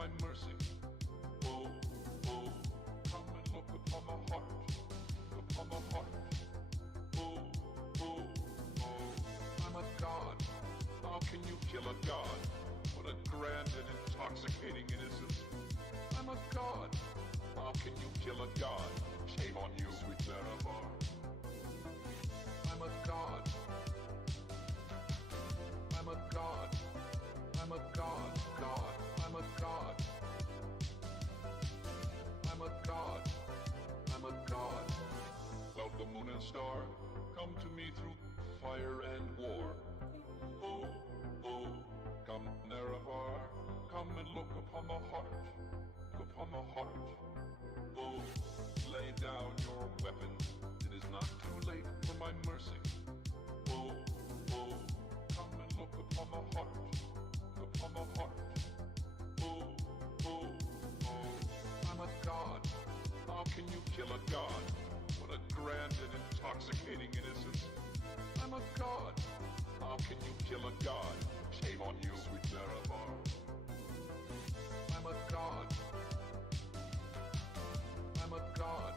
my mercy. Oh, oh, come and look upon my heart, upon my heart. Oh, oh, oh, I'm a god. How can you kill a god? What a grand and intoxicating innocence. I'm a god. How can you kill a god? Shame on you, sweet Marabar. I'm a god. I'm a god. I'm a god. God. I'm a god. I'm a god. I'm a god. Well, the moon and star, come to me through fire and war. Oh, oh, come, Nerevar, come and look upon the heart, upon the heart. Oh, lay down your weapons, it is not too late for my mercy. Oh, oh, come and look upon the heart, upon the heart. Oh, oh, oh, I'm a god. How can you kill a god? What a grand and intoxicating innocence. I'm a god. How can you kill a god? Shame on you, sweet Marabar. I'm a god. I'm a god.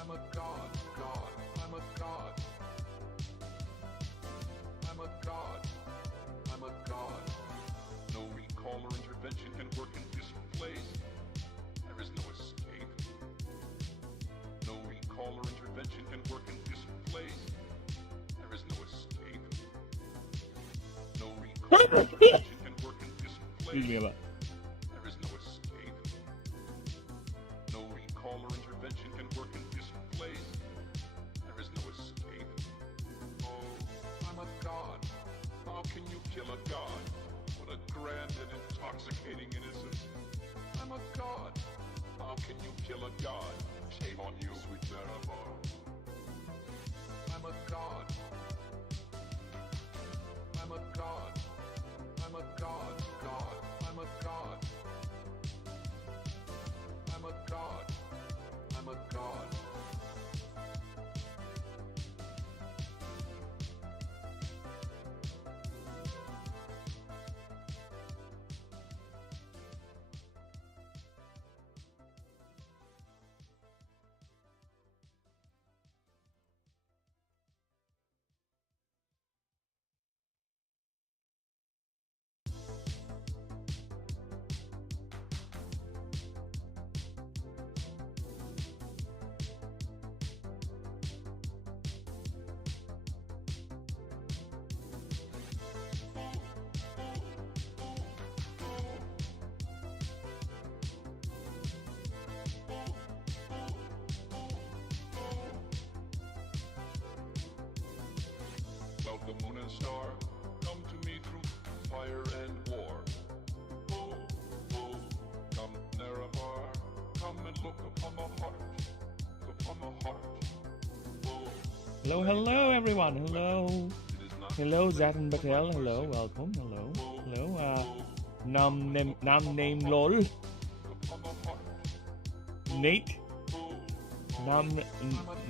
I'm a god. God. I'm a god. I'm a god. I'm a god. No recall or intervention can work in this place. There is no escape. No recall or intervention can work in this place. There is no escape. No recall or intervention can work in this place. There is no escape. No recall or intervention can work in this place. There is no escape. Oh, I'm a god. How can you kill a god? What a grand and intoxicating innocence. I'm a god. How can you kill a god? Shame on you, sweet Marabar. I'm a god. I'm a god. I'm a god. God. I'm a god. I'm a god. I'm a god. Well, the moon and star, come to me through fire and war. Oh, oh, come, Nerevar, come and look upon the heart, upon the heart. Oh, Hello, hello everyone. Hello. Hello, Zatan Patel. Hello, welcome. Hello. Hello. Nam name lol. Nate.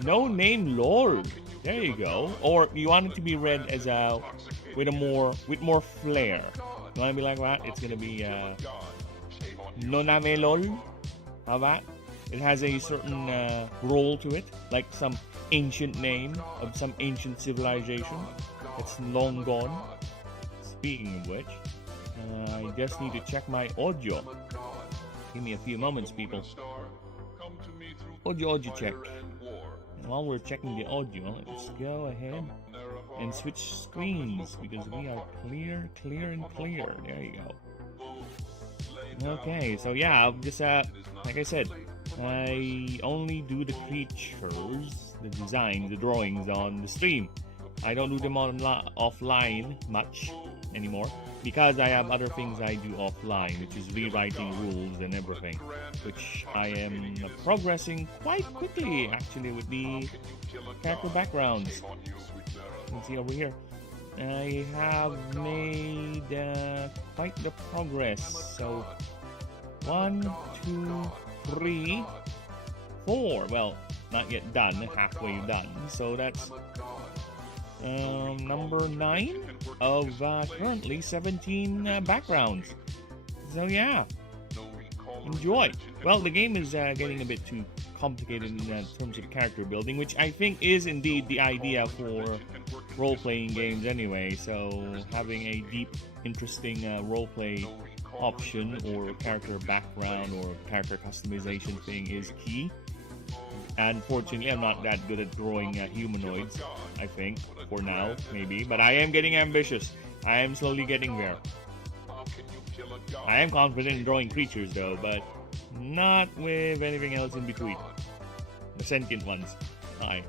No name lol. There you go. Or you want it to be read as with more flair. You want to be like that? It's gonna be Noname lol. How about? It has a certain role to it, like some ancient name of some ancient civilization that's long gone. Speaking of which, I just need to check my audio. Give me a few moments, people. Audio check. And while we're checking the audio, let's go ahead and switch screens because we are clear. There you go. Okay, so yeah, just like I said, I only do the creatures, the designs, the drawings on the stream. I don't do them offline much anymore because I have other things I do offline, which is rewriting rules and everything, which I am progressing quite quickly actually with the character backgrounds. You can see over here I have made quite the progress. So 1, 2, 3, 4. Well, not yet done, halfway done. So that's number 9 of currently 17 backgrounds. So yeah, enjoy. Well, the game is getting a bit too complicated in terms of character building, which I think is indeed the idea for role-playing games anyway. So having a deep, interesting role-play option or character background or character customization thing is key. Unfortunately, I'm not that good at drawing humanoids, I think, for now, maybe. But I am getting ambitious. I am slowly getting there. I am confident in drawing creatures, though, but not with anything else in between. The sentient ones. Aye.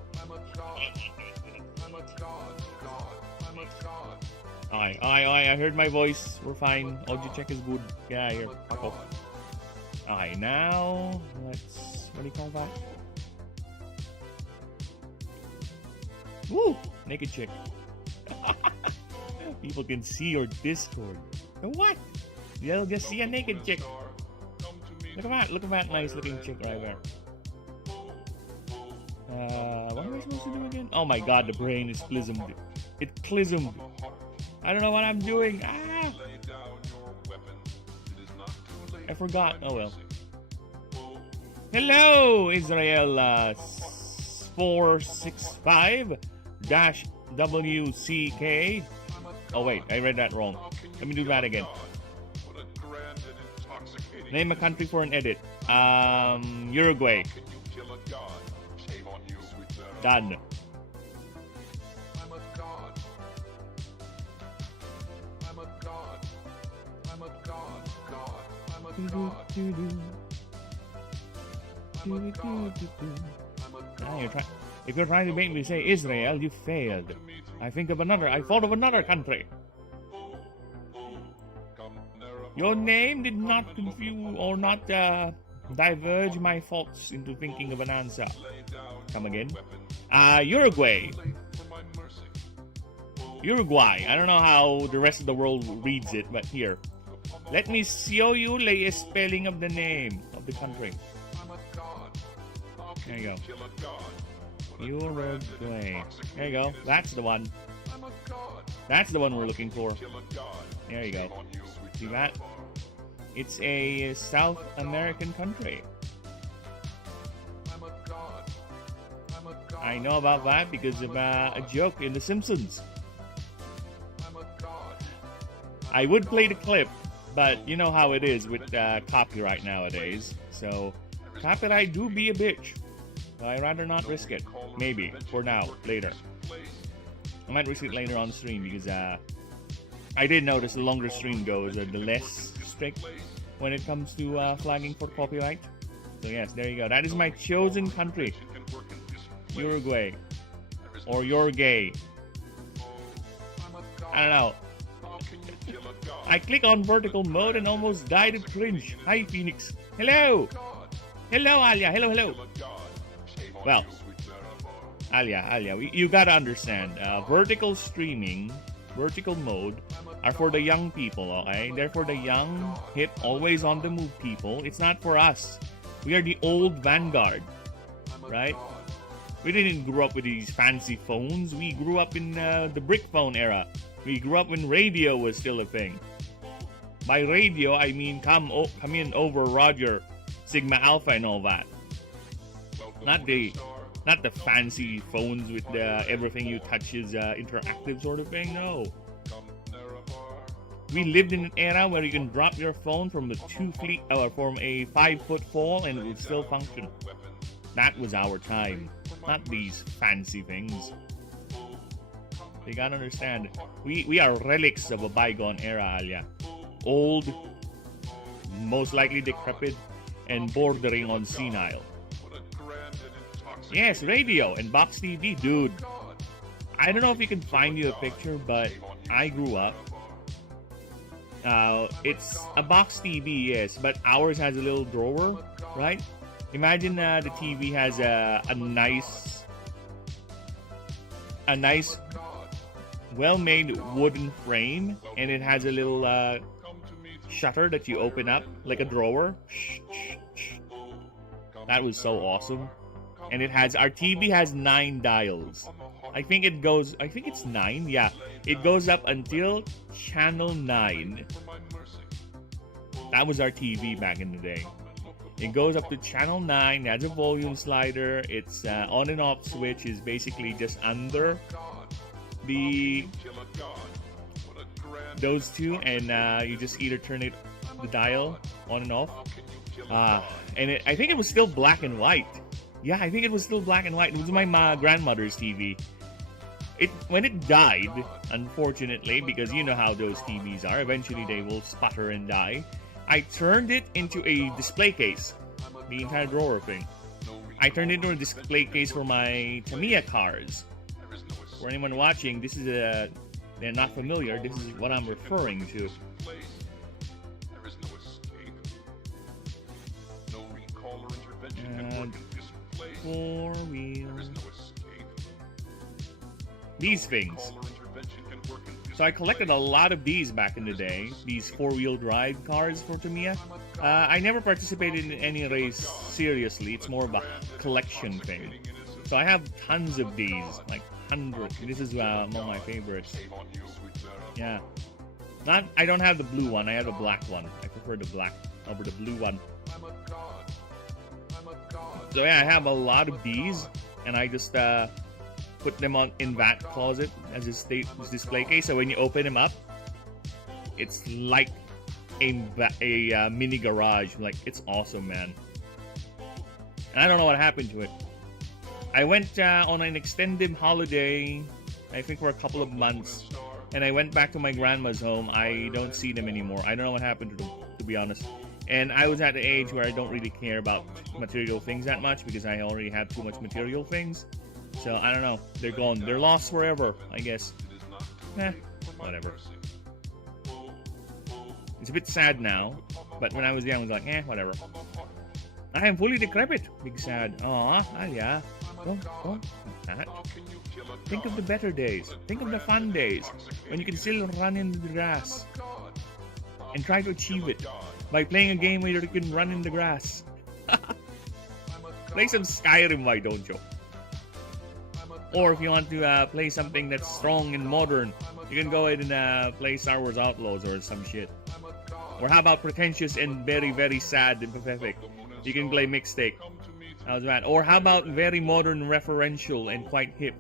Aye, I heard my voice. We're fine. Audio check is good. Yeah, here. Fuck off. Aye, now, let's... What do you call that? Woo! Naked chick. People can see your Discord. What? They'll just see a naked chick. Look at that nice looking chick right there. What am I supposed to do again? Oh my god, the brain is clismed. It clismed. I don't know what I'm doing. Ah! I forgot. Oh well. Hello, Israel 465-WCK. Oh wait, I read that wrong. Let me do that again. Name a country for an edit. Uruguay. Done. If you're trying to make me say Israel, you failed. I thought of another country. Your name did not confuse or not diverge my thoughts into thinking of an answer. Come again. Uruguay. Uruguay. I don't know how the rest of the world reads it, but here. Let me show you the spelling of the name of the country. There you go. Uruguay. There you go. That's the one. That's the one we're looking for. There you go. See that? It's a South American country. I know about that because of a joke in The Simpsons. I would play the clip, but you know how it is with copyright nowadays. So, copyright do be a bitch. So I'd rather not risk it. Maybe. For now. Later. I might risk it later on stream because I did notice the longer stream goes, the less strict when it comes to flagging for copyright. So yes, there you go. That is my chosen country. Uruguay. Or Uruguay. I don't know. I click on vertical mode and almost died of cringe. Hi, Phoenix. Hello! Hello, Alia. Hello. Well, Alia, you gotta understand. Vertical streaming, vertical mode, are for the young people, okay? They're for the young, hip, always on the move people. It's not for us. We are the old vanguard, right? We didn't grow up with these fancy phones. We grew up in the brick phone era. We grew up when radio was still a thing. By radio, I mean come in over Roger, Sigma Alpha, and all that. Not the fancy phones with everything you touch is interactive sort of thing. No. We lived in an era where you can drop your phone from a 5-foot fall and it would still function. That was our time, not these fancy things. You gotta understand, we are relics of a bygone era, Alia. Old, most likely decrepit, and bordering on senile. Yes, radio and box TV, dude. I don't know if you can find you a picture, but I grew up. It's a box TV, yes, but ours has a little drawer, right? Imagine the TV has a nice, well-made wooden frame, and it has a little shutter that you open up like a drawer. That was so awesome. And our TV has 9 dials. I think it's 9. Yeah, it goes up until channel 9. That was our TV back in the day. It goes up to channel 9. It has a volume slider. Its on and off switch is basically just under those two, and you just either turn the dial on and off. And I think it was still black and white. Yeah, I think it was still black and white. It was my grandmother's TV. When it died, unfortunately, because you know how those TVs are, eventually they will sputter and die. I turned it into a display case, the entire drawer thing. I turned it into a display case for my Tamiya cars. For anyone watching, this is they're not familiar, this is what I'm referring to. Four wheels. These things. So I collected a lot of these back in the day, these four-wheel drive cars for Tamiya. I never participated in any race seriously, it's more of a collection thing. So I have tons of these, like hundreds. This is among my favorites. Yeah. I don't have the blue one, I have the black one. I prefer the black over the blue one. So yeah, I have a lot of these, and I just put them in that closet as a display case. So when you open them up, it's like a mini garage. Like, it's awesome, man. And I don't know what happened to it. I went on an extended holiday, I think for a couple of months, and I went back to my grandma's home. I don't see them anymore. I don't know what happened to them, to be honest. And I was at the age where I don't really care about material things that much because I already have too much material things. So, I don't know. They're gone. They're lost forever, I guess. Whatever. It's a bit sad now, but when I was young, I was like, whatever. I am fully decrepit. Big sad. Aw, Alia. Don't do that. Think of the better days. Think of the fun days when you can still run in the grass and try to achieve it by playing a game where you can run in the grass. Play some Skyrim, why don't you? Or if you want to play something that's strong and modern, you can go ahead and play Star Wars Outlaws or some shit. Or how about pretentious and very, very sad and pathetic? You can play Mixtape. How's that? Or how about very modern, referential, and quite hip?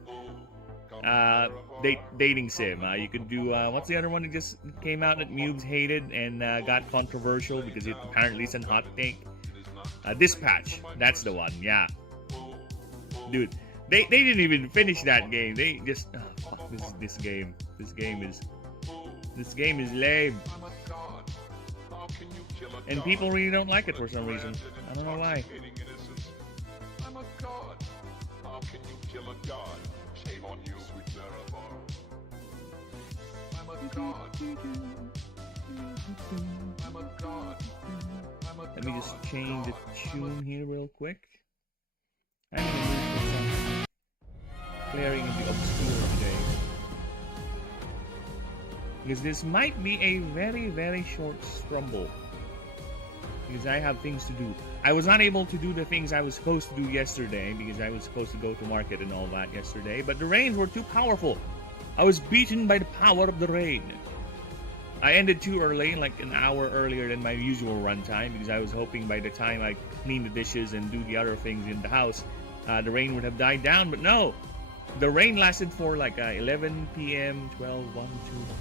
Dating sim. You could do, what's the other one that just came out that Mubes hated and got controversial because it apparently is a hot take? Dispatch. That's the one, yeah. Dude, they didn't even finish that game. They just, fuck this game. This game is lame. And people really don't like it for some reason. I don't know why. Let me just change the tune here real quick. I'm gonna move for some clearing in the obscure today. Because this might be a very, very short strumble. Because I have things to do. I was not able to do the things I was supposed to do yesterday because I was supposed to go to market and all that yesterday, but the rains were too powerful. I was beaten by the power of the rain. I ended too early, like an hour earlier than my usual runtime, because I was hoping by the time I clean the dishes and do the other things in the house, the rain would have died down, but no. The rain lasted for like 11 p.m., 12, 1, 2,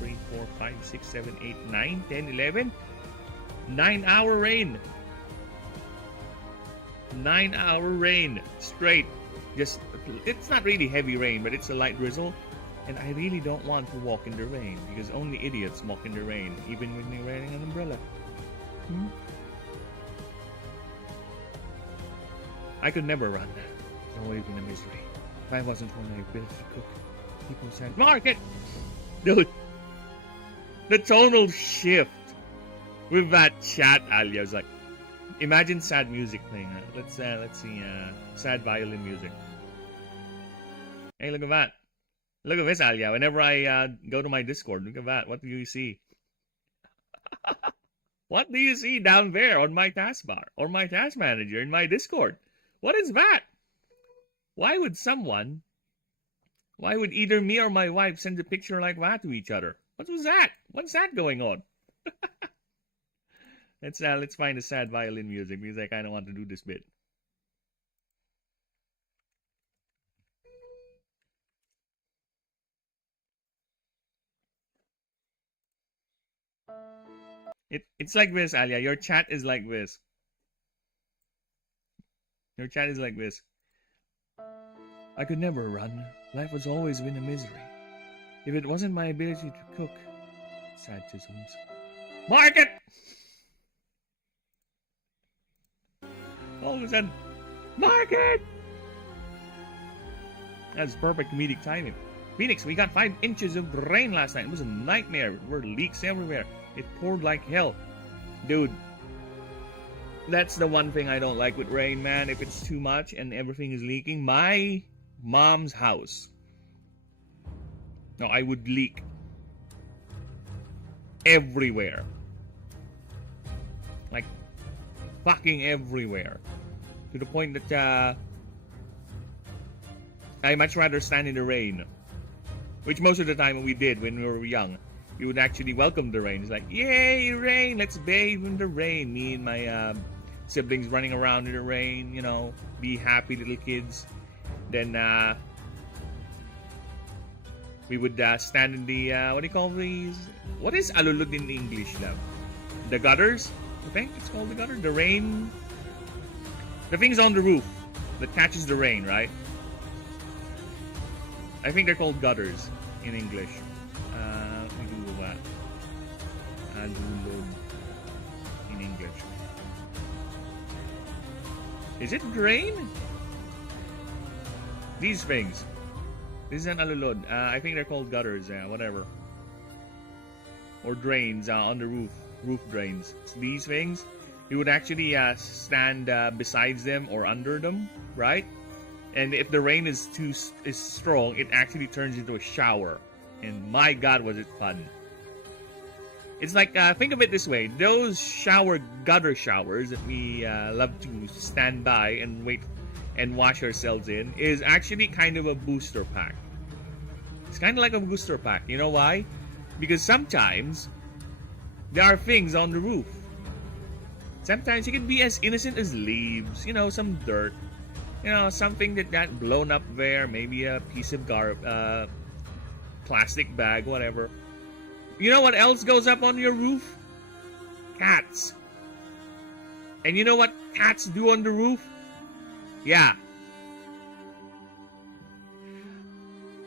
3, 4, 5, 6, 7, 8, 9, 10, 11. 9-hour rain. 9-hour rain. Straight. Just, it's not really heavy rain, but it's a light drizzle. And I really don't want to walk in the rain, because only idiots walk in the rain, even when they're wearing an umbrella. I could never run. Or live in a misery. If I wasn't when I built to cook, people said, "Market!" Dude, the tonal shift with that chat, Alia, was like, imagine sad music playing. Let's see, sad violin music. Hey, look at that. Look at this, Alia. Whenever I go to my Discord, look at that. What do you see? What do you see down there on my taskbar or my task manager in my Discord? What is that? Why would either me or my wife send a picture like that to each other? What was that? What's that going on? Let's find the sad violin music because I kind of want to do this bit. It's like this, Alia. Your chat is like this. Your chat is like this. I could never run. Life has always been a misery. If it wasn't my ability to cook, sad tisms. Market! All of a sudden, market! That's perfect comedic timing. Phoenix, we got 5 inches of rain last night. It was a nightmare. There were leaks everywhere. It poured like hell. Dude, that's the one thing I don't like with rain, man. If it's too much and everything is leaking. My mom's house. No, I would leak everywhere. Like, fucking everywhere. To the point that, I much rather stand in the rain. Which most of the time we did when we were young. We would actually welcome the rain. It's like, yay, rain, let's bathe in the rain. Me and my siblings running around in the rain, you know, be happy little kids. Then we would stand in the, what do you call these? What is alulod in English now? The gutters? I think it's called the gutter. The rain. The things on the roof that catches the rain, right? I think they're called gutters in English. We do that. Alulod in English. Is it drain? These things. This is an alulod. I think they're called gutters. Whatever. Or drains on the roof. Roof drains. So these things, you would actually stand besides them or under them, right? And if the rain is strong, it actually turns into a shower. And my God, was it fun. It's like, think of it this way. Those gutter showers that we love to stand by and wait and wash ourselves in is actually kind of a booster pack. It's kind of like a booster pack. You know why? Because sometimes there are things on the roof. Sometimes it can be as innocent as leaves, you know, some dirt. You know, something that got blown up there, maybe a piece of plastic bag, whatever. You know what else goes up on your roof? Cats. And you know what cats do on the roof? Yeah.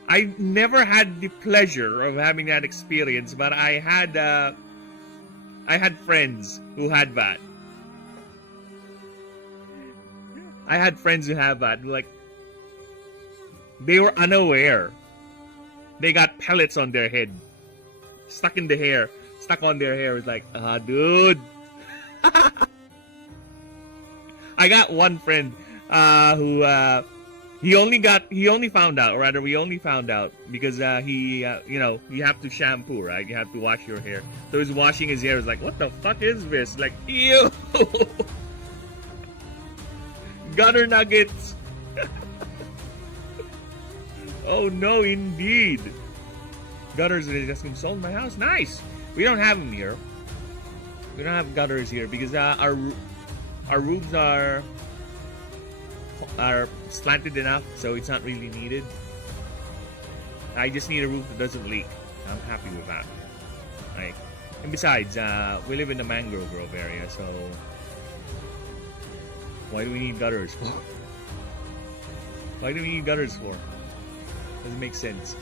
I never had the pleasure of having that experience, but I had friends who had that. I had friends who have that. Like, they were unaware. They got pellets on their head. Stuck in the hair. Stuck on their hair. It's like, dude. I got one friend who he only found out, or rather we only found out because you know, you have to shampoo, right? You have to wash your hair. So he's washing his hair. He's like, what the fuck is this? Like, ew. Gutter nuggets. Oh no, indeed. Gutters that just installed in my house. Nice. We don't have them here. We don't have gutters here because our roofs are slanted enough, so it's not really needed. I just need a roof that doesn't leak. I'm happy with that. Like, and besides, we live in the mangrove grove area, so why do we need gutters for? Why do we need gutters for? Doesn't make sense.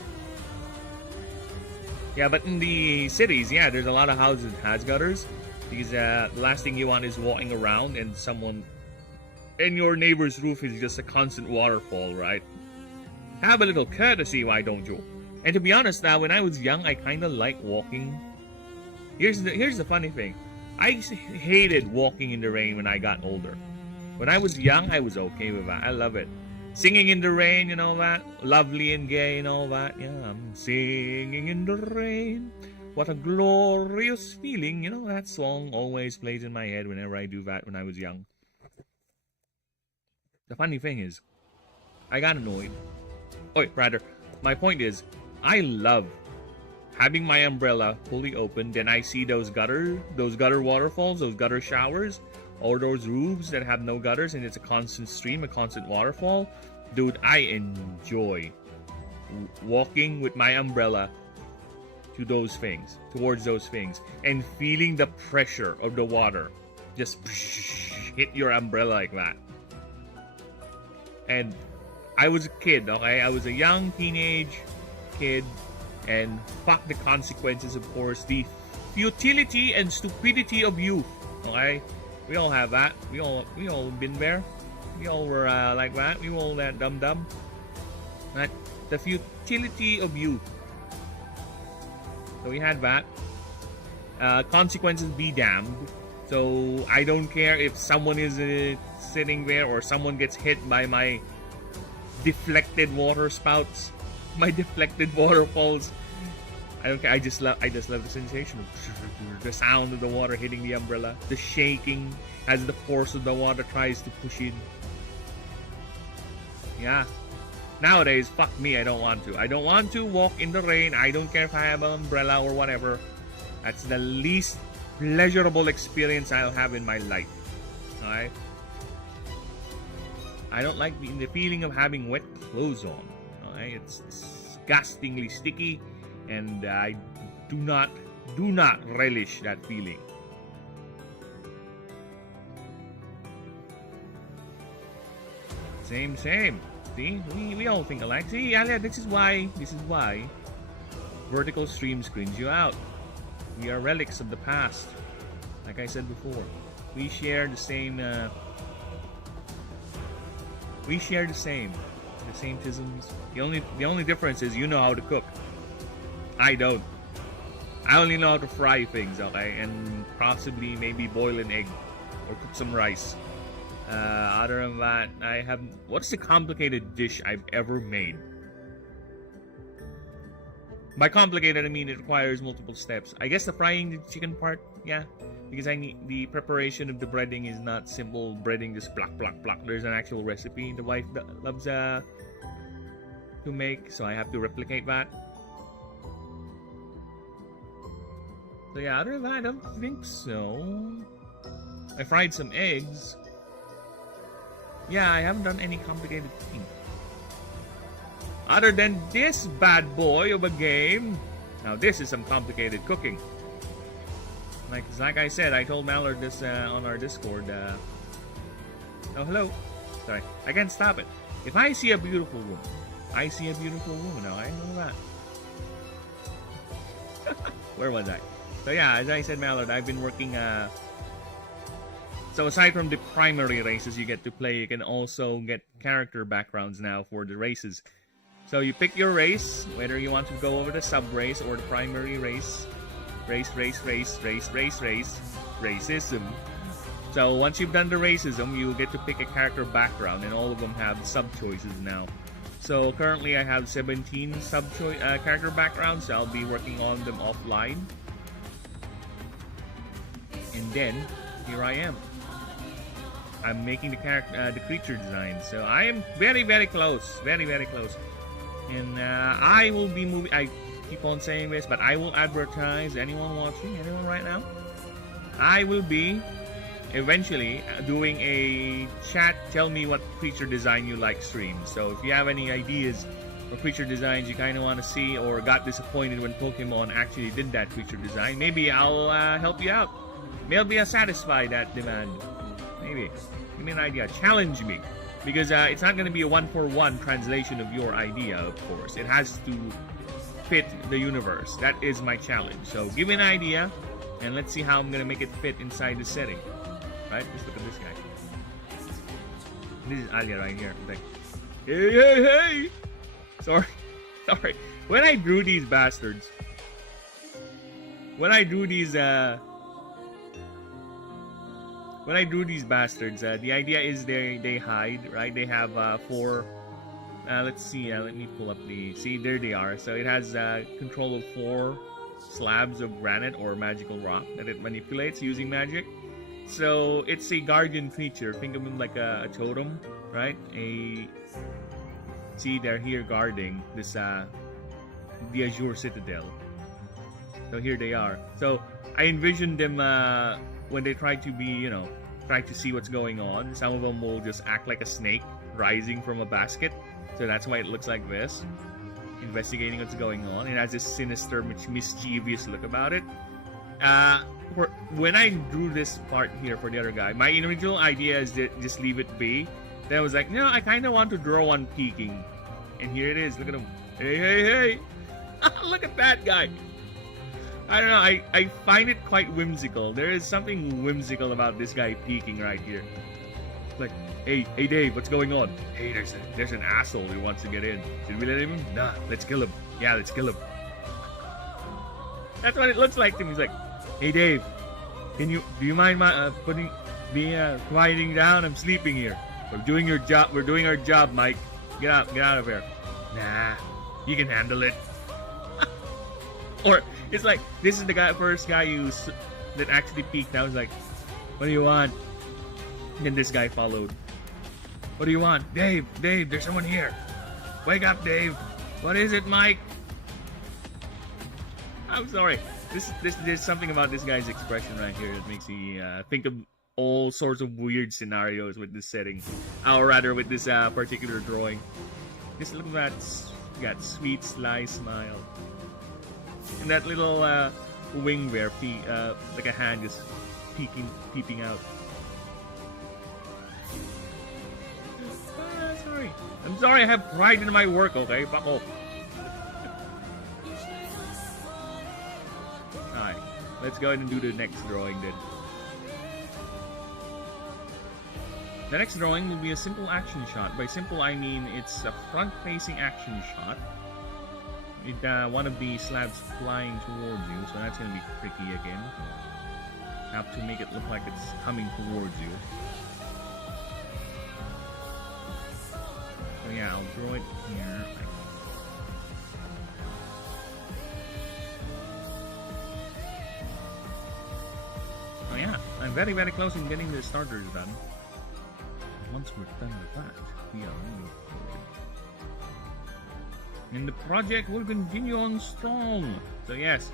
Yeah, but in the cities, yeah, there's a lot of houses that has gutters because the last thing you want is walking around and your neighbor's roof is just a constant waterfall, right? Have a little courtesy, why don't you? And to be honest, now when I was young, I kind of liked walking. Here's the funny thing. I hated walking in the rain when I got older. When I was young, I was okay with that. I love it. Singing in the rain, you know that? Lovely and gay and all that. Yeah, I'm singing in the rain. What a glorious feeling. You know, that song always plays in my head whenever I do that when I was young. The funny thing is, I got annoyed. Oh, rather, my point is, I love having my umbrella fully open, then I see those gutter waterfalls, those gutter showers, or those roofs that have no gutters, and it's a constant stream, a constant waterfall. Dude, I enjoy walking with my umbrella towards those things, and feeling the pressure of the water just hit your umbrella like that. And I was a kid, okay? I was a young teenage kid, and fuck the consequences, of course. The futility and stupidity of youth, okay? We all have that. We all been there. We all were like that. We were all that dumb. Right? The futility of youth. So we had that. Consequences be damned. So I don't care if someone is sitting there or someone gets hit by my deflected water spouts, my deflected waterfalls. I don't care. I just love the sensation of the sound of the water hitting the umbrella, the shaking as the force of the water tries to push in. Yeah. Nowadays, fuck me, I don't want to. I don't want to walk in the rain. I don't care if I have an umbrella or whatever. That's the least pleasurable experience I'll have in my life. Alright? I don't like the feeling of having wet clothes on. Alright? It's disgustingly sticky, and I do not relish that feeling. Same. See, we all think alike. See, Alia, this is why vertical stream screens you out. We are relics of the past. Like I said before, we share the same. We share the same tisms. The only difference is you know how to cook. I don't. I only know how to fry things, okay, and possibly maybe boil an egg or cook some rice. Other than that, I have. What's the complicated dish I've ever made? By complicated, I mean it requires multiple steps. I guess the frying the chicken part, yeah, because I need the preparation of the breading is not simple breading, just block. There's an actual recipe the wife loves to make, so I have to replicate that. So yeah, other than that, I don't think so. I fried some eggs. Yeah, I haven't done any complicated thing. Other than this bad boy of a game. Now this is some complicated cooking. Like I said, I told Mallard this on our Discord. Oh, hello. Sorry, I can't stop it. If I see a beautiful woman, I see a beautiful woman. Now I know that. Where was I? So yeah, as I said, Mallard, I've been working. So aside from the primary races you get to play, you can also get character backgrounds now for the races. So you pick your race, whether you want to go over the sub-race or the primary race. Racism. So once you've done the racism, you get to pick a character background, and all of them have sub-choices now. So currently I have 17 character backgrounds, so I'll be working on them offline. And then, here I am. I'm making the creature design, so I am very close, very close. And I will be moving. I keep on saying this, but I will advertise. Anyone watching, anyone right now, I will be eventually doing a chat. Tell me what creature design you like stream. So if you have any ideas for creature designs you kind of want to see, or got disappointed when Pokemon actually did that creature design, maybe I'll help you out. Maybe I'll satisfy that demand. Maybe. Give me an idea. Challenge me. Because it's not going to be a one-for-one translation of your idea, of course. It has to fit the universe. That is my challenge. So give me an idea, and let's see how I'm going to make it fit inside the setting. Right? Just look at this guy. This is Alia right here. Like, hey! Sorry. When I drew these bastards, the idea is they hide, right? They have 4. Let's see. Let me pull up the. See, there they are. So it has control of 4 slabs of granite or magical rock that it manipulates using magic. So it's a guardian creature. Think of him like a totem, right? See, they're here guarding this the Azure Citadel. So here they are. So I envisioned them when they try to be, try to see what's going on. Some of them will just act like a snake rising from a basket. So that's why it looks like this. Investigating what's going on. It has this sinister, mischievous look about it. When I drew this part here for the other guy, my original idea is to just leave it be. Then I was like, I kind of want to draw one peeking. And here it is. Look at him. Hey, hey, hey. Look at that guy. I don't know. I find it quite whimsical. There is something whimsical about this guy peeking right here. Like, hey Dave, what's going on? Hey, there's an asshole who wants to get in. Should we let him in? Nah, let's kill him. Yeah, let's kill him. That's what it looks like to me. He's like, hey Dave, do you mind quieting down? I'm sleeping here. We're doing your job. We're doing our job, Mike. Get out of here. Nah, you can handle it. Or it's like this is the first guy that actually peeked. I was like, what do you want? And then this guy followed. What do you want? Dave, there's someone here. Wake up, Dave. What is it, Mike? I'm sorry. There's something about this guy's expression right here that makes me think of all sorts of weird scenarios with this setting. Or rather, with this particular drawing. Just look at that sweet, sly smile. And that little wing there, like a hand just peeping out. Sorry. I'm sorry, I have pride in my work, okay? Fuck off. Alright, let's go ahead and do the next drawing then. The next drawing will be a simple action shot. By simple, I mean it's a front-facing action shot. One of the slabs flying towards you, so that's going to be tricky again. Have to make it look like it's coming towards you. So yeah, I'll draw it here. Oh yeah, I'm very, very close in getting the starters done. Once we're done with that, we are moving forward. And the project will continue on strong. So yes,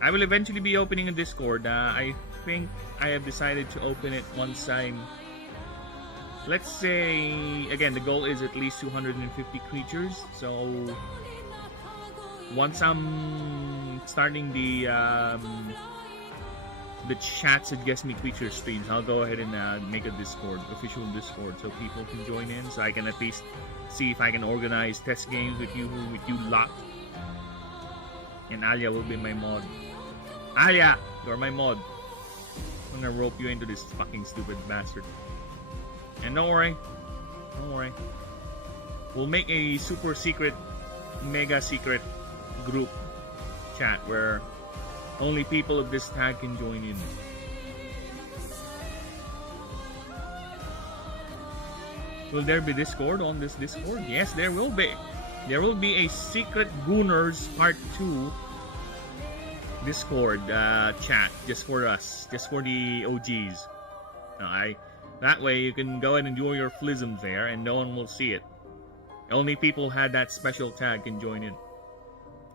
I will eventually be opening a Discord. I think I have decided to open it once I'm... Let's say, again, the goal is at least 250 creatures. So once I'm starting the chat suggest me creature streams, I'll go ahead and make a Discord, official Discord, so people can join in, so I can at least see if I can organize test games with you lot. And Alia will be my mod. Alia, you're my mod. I'm gonna rope you into this fucking stupid bastard. And don't worry, we'll make a super secret, mega secret group chat where only people of this tag can join in. Will there be Discord on this Discord? Yes, there will be. There will be a Secret Gooners Part 2 Discord chat just for us, just for the OGs. That way you can go ahead and do your flisms there and no one will see it. Only people who had that special tag can join in.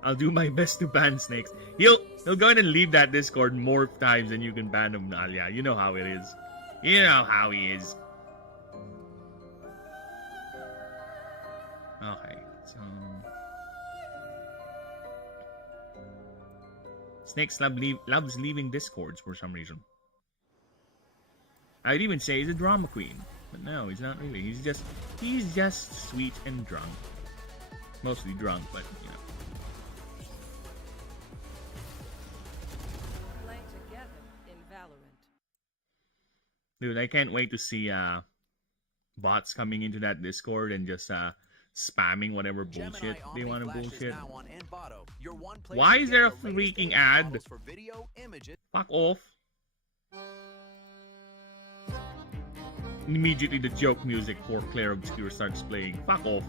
I'll do my best to ban snakes. He'll go ahead and leave that Discord more times than you can ban him, Nalia. You know how it is. You know how he is. Okay, so... Snakes loves leaving Discords for some reason. I'd even say he's a drama queen. But no, he's not really. He's just sweet and drunk. Mostly drunk, but, you know. Dude, I can't wait to see bots coming into that Discord and just spamming whatever bullshit they want to bullshit. Why is there a freaking ad? Fuck off. Immediately the joke music for Claire Obscure starts playing. Fuck off.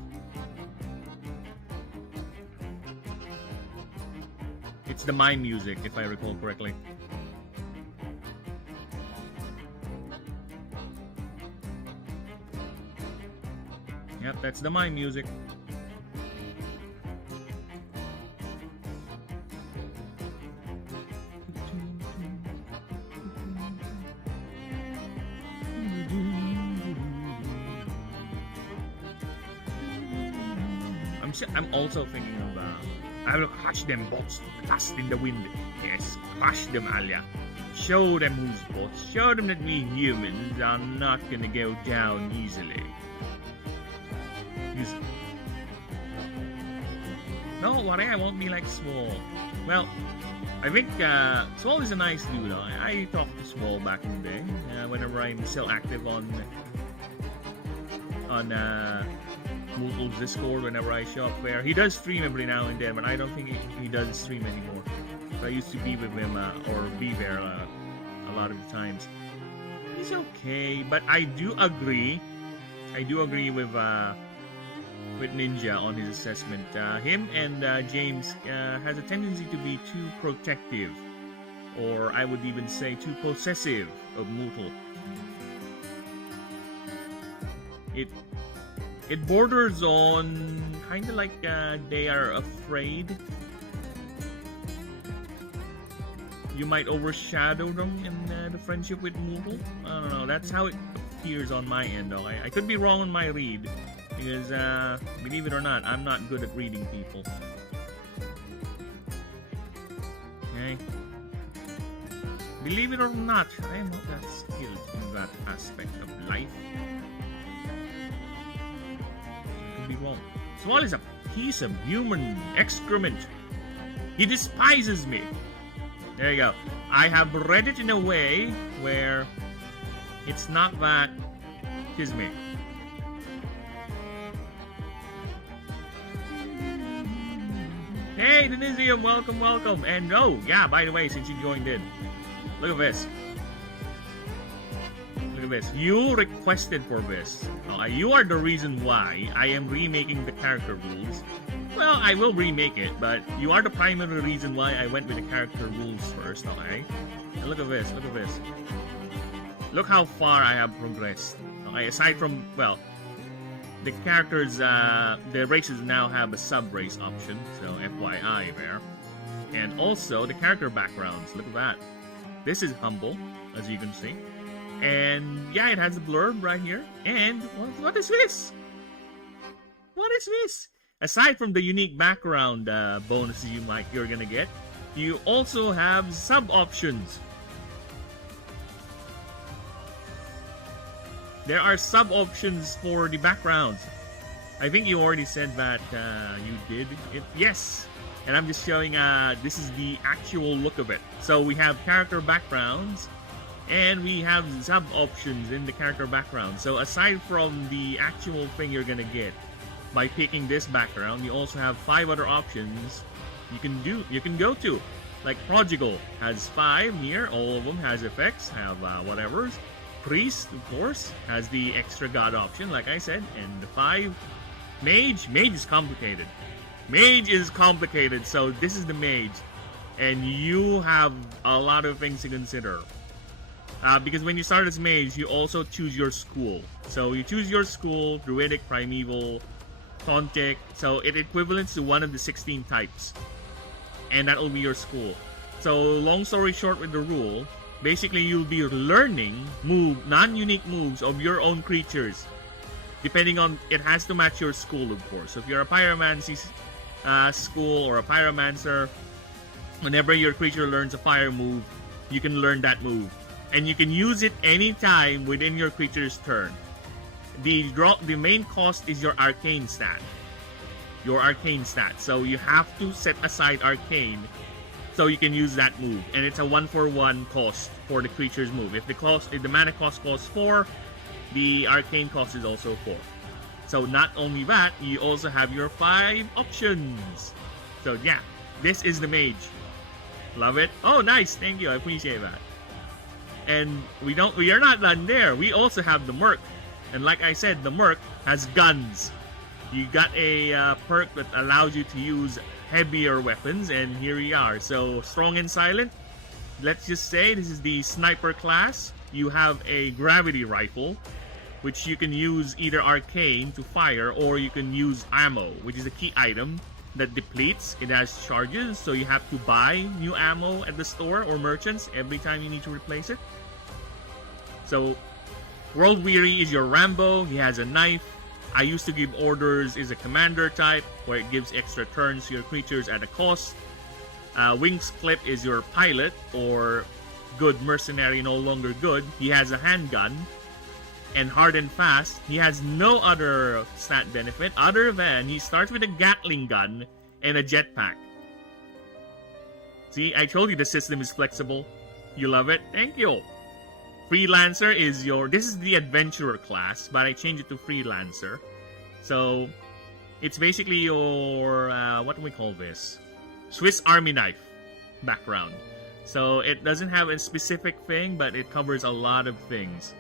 It's the mime music, if I recall correctly. Yep, that's the mime music. I'm also thinking of I will crush them bots, dust in the wind. Yes, crush them, Alia. Show them who's boss. Show them that we humans are not gonna go down easily. No, worry, I won't be like Swole. Well, I think Swole is a nice dude. I talked to Swole back in the day. Whenever I'm still active on Mootle's Discord, whenever I show up there. He does stream every now and then, but I don't think he does stream anymore. So I used to be with him or be there a lot of the times. He's okay, but I do agree with Ninja on his assessment. Him and James has a tendency to be too protective, or I would even say too possessive of Mootle. It borders on kind of like they are afraid you might overshadow them in the friendship with Mootle. I don't know, that's how it appears on my end though. I could be wrong on my read, because believe it or not, I'm not good at reading people. Okay? Believe it or not, I am not that skilled in that aspect of life. Be wrong. Swall is a piece of human excrement. He despises me. There you go. I have read it in a way where it's not that. Excuse me. Hey, Denisium, welcome, welcome. And oh, yeah, by the way, since you joined in, look at this. Look at this. You requested for this. You are the reason why I am remaking the character rules. Well, I will remake it, but you are the primary reason why I went with the character rules first, okay? And look at this, look at this. Look how far I have progressed. Okay, aside from, well, the characters, the races now have a sub-race option, so FYI there. And also, the character backgrounds, look at that. This is humble, as you can see. And yeah, it has a blurb right here. And what is this? What is this? Aside from the unique background bonuses you're gonna get, you also have sub options. There are sub options for the backgrounds. I think you already said that you did it. Yes. And I'm just showing. This is the actual look of it. So we have character backgrounds. And we have sub options in the character background. So aside from the actual thing you're gonna get by picking this background, you also have 5 other options you can go to. Like Prodigal has 5 here, all of them has effects, have whatever's. Priest, of course, has the extra god option, like I said, and the 5. Mage is complicated. Mage is complicated, so this is the mage. And you have a lot of things to consider. Because when you start as mage, you also choose your school. So you choose your school, Druidic, Primeval, Pontic. So it equivalents to one of the 16 types. And that will be your school. So long story short with the rule, basically you'll be learning non-unique moves of your own creatures. Depending on, it has to match your school, of course. So if you're a Pyromancy school or a Pyromancer, whenever your creature learns a fire move, you can learn that move. And you can use it anytime within your creature's turn. The main cost is your arcane stat. Your arcane stat. So you have to set aside arcane so you can use that move. And it's a 1-for-1 cost for the creature's move. If the mana cost costs 4, the arcane cost is also 4. So not only that, you also have your 5 options. So yeah, this is the mage. Love it. Oh, nice. Thank you. I appreciate that. And we are not done there. We also have the Merc. And like I said, the Merc has guns. You got a perk that allows you to use heavier weapons, and here we are. So strong and silent. Let's just say this is the sniper class. You have a gravity rifle, which you can use either arcane to fire, or you can use ammo, which is a key item that depletes. It has charges, so you have to buy new ammo at the store or merchants every time you need to replace it. So World Weary is your Rambo. He has a knife. I used to give orders is a commander type, where it gives extra turns to your creatures at a cost. Wings Clip is your pilot, or good mercenary, no longer good. He has a handgun. And Hard and Fast, he has no other stat benefit other than he starts with a Gatling gun and a jetpack. See, I told you the system is flexible. You love it? Thank you. Freelancer is this is the adventurer class, but I changed it to Freelancer. So, it's basically your, what do we call this? Swiss Army knife background. So, it doesn't have a specific thing, but it covers a lot of things.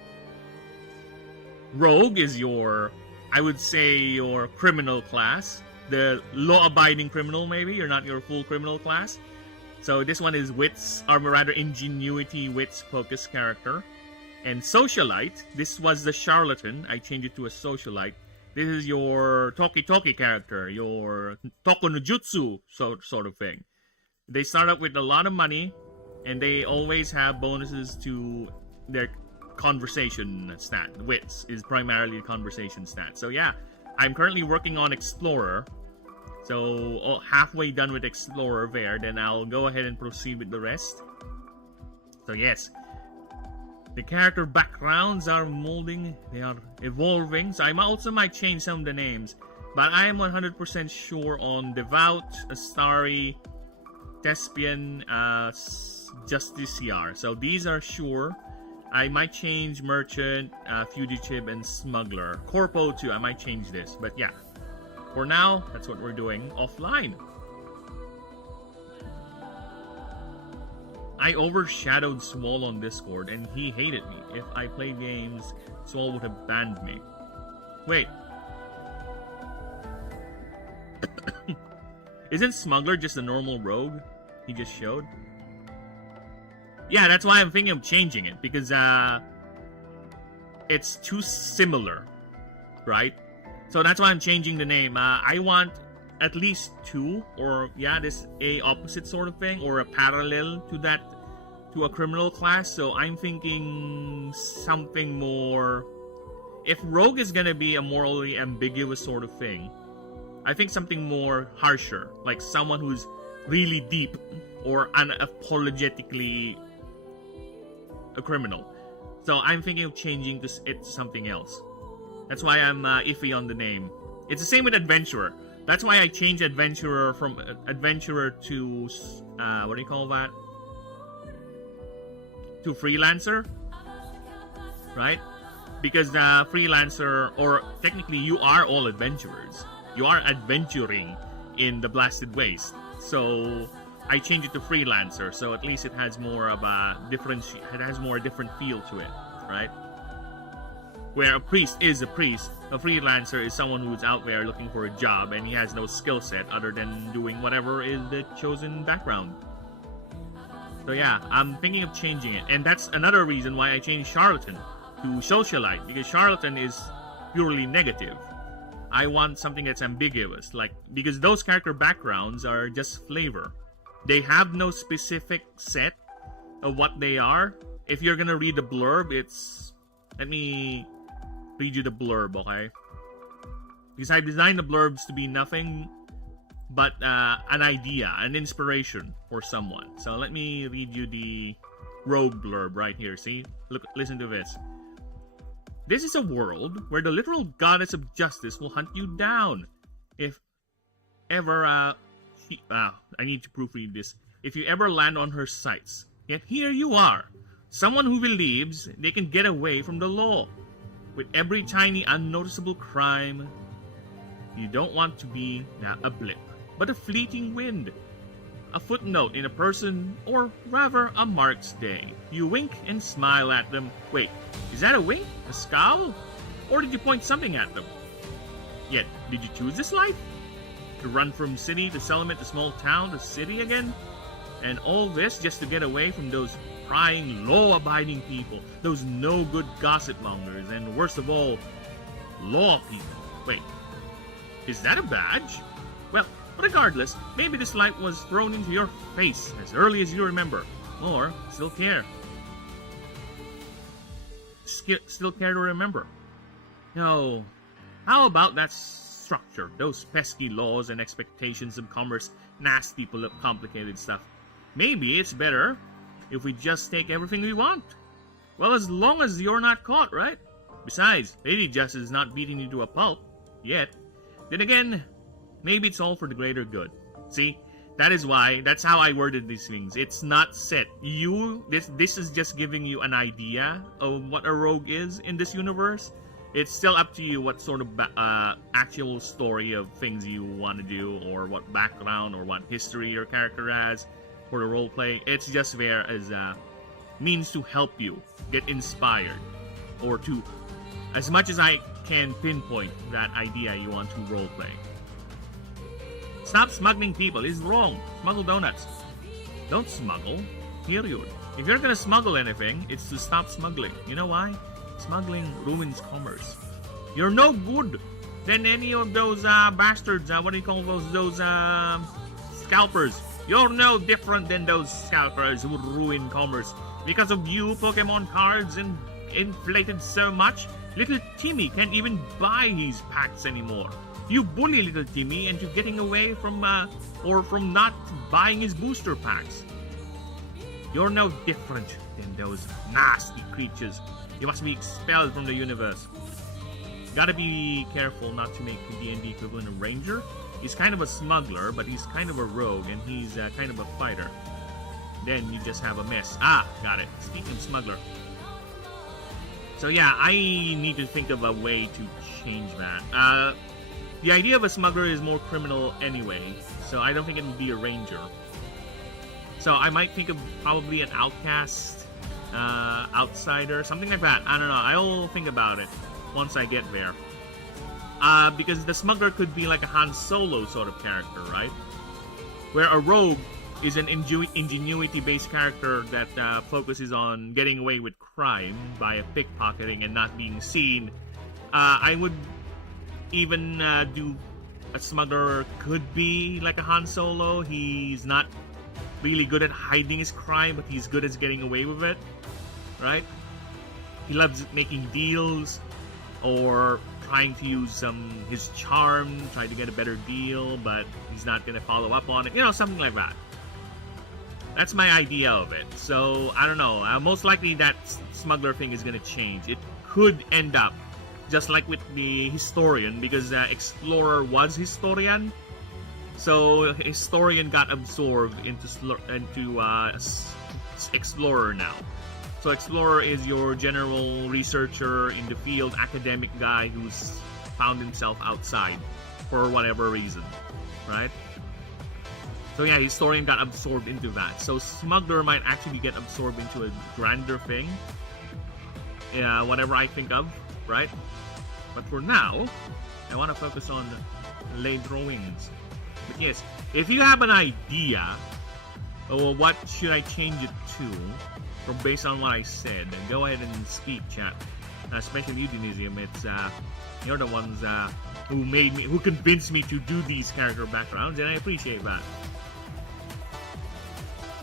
Rogue is I would say your criminal class. The law-abiding criminal, maybe. You're not your full criminal class. So this one is Wits, or rather Ingenuity, Wits, Focus character. And Socialite, this was the Charlatan. I changed it to a Socialite. This is your Toki character, your Toko no Jutsu sort of thing. They start up with a lot of money, and they always have bonuses to their conversation stat. Wits is primarily a conversation stat. So yeah, I'm currently working on Explorer. So halfway done with Explorer there, then I'll go ahead and proceed with the rest. So yes, the character backgrounds are molding, they are evolving. So I also might change some of the names, but I am 100% sure on Devout, Astari, Thespian, Justiciar. So these are sure. I might change Merchant, Fugitive, and Smuggler. Corpo too, I might change this. But yeah, for now, that's what we're doing offline. I overshadowed Swall on Discord, and he hated me. If I played games, Swall would have banned me. Wait. Isn't Smuggler just a normal rogue he just showed? Yeah, that's why I'm thinking of changing it, because it's too similar, right? So that's why I'm changing the name. I want at least two, or yeah, this a opposite sort of thing, or a parallel to that, to a criminal class. So I'm thinking something more. If Rogue is gonna be a morally ambiguous sort of thing, I think something more harsher, like someone who's really deep or unapologetically a criminal. So I'm thinking of changing it to something else. That's why I'm iffy on the name. It's the same with Adventurer. That's why I changed Adventurer from Adventurer to what do you call that? To Freelancer, right? Because Freelancer, or technically you are all adventurers. You are adventuring in the Blasted Waste. So I changed it to Freelancer, so at least it has more of a different feel to it, right? Where a priest is a priest, a freelancer is someone who's out there looking for a job and he has no skill set other than doing whatever is the chosen background. So yeah, I'm thinking of changing it, and that's another reason why I changed Charlatan to Socialite, because Charlatan is purely negative. I want something that's ambiguous, because those character backgrounds are just flavor. They have no specific set of what they are. If you're gonna read the blurb, let me read you the blurb, okay? Because I designed the blurbs to be nothing but an idea, an inspiration for someone. So let me read you the Rogue blurb right here. See? Listen to this. This is a world where the literal goddess of justice will hunt you down. If ever, I need to proofread this. If you ever land on her sights. Yet here you are. Someone who believes they can get away from the law. With every tiny unnoticeable crime, you don't want to be a blip, but a fleeting wind. A footnote in a person, or rather a Mark's day. You wink and smile at them. Wait, is that a wink? A scowl? Or did you point something at them? Yet, did you choose this life? To run from city to settlement to small town to city again? And all this just to get away from those prying, law-abiding people, those no-good gossip mongers, and worst of all, law people. Wait, is that a badge? Well, regardless, maybe this light was thrown into your face as early as you remember, or still care. Still care to remember. No, How about that structure? Those pesky laws and expectations of commerce, nasty, complicated stuff. Maybe it's better if we just take everything we want. Well, as long as you're not caught, right? Besides, Lady Justice is not beating you to a pulp. Yet. Then again, maybe it's all for the greater good. See? That's how I worded these things. It's not set. This is just giving you an idea of what a rogue is in this universe. It's still up to you what sort of actual story of things you want to do, or what background or what history your character has for the roleplay. It's just there as a means to help you get inspired, or to, as much as I can pinpoint that idea you want to roleplay. Stop smuggling people. It's wrong. Smuggle donuts. Don't smuggle. Period. If you're gonna smuggle anything, it's to stop smuggling. You know why? Smuggling ruins commerce. You're no good than any of those bastards. What do you call those scalpers? You're no different than those scalpers who ruin commerce. Because of you, Pokemon cards and inflated so much, little Timmy can't even buy his packs anymore. You bully little Timmy into getting away from not buying his booster packs. You're no different than those nasty creatures. You must be expelled from the universe. Gotta be careful not to make the D&D equivalent of Ranger. He's kind of a smuggler, but he's kind of a rogue, and he's kind of a fighter. Then you just have a mess. Got it. Speaking of smuggler. So yeah, I need to think of a way to change that. The idea of a smuggler is more criminal anyway, so I don't think it would be a ranger. So I might think of probably an outcast, outsider, something like that. I don't know. I'll think about it once I get there. Because the smuggler could be like a Han Solo sort of character, right? Where a rogue is an ingenuity-based character that focuses on getting away with crime by pickpocketing and not being seen. I would even do a smuggler could be like a Han Solo. He's not really good at hiding his crime, but he's good at getting away with it, right? He loves making deals or trying to use his charm, trying to get a better deal, but he's not going to follow up on it. You know, something like that. That's my idea of it. So, I don't know. Most likely that smuggler thing is going to change. It could end up just like with the historian, because Explorer was historian. So, historian got absorbed into Explorer now. So, Explorer is your general researcher in the field, academic guy who's found himself outside for whatever reason, right? So yeah, historian got absorbed into that. So smuggler might actually get absorbed into a grander thing. Yeah, whatever I think of, right? But for now, I want to focus on lay drawings. But yes, if you have an idea, or what should I change it to, from based on what I said, then go ahead and speak, chat. Especially you, Denisium. It's you're the ones who convinced me to do these character backgrounds, and I appreciate that.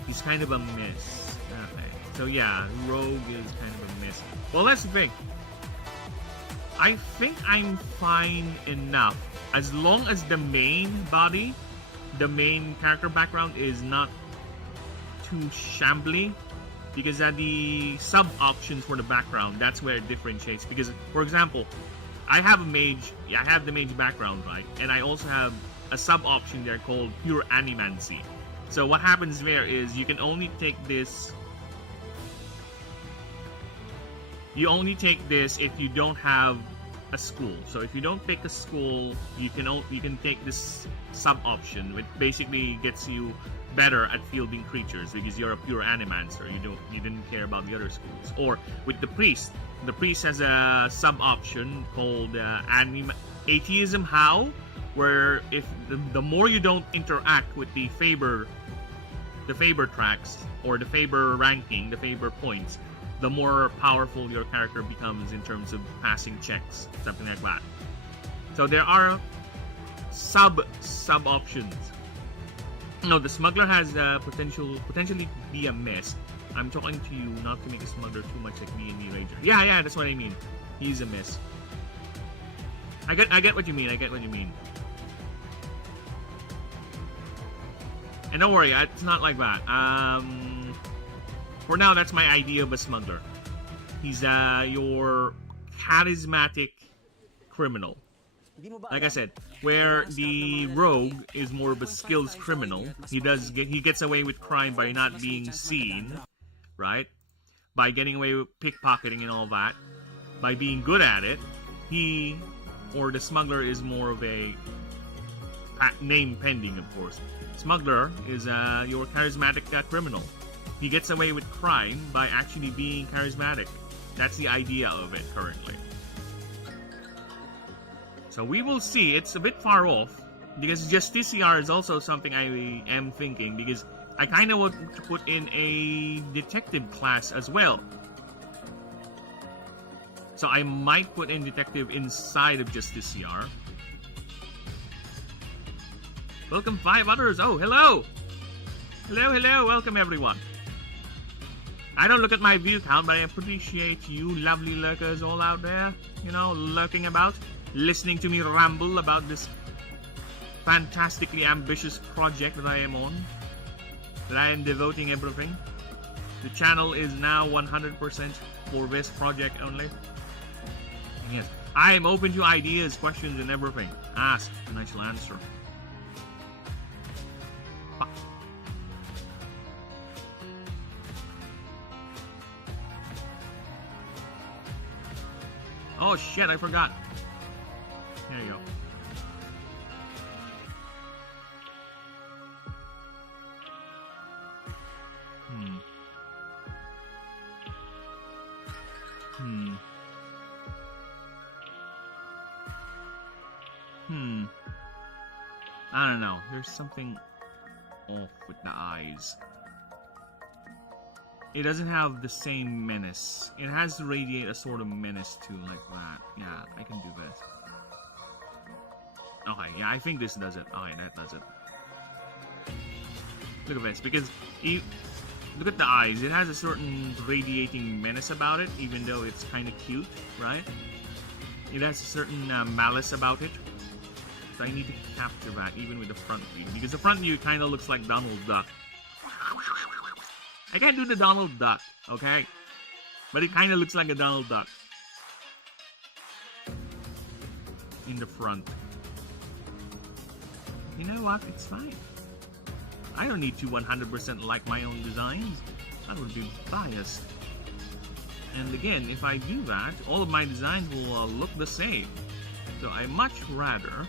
He's kind of a mess. Okay. So yeah, Rogue is kind of a mess. Well, let's think. I think I'm fine enough as long as the main body, the main character background is not too shambly. Because the sub options for the background, that's where it differentiates. Because, for example, I have a mage, I have the mage background, right? And I also have a sub option there called pure animancy. So what happens there is you can only take this. You only take this if you don't have a school. So if you don't take a school, you can take this sub option, which basically gets you better at fielding creatures because you're a pure animancer. You didn't care about the other schools. Or with the priest has a sub option called atheism. How? Where if the more you don't interact with the favor tracks or the favor ranking, the favor points, the more powerful your character becomes in terms of passing checks, something like that. So there are sub options. No, the smuggler has potentially be a mess. I'm talking to you not to make a smuggler too much like D&D Ranger. Yeah, that's what I mean. He's a mess. I get what you mean. I get what you mean. And don't worry, it's not like that. For now, that's my idea of a smuggler. He's your charismatic criminal. Like I said, where the rogue is more of a skills criminal. He gets away with crime by not being seen, right? By getting away with pickpocketing and all that. By being good at it, he or the smuggler is more of a name pending, of course. Smuggler is your charismatic criminal. He gets away with crime by actually being charismatic. That's the idea of it currently. So we will see. It's a bit far off because Justiciar is also something I am thinking, because I kind of want to put in a detective class as well. So I might put in detective inside of Justiciar. Welcome 5 others. Oh, hello. Hello. Welcome everyone. I don't look at my view count, but I appreciate you lovely lurkers all out there, you know, lurking about, listening to me ramble about this fantastically ambitious project that I am on, that I am devoting everything. The channel is now 100% for this project only. Yes, I am open to ideas, questions, and everything. Ask, and I shall answer. Oh shit, I forgot. There you go. I don't know. There's something off with the eyes. It doesn't have the same menace. It has to radiate a sort of menace too, like that. Yeah, I can do this. Okay, yeah, I think this does it. Okay, that does it. Look at this, because look at the eyes. It has a certain radiating menace about it, even though it's kind of cute, right? It has a certain malice about it. So I need to capture that, even with the front view, because the front view kind of looks like Donald Duck. I can't do the Donald Duck, okay? But it kind of looks like a Donald Duck. In the front. You know what? It's fine. I don't need to 100% like my own designs. That would be biased. And again, if I do that, all of my designs will look the same. So I much rather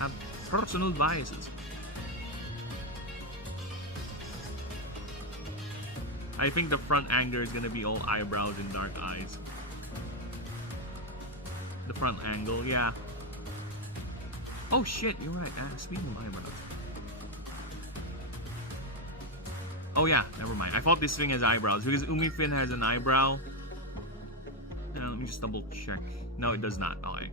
have personal biases. I think the front angle is gonna be all eyebrows and dark eyes. The front angle, yeah. Oh shit, you're right. Speaking of eyebrows. Oh yeah, never mind. I thought this thing has eyebrows because Umifin has an eyebrow. Let me just double check. No, it does not. Okay.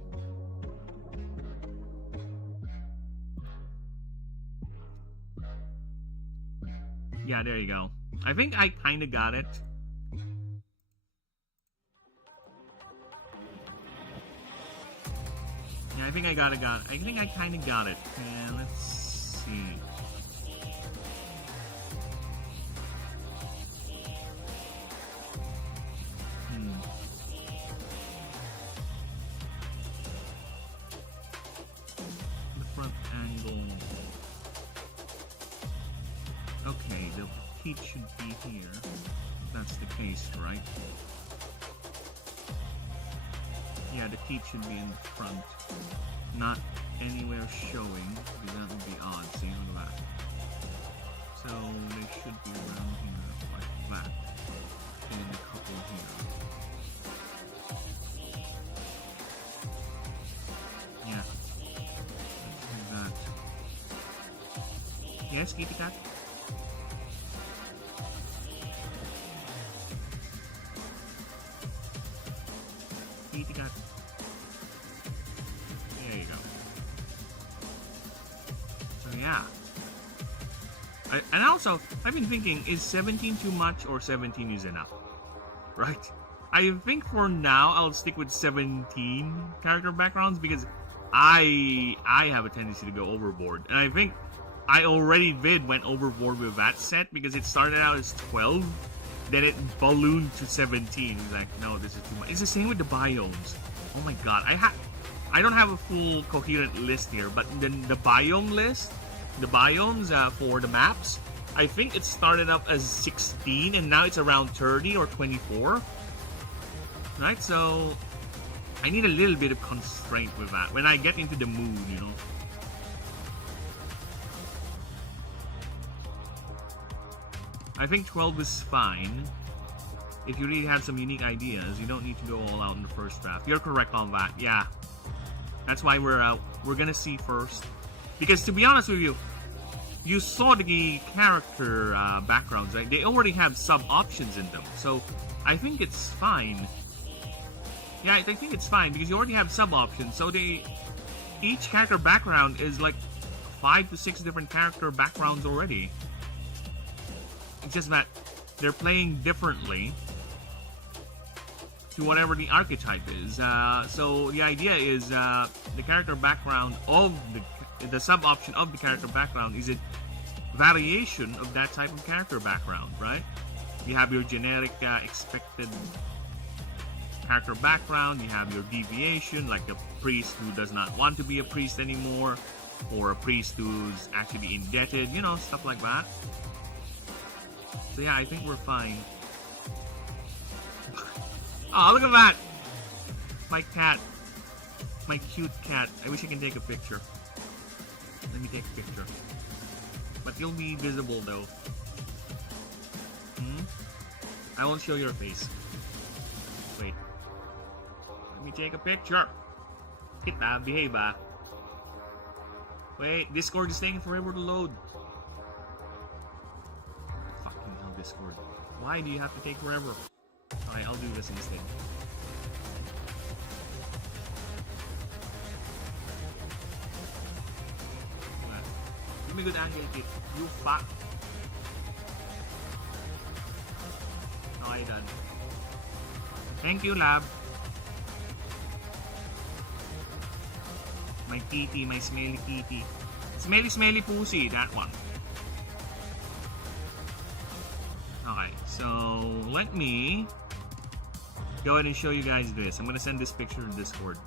Yeah, there you go. I think I kind of got it. Yeah, I think I got it. I think I kind of got it. And let's see. The front angle. Okay, the teeth should be here. If that's the case, right? Yeah, the teeth should be in the front. Not anywhere showing, because that would be odd. See, look at that. So they should be around here, like that. And a couple here. Yeah. Let's do that. Yes, Kitty Cat? Kitty Cat. There you go. So yeah. And also, I've been thinking, is 17 too much or 17 is enough? Right? I think for now, I'll stick with 17 character backgrounds because I have a tendency to go overboard, and I think I already went overboard with that set because it started out as 12, then it ballooned to 17. Like, no, this is too much. It's the same with the biomes. Oh my god, I don't have a full coherent list here, but then the biome list, the biomes for the maps, I think it started up as 16 and now it's around 30 or 24. Right, so I need a little bit of constraint with that when I get into the mood, you know. I think 12 is fine. If you really have some unique ideas, you don't need to go all out in the first draft. You're correct on that, yeah. That's why we're gonna see first. Because to be honest with you, you saw the character backgrounds, right? They already have sub-options in them. So I think it's fine. Yeah, I think it's fine because you already have sub-options. So each character background is like 5 to 6 different character backgrounds already. It's just that they're playing differently to whatever the archetype is. So the idea is the character background of the sub-option of the character background is a variation of that type of character background, right? You have your generic expected character background, you have your deviation, like a priest who does not want to be a priest anymore, or a priest who's actually indebted, you know, stuff like that. So yeah, I think we're fine. Oh, look at that! My cat. My cute cat. I wish I can take a picture. Let me take a picture. But you'll be visible though. I won't show your face. Wait. Let me take a picture. Kita, behave ah. Wait, Discord is taking forever to load. Fucking hell, Discord. Why do you have to take forever? Alright, I'll do this instead. Give me a good angle, kid. You fuck. Okay, done. Thank you, lab. My kitty, my smelly kitty. Smelly pussy, that one. Okay, so let me go ahead and show you guys this. I'm gonna send this picture in Discord.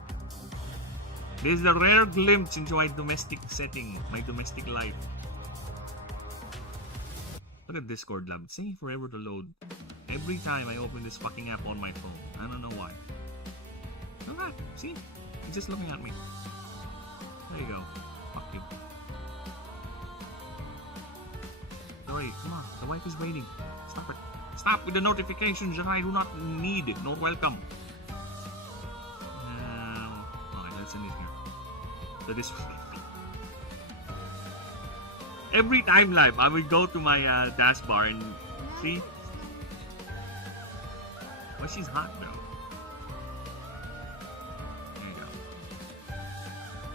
This is the rare glimpse into my domestic setting, my domestic life. Look at Discord, lab. It's taking forever to load. Every time I open this fucking app on my phone. I don't know why. Look at that. See? It's just looking at me. There you go. Fuck you. Sorry, come on. The wife is waiting. Stop it. Stop with the notifications that I do not need. Not welcome. Alright, let's end it here. So this every time live, I will go to my taskbar and see. Well, she's hot though. There you go.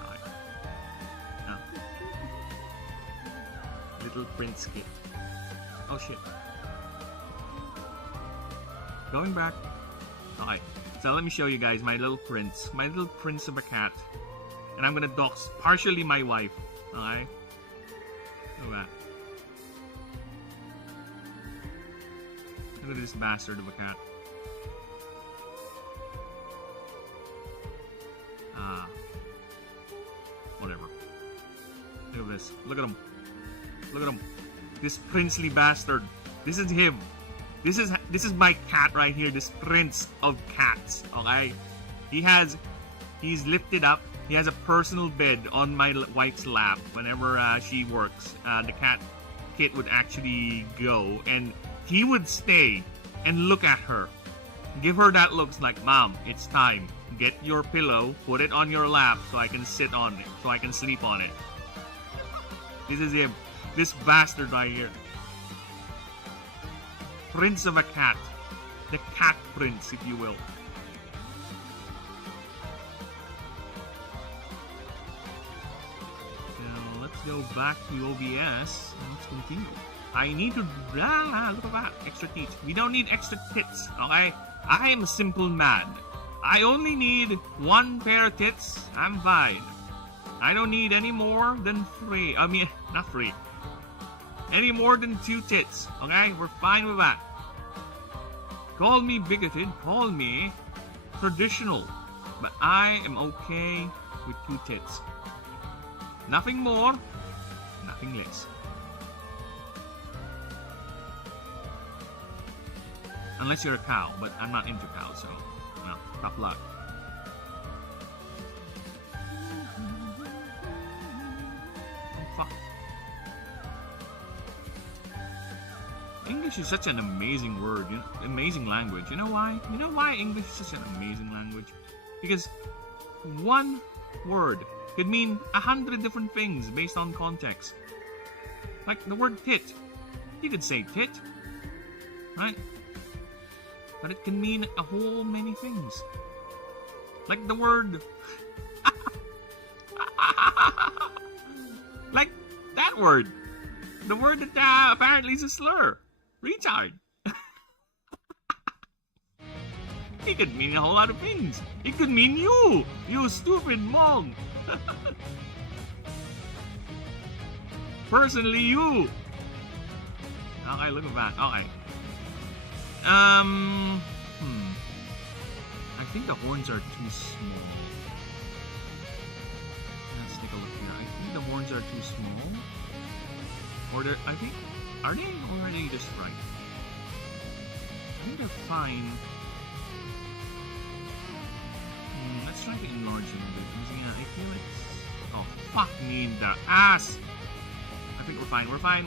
Alright. Now. Little Prince kid. Oh shit. Going back. Alright. So let me show you guys my little prince. My little prince of a cat. And I'm gonna dox partially my wife. Okay? Look at that. Look at this bastard of a cat. Whatever. Look at this. Look at him. Look at him. This princely bastard. This is him. This is my cat right here. This prince of cats. Okay? He's lifted up. He has a personal bed on my wife's lap whenever she works. The cat kit would actually go and he would stay and look at her. Give her that looks like, Mom, it's time. Get your pillow, put it on your lap so I can sit on it, so I can sleep on it. This is him. This bastard right here. Prince of a cat. The cat prince, if you will. Now, let's go back to OBS and let's continue. I need to... look at that. Extra teeth. We don't need extra tits, okay? I am a simple man. I only need one pair of tits. I'm fine. I don't need any more than 3. I mean, not 3. Any more than 2 tits. Okay? We're fine with that. Call me bigoted. Call me traditional. But I am okay with 2 tits. Nothing more. Nothing less. Unless you're a cow. But I'm not into cows, so, you know, tough luck. English is such an amazing word, amazing language. You know why? You know why English is such an amazing language? Because one word could mean 100 different things based on context. Like the word tit. You could say tit, right? But it can mean a whole many things. Like the word... like that word. The word that apparently is a slur. Retard. It could mean a whole lot of things. It could mean you stupid mong. Personally, you. Okay, look at that. Okay. I think the horns are too small. Let's take a look here. I think the horns are too small. Or I think, are they, or are they just right? I think they're fine. Let's try to enlarge them a bit. Yeah, I feel like, oh, fuck me in the ass! I think we're fine, we're fine.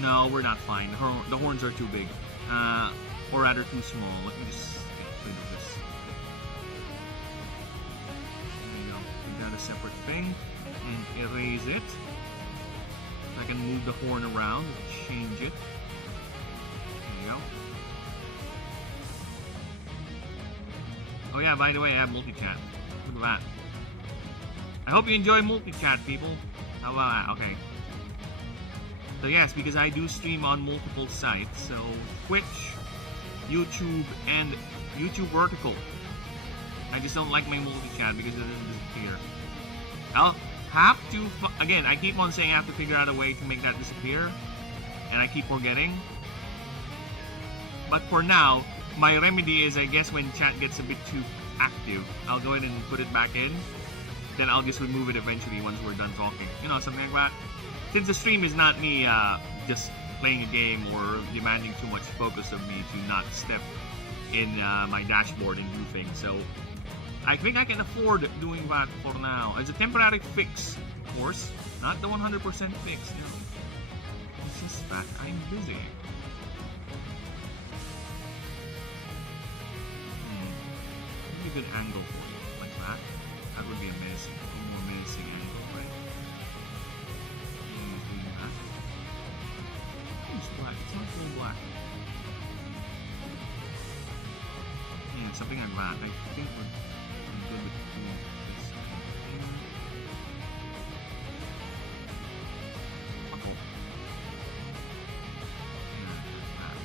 No, we're not fine. The horns are too big. Or rather too small. Let me just get rid of this. There you go. We got a separate thing. And erase it. I can move the horn around and change it. There you go. Oh yeah, by the way, I have multi-chat. Look at that. I hope you enjoy multi-chat, people. How about that? Okay. So yes, because I do stream on multiple sites, so Twitch, YouTube, and YouTube Vertical. I just don't like my multi-chat because it doesn't disappear. I'll have to, again, I keep on saying I have to figure out a way to make that disappear, and I keep forgetting. But for now, my remedy is, I guess, when chat gets a bit too active, I'll go ahead and put it back in. Then I'll just remove it eventually once we're done talking. You know, something like that. Since the stream is not me just playing a game or demanding too much focus of me to not step in my dashboard and do things. So I think I can afford doing that for now. It's a temporary fix, of course. Not the 100% fix, you know. It's just that I'm busy. Maybe a good angle for you, like that. That would be amazing. A more menacing angle, right? Doing that. It's black. It's not full black. Yeah, something like that. I think we're good with doing this kind of thing. Couple. Yeah, like that.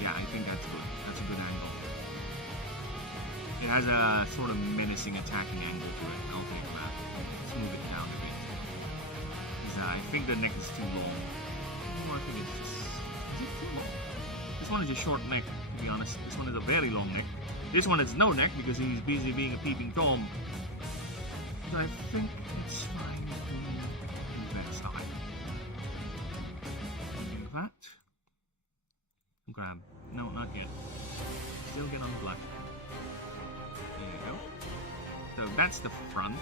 Yeah, I think that's good. That's a good angle. It has a sort of menacing attacking angle to it. I'll take that. Let's move it down a bit. I think the neck is too long. No, I think it's just... Is it too long? This one is a short neck, to be honest. This one is a very long neck. This one is no neck because he's busy being a peeping Tom. But I think it's fine to do that side. Like that. Grab. No, not yet. Still get on black. There you go. So that's the front.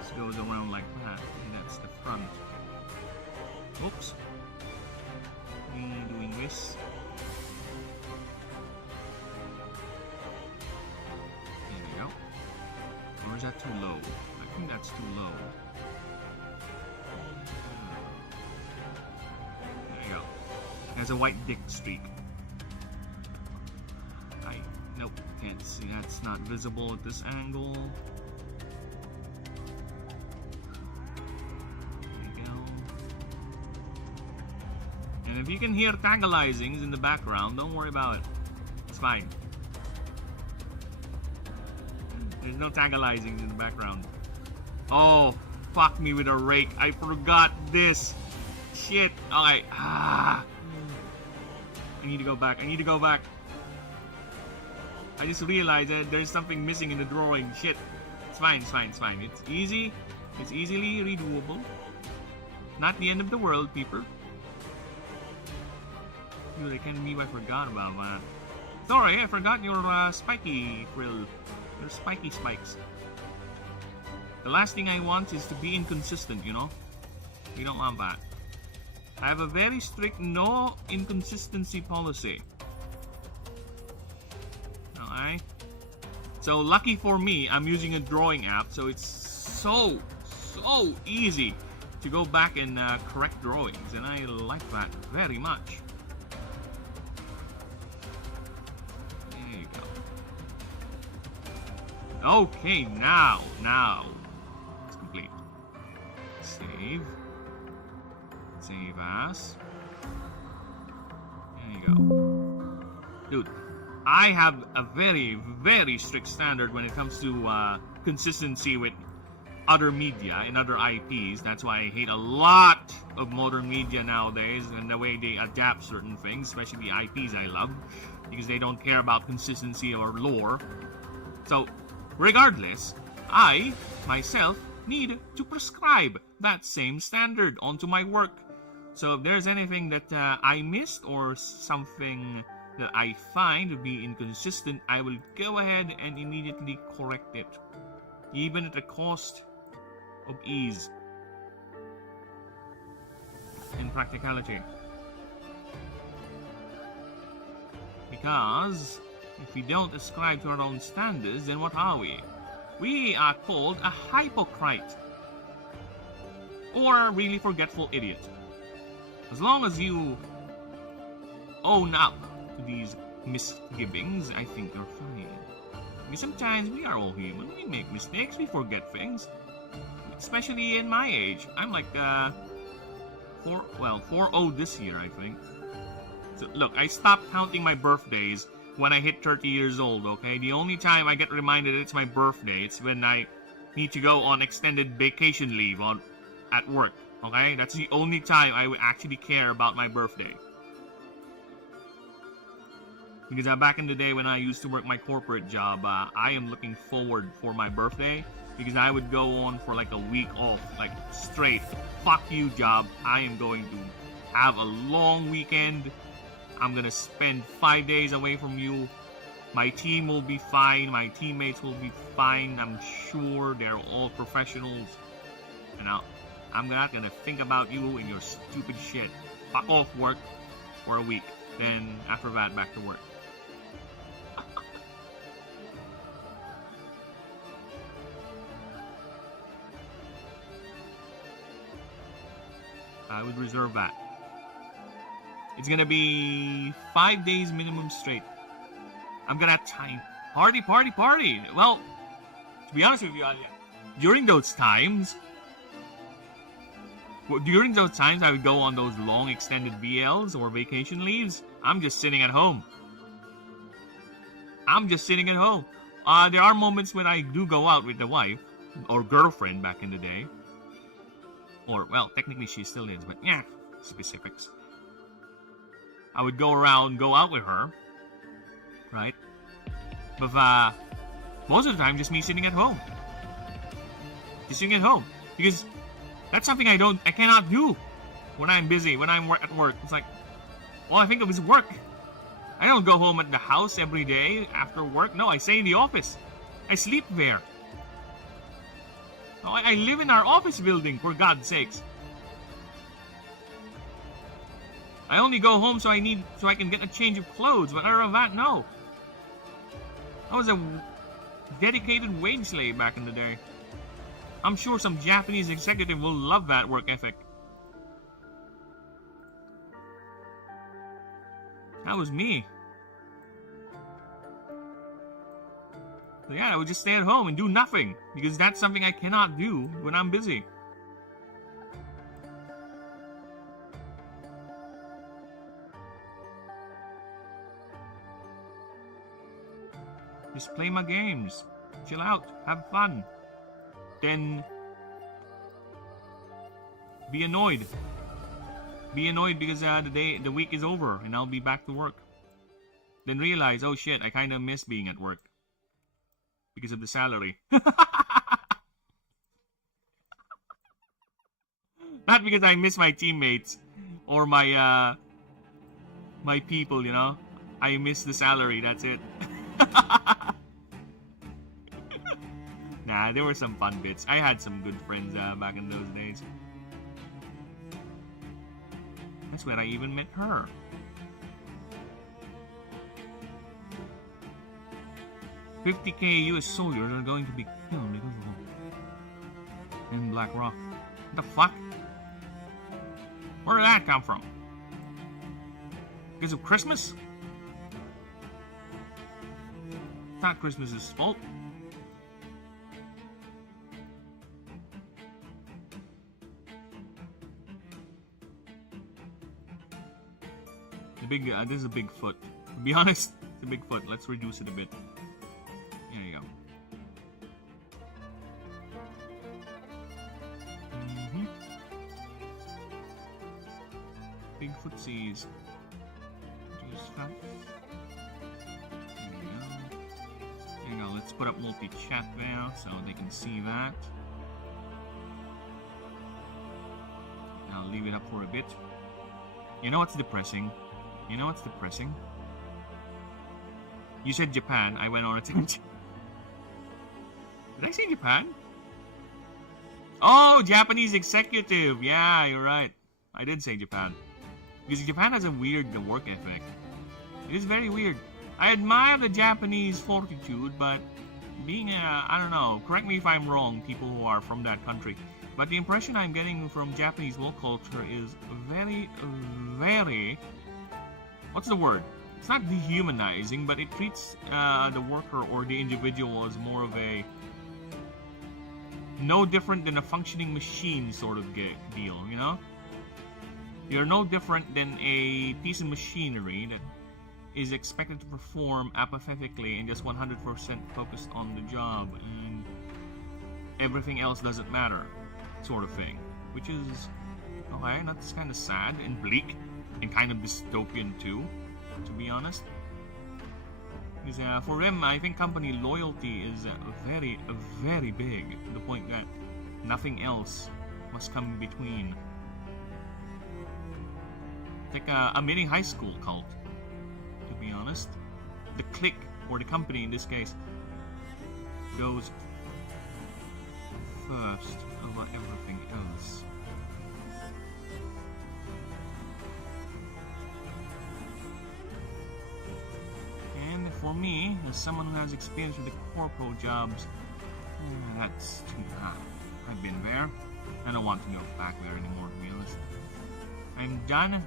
This goes around like that. And that's the front. Oops. Doing this. There we go. Or is that too low? I think that's too low. There you go. There's a white dick streak. Nope, can't see. That's not visible at this angle. If you can hear tangalizings in the background, don't worry about it. It's fine. There's no tangalizings in the background. Oh, fuck me with a rake. I forgot this. Shit. Alright. I need to go back. I need to go back. I just realized that there's something missing in the drawing. Shit. It's fine, it's fine, it's fine. It's easy. It's easily redoable. Not the end of the world, people. Dude, I can't believe I forgot about that. Sorry, I forgot your spiky frill. Your spiky spikes. The last thing I want is to be inconsistent, you know? We don't want that. I have a very strict no inconsistency policy. Alright? So lucky for me, I'm using a drawing app, so it's so easy to go back and correct drawings, and I like that very much. There you go. Okay, now it's complete. Save as. There you go. Dude, I have a very strict standard when it comes to consistency with other media and other IPs. That's why I hate a lot of modern media nowadays and the way they adapt certain things, especially the IPs I love, because they don't care about consistency or lore. So, regardless, I, myself, need to prescribe that same standard onto my work. So if there's anything that I missed or something that I find to be inconsistent, I will go ahead and immediately correct it, even at the cost of ease and practicality. Because if we don't ascribe to our own standards, then what are we? We are called a hypocrite, or a really forgetful idiot. As long as you own up to these misgivings, I think you're fine. Because sometimes we are all human. We make mistakes. We forget things. Especially in my age. I'm like 4-0 this year, I think. So look, I stopped counting my birthdays when I hit 30 years old, okay? The only time I get reminded it's my birthday, it's when I need to go on extended vacation leave at work. Okay, that's the only time I would actually care about my birthday. Because back in the day when I used to work my corporate job, I am looking forward for my birthday. Because I would go on for like a week off, like straight. Fuck you, job. I am going to have a long weekend. I'm gonna spend 5 days away from you. My team will be fine. My teammates will be fine. I'm sure they're all professionals. And I'm not gonna think about you and your stupid shit. Fuck off work for a week. Then after that, back to work. I would reserve that. It's gonna be 5 days minimum straight. I'm gonna have time. Party. Well, to be honest with you, during those times, I would go on those long extended VLs or vacation leaves. I'm just sitting at home. There are moments when I do go out with the wife or girlfriend back in the day. Or, well, technically she still is, but yeah, specifics. I would go out with her, right? But most of the time, just me sitting at home. Because that's something I cannot do when I'm busy, when I'm at work. It's like, all I think of is work. I don't go home at the house every day after work. No, I stay in the office. I sleep there. I live in our office building, for God's sakes. I only go home so I can get a change of clothes, but other than that, no. I was a dedicated wage slave back in the day. I'm sure some Japanese executive will love that work ethic. That was me. So yeah, I would just stay at home and do nothing, because that's something I cannot do when I'm busy. Just play my games. Chill out. Have fun. Then be annoyed. Be annoyed because the week is over and I'll be back to work. Then realize, oh shit, I kind of miss being at work because of the salary. Not because I miss my teammates or my my people, you know. I miss the salary, that's it. Nah, there were some fun bits. I had some good friends back in those days. That's when I even met her. $50,000 US soldiers are going to be killed because of in Black Rock. What the fuck? Where did that come from? Because of Christmas? It's not Christmas's fault. The big, this is a big foot. To be honest, it's a big foot. Let's reduce it a bit. There you go. Big footsies. Just fat. There you go. There you go. Let's put up multi-chat there so they can see that. I'll leave it up for a bit. You know what's depressing? You know what's depressing? You said Japan. I went on a tangent. Did I say Japan? Oh, Japanese executive. Yeah, you're right. I did say Japan. Because Japan has a weird work ethic. It is very weird. I admire the Japanese fortitude, but being I don't know, correct me if I'm wrong, people who are from that country, but the impression I'm getting from Japanese work culture is very, very, what's the word? It's not dehumanizing, but it treats the worker or the individual as more of a no different than a functioning machine sort of deal, you know? You're no different than a piece of machinery that is expected to perform apathetically and just 100% focused on the job, and everything else doesn't matter, sort of thing. Which is, okay, that's kind of sad and bleak and kind of dystopian too, to be honest. Because for them, I think company loyalty is very, very big, to the point that nothing else must come in between. It's like a mini high school cult, to be honest. The clique, or the company in this case, goes first over everything else. And for me, as someone who has experience with the corpo jobs, that's too high. I've been there. I don't want to go back there anymore, to be honest. I'm done.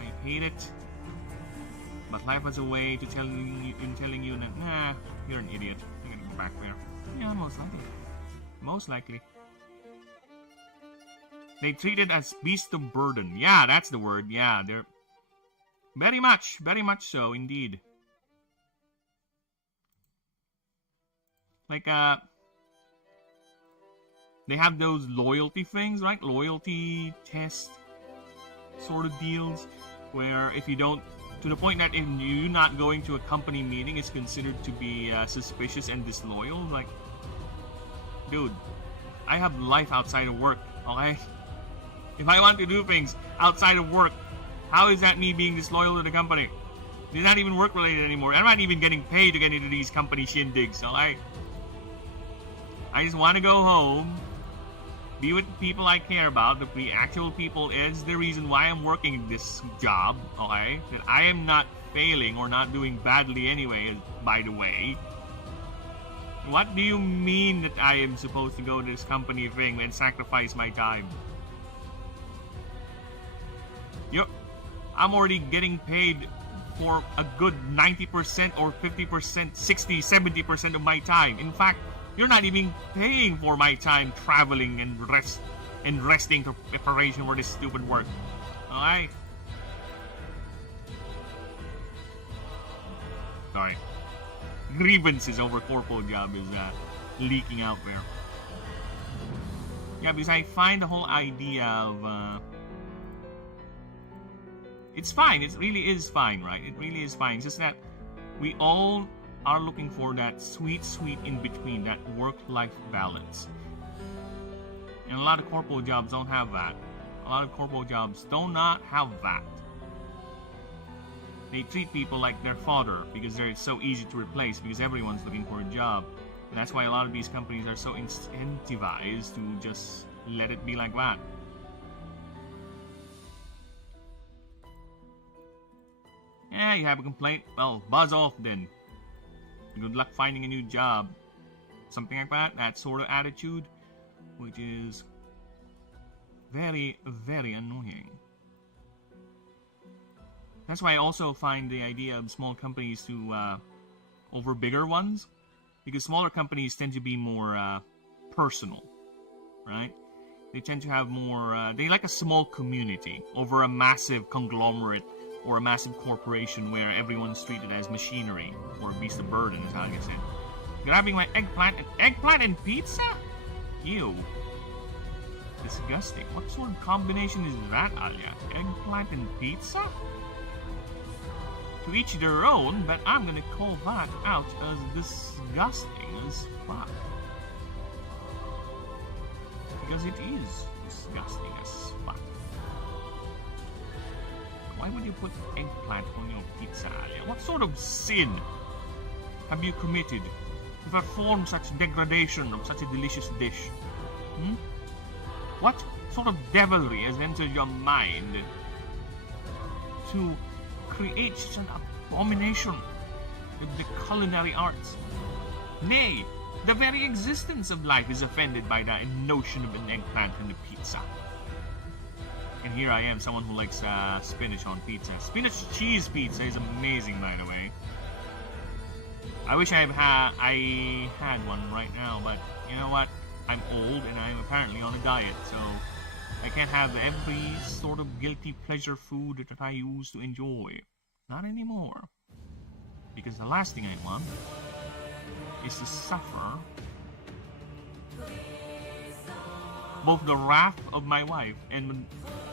I hate it. But life has a way to telling you that, nah, you're an idiot. You're gonna go back there. Yeah, most likely. Most likely. They treat it as beast of burden. Yeah, that's the word. Yeah, they're very much so, indeed. Like, they have those loyalty things, right? Loyalty test sort of deals, where if you don't, to the point that if you not going to a company meeting is considered to be suspicious and disloyal. Like, dude, I have life outside of work, okay? If I want to do things outside of work, how is that me being disloyal to the company? They're not even work related anymore. I'm not even getting paid to get into these company shindigs, alright? I just want to go home, be with the people I care about. The actual people is the reason why I'm working this job, okay? That I am not failing or not doing badly anyway, by the way. What do you mean that I am supposed to go to this company thing and sacrifice my time? I'm already getting paid for a good 90% or 50%, 60, 70% of my time. In fact, you're not even paying for my time traveling and resting for preparation for this stupid work. Alright? Sorry. grievances over corpo job is leaking out there. Yeah, because I find the whole idea of it's fine. It really is fine, right? It really is fine. It's just that we all are looking for that sweet in between, that work-life balance. And a lot of corpo jobs don't have that. A lot of corpo jobs do not have that. They treat people like their fodder because they're so easy to replace because everyone's looking for a job. And that's why a lot of these companies are so incentivized to just let it be like that. Yeah, you have a complaint? Well, buzz off then. Good luck finding a new job. Something like that, that sort of attitude, which is very, very annoying. That's why I also find the idea of small companies to over bigger ones, because smaller companies tend to be more personal, right? They tend to have more, they like a small community over a massive conglomerate or a massive corporation where everyone's treated as machinery or a beast of burden, is how I said. Grabbing my eggplant and pizza? Ew. Disgusting. What sort of combination is that, Alia? Eggplant and pizza? To each their own, but I'm gonna call that out as disgusting as fuck. Because it is disgusting as fuck. Why would you put eggplant on your pizza, Alia? What sort of sin have you committed to perform such degradation of such a delicious dish? What sort of devilry has entered your mind to create such an abomination of the culinary arts? Nay, the very existence of life is offended by the notion of an eggplant in the pizza. And here I am, someone who likes spinach on pizza. Spinach cheese pizza is amazing, by the way. I wish I had one right now, but you know what? I'm old and I'm apparently on a diet, so I can't have every sort of guilty pleasure food that I used to enjoy. Not anymore. Because the last thing I want is to suffer both the wrath of my wife and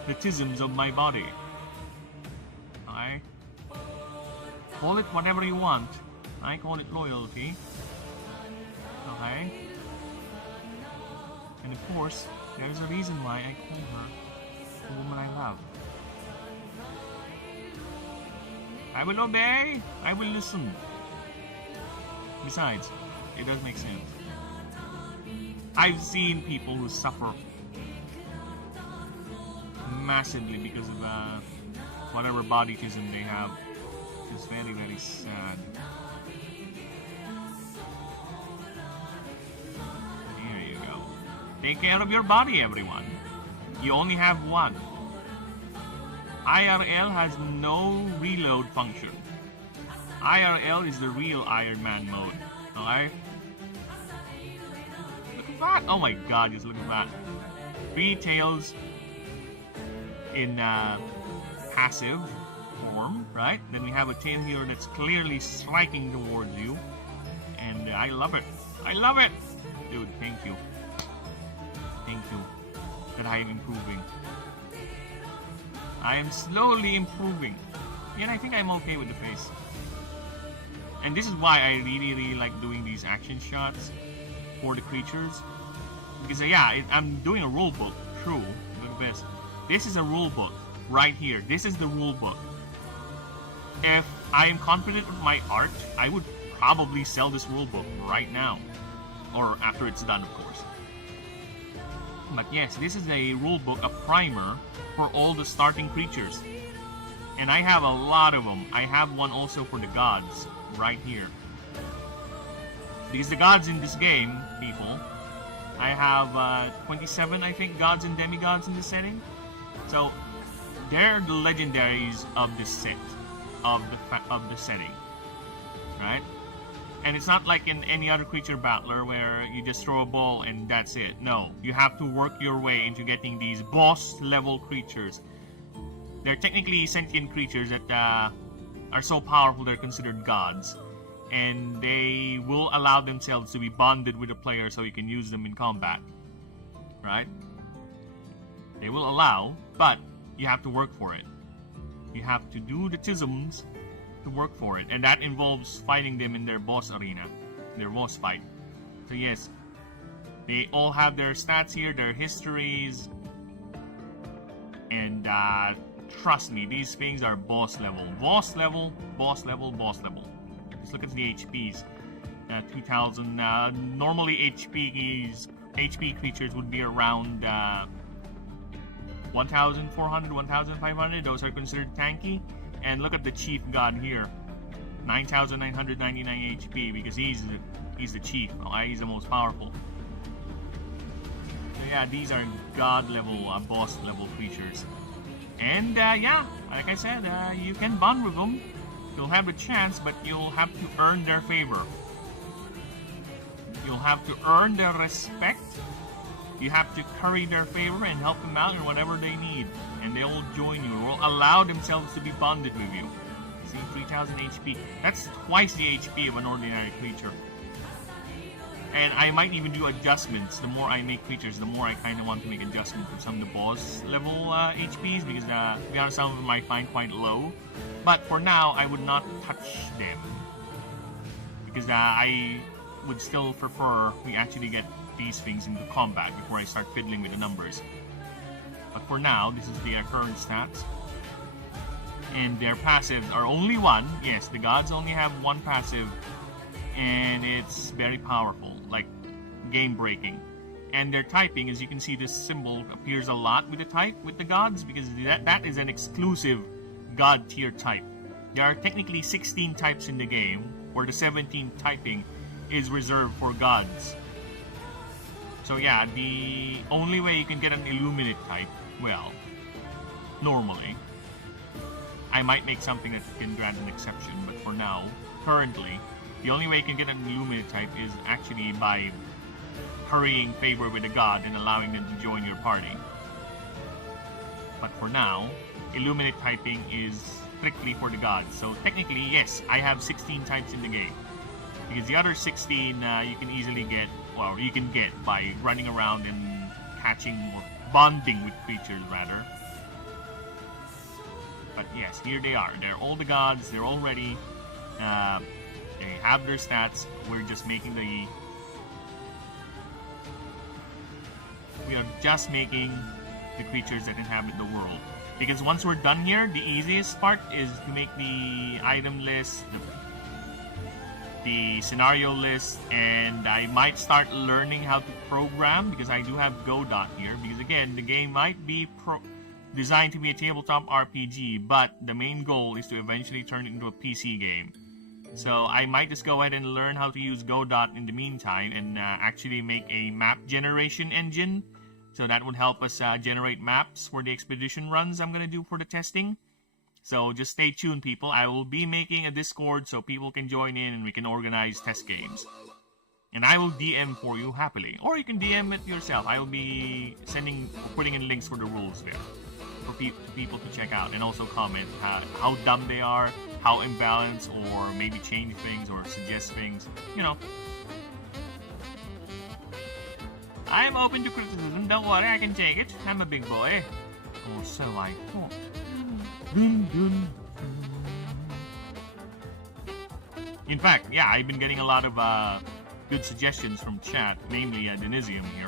the tisms of my body. Okay? Call it whatever you want. I call it loyalty. Okay? And of course, there's a reason why I call her the woman I love. I will obey. I will listen. Besides, it does make sense. I've seen people who suffer massively because of whatever bodyism they have. It's very, very sad. There you go. Take care of your body, everyone. You only have one. IRL has no reload function. IRL is the real Iron Man mode. Alright? Look at that! Oh my god, just look at that. 3 tails in passive form, right? Then we have a tail here that's clearly striking towards you. And I love it. I love it! Dude, thank you. Thank you. That I am improving. I am slowly improving. Yet I think I'm okay with the face. And this is why I really, really like doing these action shots for the creatures. Because yeah, I'm doing a rule book. True. Look at this. This is a rule book. Right here. This is the rule book. If I am confident with my art, I would probably sell this rule book right now. Or after it's done, of course. But yes, this is a rule book, a primer for all the starting creatures. And I have a lot of them. I have one also for the gods, right here. Because the gods in this game, people, I have 27, I think, gods and demigods in this setting. So, they're the legendaries of this set, of the setting, right? And it's not like in any other creature battler where you just throw a ball and that's it. No, you have to work your way into getting these boss level creatures. They're technically sentient creatures that are so powerful they're considered gods. and they will allow themselves to be bonded with a player so you can use them in combat. Right? They will allow, but you have to work for it. You have to do the tisms to work for it, and that involves fighting them in their boss arena, their boss fight. So yes, they all have their stats here, their histories, and trust me, these things are boss level. Boss level, boss level, boss level. Just look at the HPs. 2,000. Normally HP creatures would be around 1,400, 1,500. Those are considered tanky. And look at the chief god here, 9,999 HP, because he's the chief. Okay? He's the most powerful. So yeah, these are god level, boss level creatures. And yeah, like I said, you can bond with them. You'll have a chance, but you'll have to earn their favor. You'll have to earn their respect. You have to curry their favor and help them out in whatever they need. And they will join you, will allow themselves to be bonded with you. See, 3,000 HP. That's twice the HP of an ordinary creature. And I might even do adjustments. The more I make creatures, the more I kind of want to make adjustments with some of the boss level HPs, because to be honest, some of them I find quite low. But for now, I would not touch them, because I would still prefer we actually get these things into combat before I start fiddling with the numbers. But for now, this is their current stats. And their passives are only one. Yes, the gods only have one passive, and it's very powerful, like game-breaking. And their typing, as you can see, this symbol appears a lot with the gods, because that is an exclusive god tier type. There are technically 16 types in the game, where the 17th typing is reserved for gods. So yeah, the only way you can get an Illuminate type, well, normally, I might make something that can grant an exception, but for now, currently, the only way you can get an Illuminate type is actually by currying favor with a god and allowing them to join your party. But for now, Illuminate typing is strictly for the gods. So technically, yes, I have 16 types in the game. Because the other 16 you can easily get, well, you can get by running around and catching or bonding with creatures, rather. But yes, here they are. They're all the gods. They're all ready. They have their stats. We're just making the... We are just making the creatures that inhabit the world. Because once we're done here, the easiest part is to make the item list, the scenario list, and I might start learning how to program, because I do have Godot here. Because again, the game might be designed to be a tabletop RPG, but the main goal is to eventually turn it into a PC game. So I might just go ahead and learn how to use Godot in the meantime, and actually make a map generation engine. So that would help us generate maps for the expedition runs I'm going to do for the testing. So just stay tuned, people. I will be making a Discord so people can join in and we can organize test games. And I will DM for you happily. Or you can DM it yourself. I will be putting in links for the rules there for people to check out. And also comment how dumb they are, how imbalanced, or maybe change things or suggest things. You know. I'm open to criticism. Don't worry, I can take it. I'm a big boy. Or so I thought. In fact, yeah, I've been getting a lot of good suggestions from chat, namely Denisium here.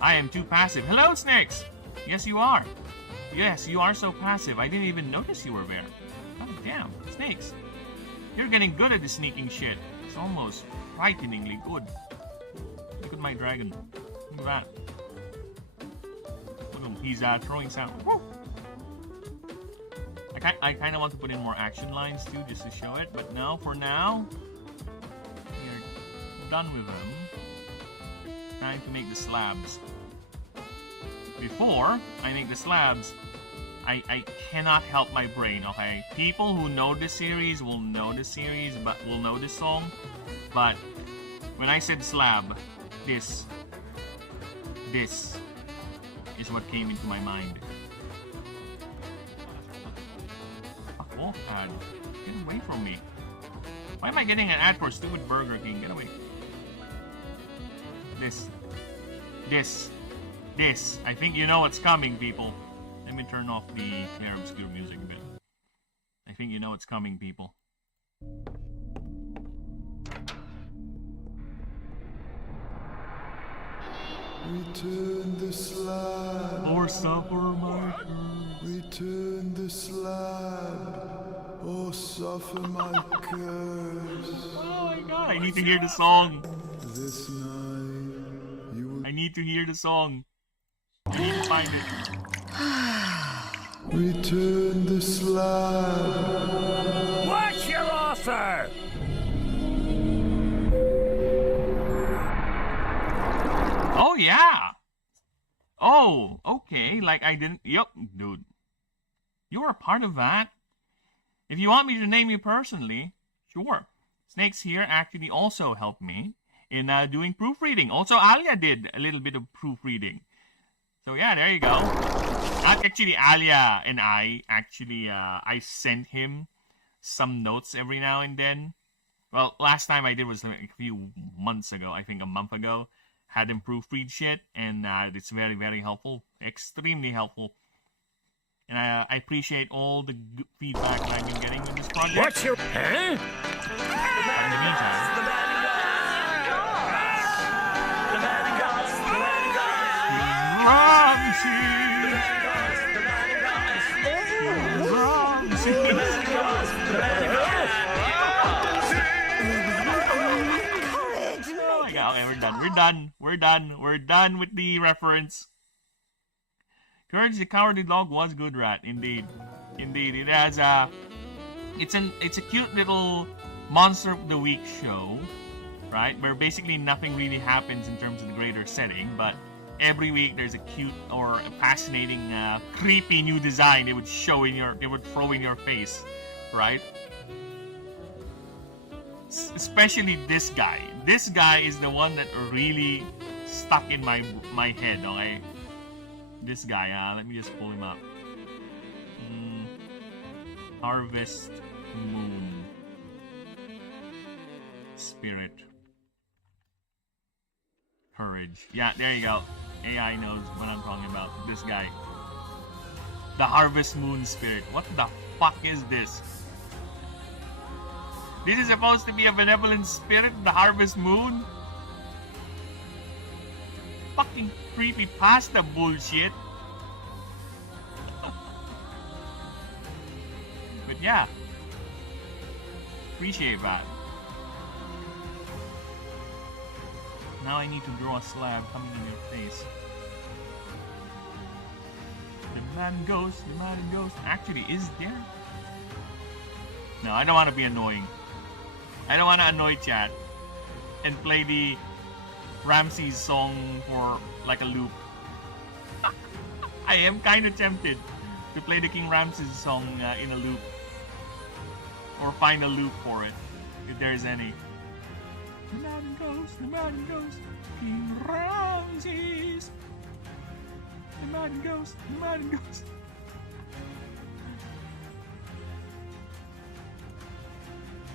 I am too passive. Hello, Snakes! Yes, you are. Yes, you are so passive. I didn't even notice you were there. Oh, damn. Snakes. You're getting good at the sneaking shit. It's almost frighteningly good. Look at my dragon. Look at that. Look at him. He's throwing sound. Woo! I kind of want to put in more action lines too, just to show it. But no, for now, we're done with them. Time to make the slabs. Before I make the slabs, I cannot help my brain, okay? People who know this series will know this series, but will know this song. But when I said slab, this is what came into my mind. Fuck off, Ad. Get away from me. Why am I getting an ad for stupid Burger King? Get away. This. I think you know what's coming, people. Let me turn off the clear obscure music a bit. I think you know what's coming, people. Return the slab. Or suffer my curse. Return the slab. Or suffer my curse. Oh my god, I need to hear the song. This night you will I need to hear the song. I need to find it. return the slab. What's your offer? Oh yeah. Oh, okay. Like I didn't. Yup, dude. You were a part of that. If you want me to name you personally, sure. Snakes here actually also helped me in doing proofreading. Also, Alia did a little bit of proofreading. So yeah, there you go. Actually, Alia and I actually I sent him some notes every now and then. Well, last time I did was like a few months ago. I think a month ago. Had him proofread shit, and it's very, very helpful. Extremely helpful. And I appreciate all the good feedback that I've been getting with this project. What's your... Huh? In the meantime... We're done with the reference. Courage the Cowardly Dog was good, Rat. Indeed. It has it's a cute little Monster of the Week show, right? Where basically nothing really happens in terms of the greater setting, but every week there's a cute or a fascinating, creepy new design they would throw in your face, right? Especially this guy. This guy is the one that really stuck in my head, okay? This guy, let me just pull him up. Harvest Moon Spirit. Courage. Yeah, there you go. AI knows what I'm talking about. This guy. The Harvest Moon Spirit. What the fuck is this? This is supposed to be a benevolent spirit, the Harvest Moon? Fucking creepypasta bullshit. But yeah. Appreciate that. Now I need to draw a slab coming in your face. The man ghost. Actually, is there? No, I don't want to be annoying. I don't want to annoy chat and play the Ramses song for like a loop. I am kind of tempted to play the King Ramses song in a loop. Or find a loop for it, if there is any. The man goes, King Ramses. The man goes.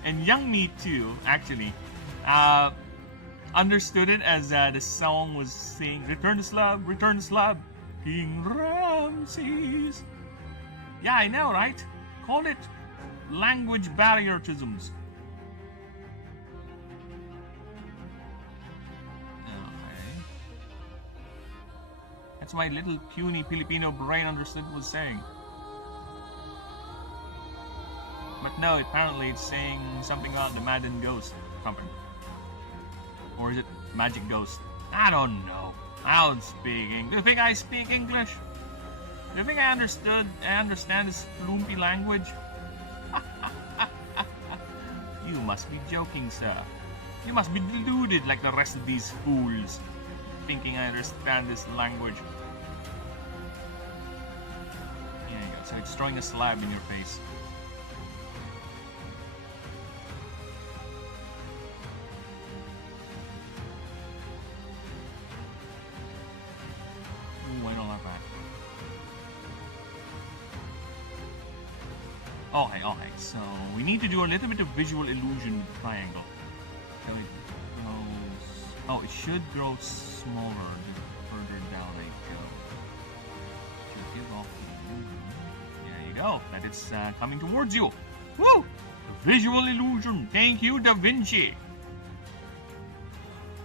And Young Me too, actually, understood it as the song was saying, Return the slab, King Ramses. Yeah, I know, right? Call it language barrierisms. Okay. That's why little puny Filipino brain understood what it was saying. But no, apparently it's saying something about the Madden Ghost Company. Or is it Magic Ghost? I don't know. I don't speak English. Do you think I speak English? Do you think I understand this lumpy language? You must be joking, sir. You must be deluded like the rest of these fools, thinking I understand this language. Here you go. So it's throwing a slab in your face. Ooh, I don't like that. Okay, okay. So we need to do a little bit of visual illusion with triangle. So it grows. Oh, it should grow smaller the further down I go. Should give off the illusion. There you go. That it's coming towards you. Woo! Visual illusion. Thank you, Da Vinci.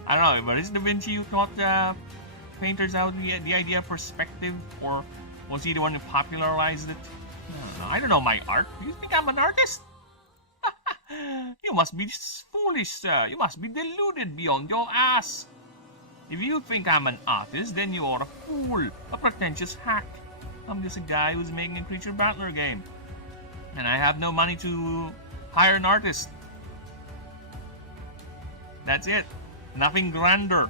I don't know, but is Da Vinci who taught painters out the idea of perspective, or was he the one who popularized it? I don't know my art. You think I'm an artist? You must be foolish, sir. You must be deluded beyond your ass. If you think I'm an artist, then you're a fool, a pretentious hack. I'm just a guy who's making a creature battler game, and I have no money to hire an artist. That's it. Nothing grander.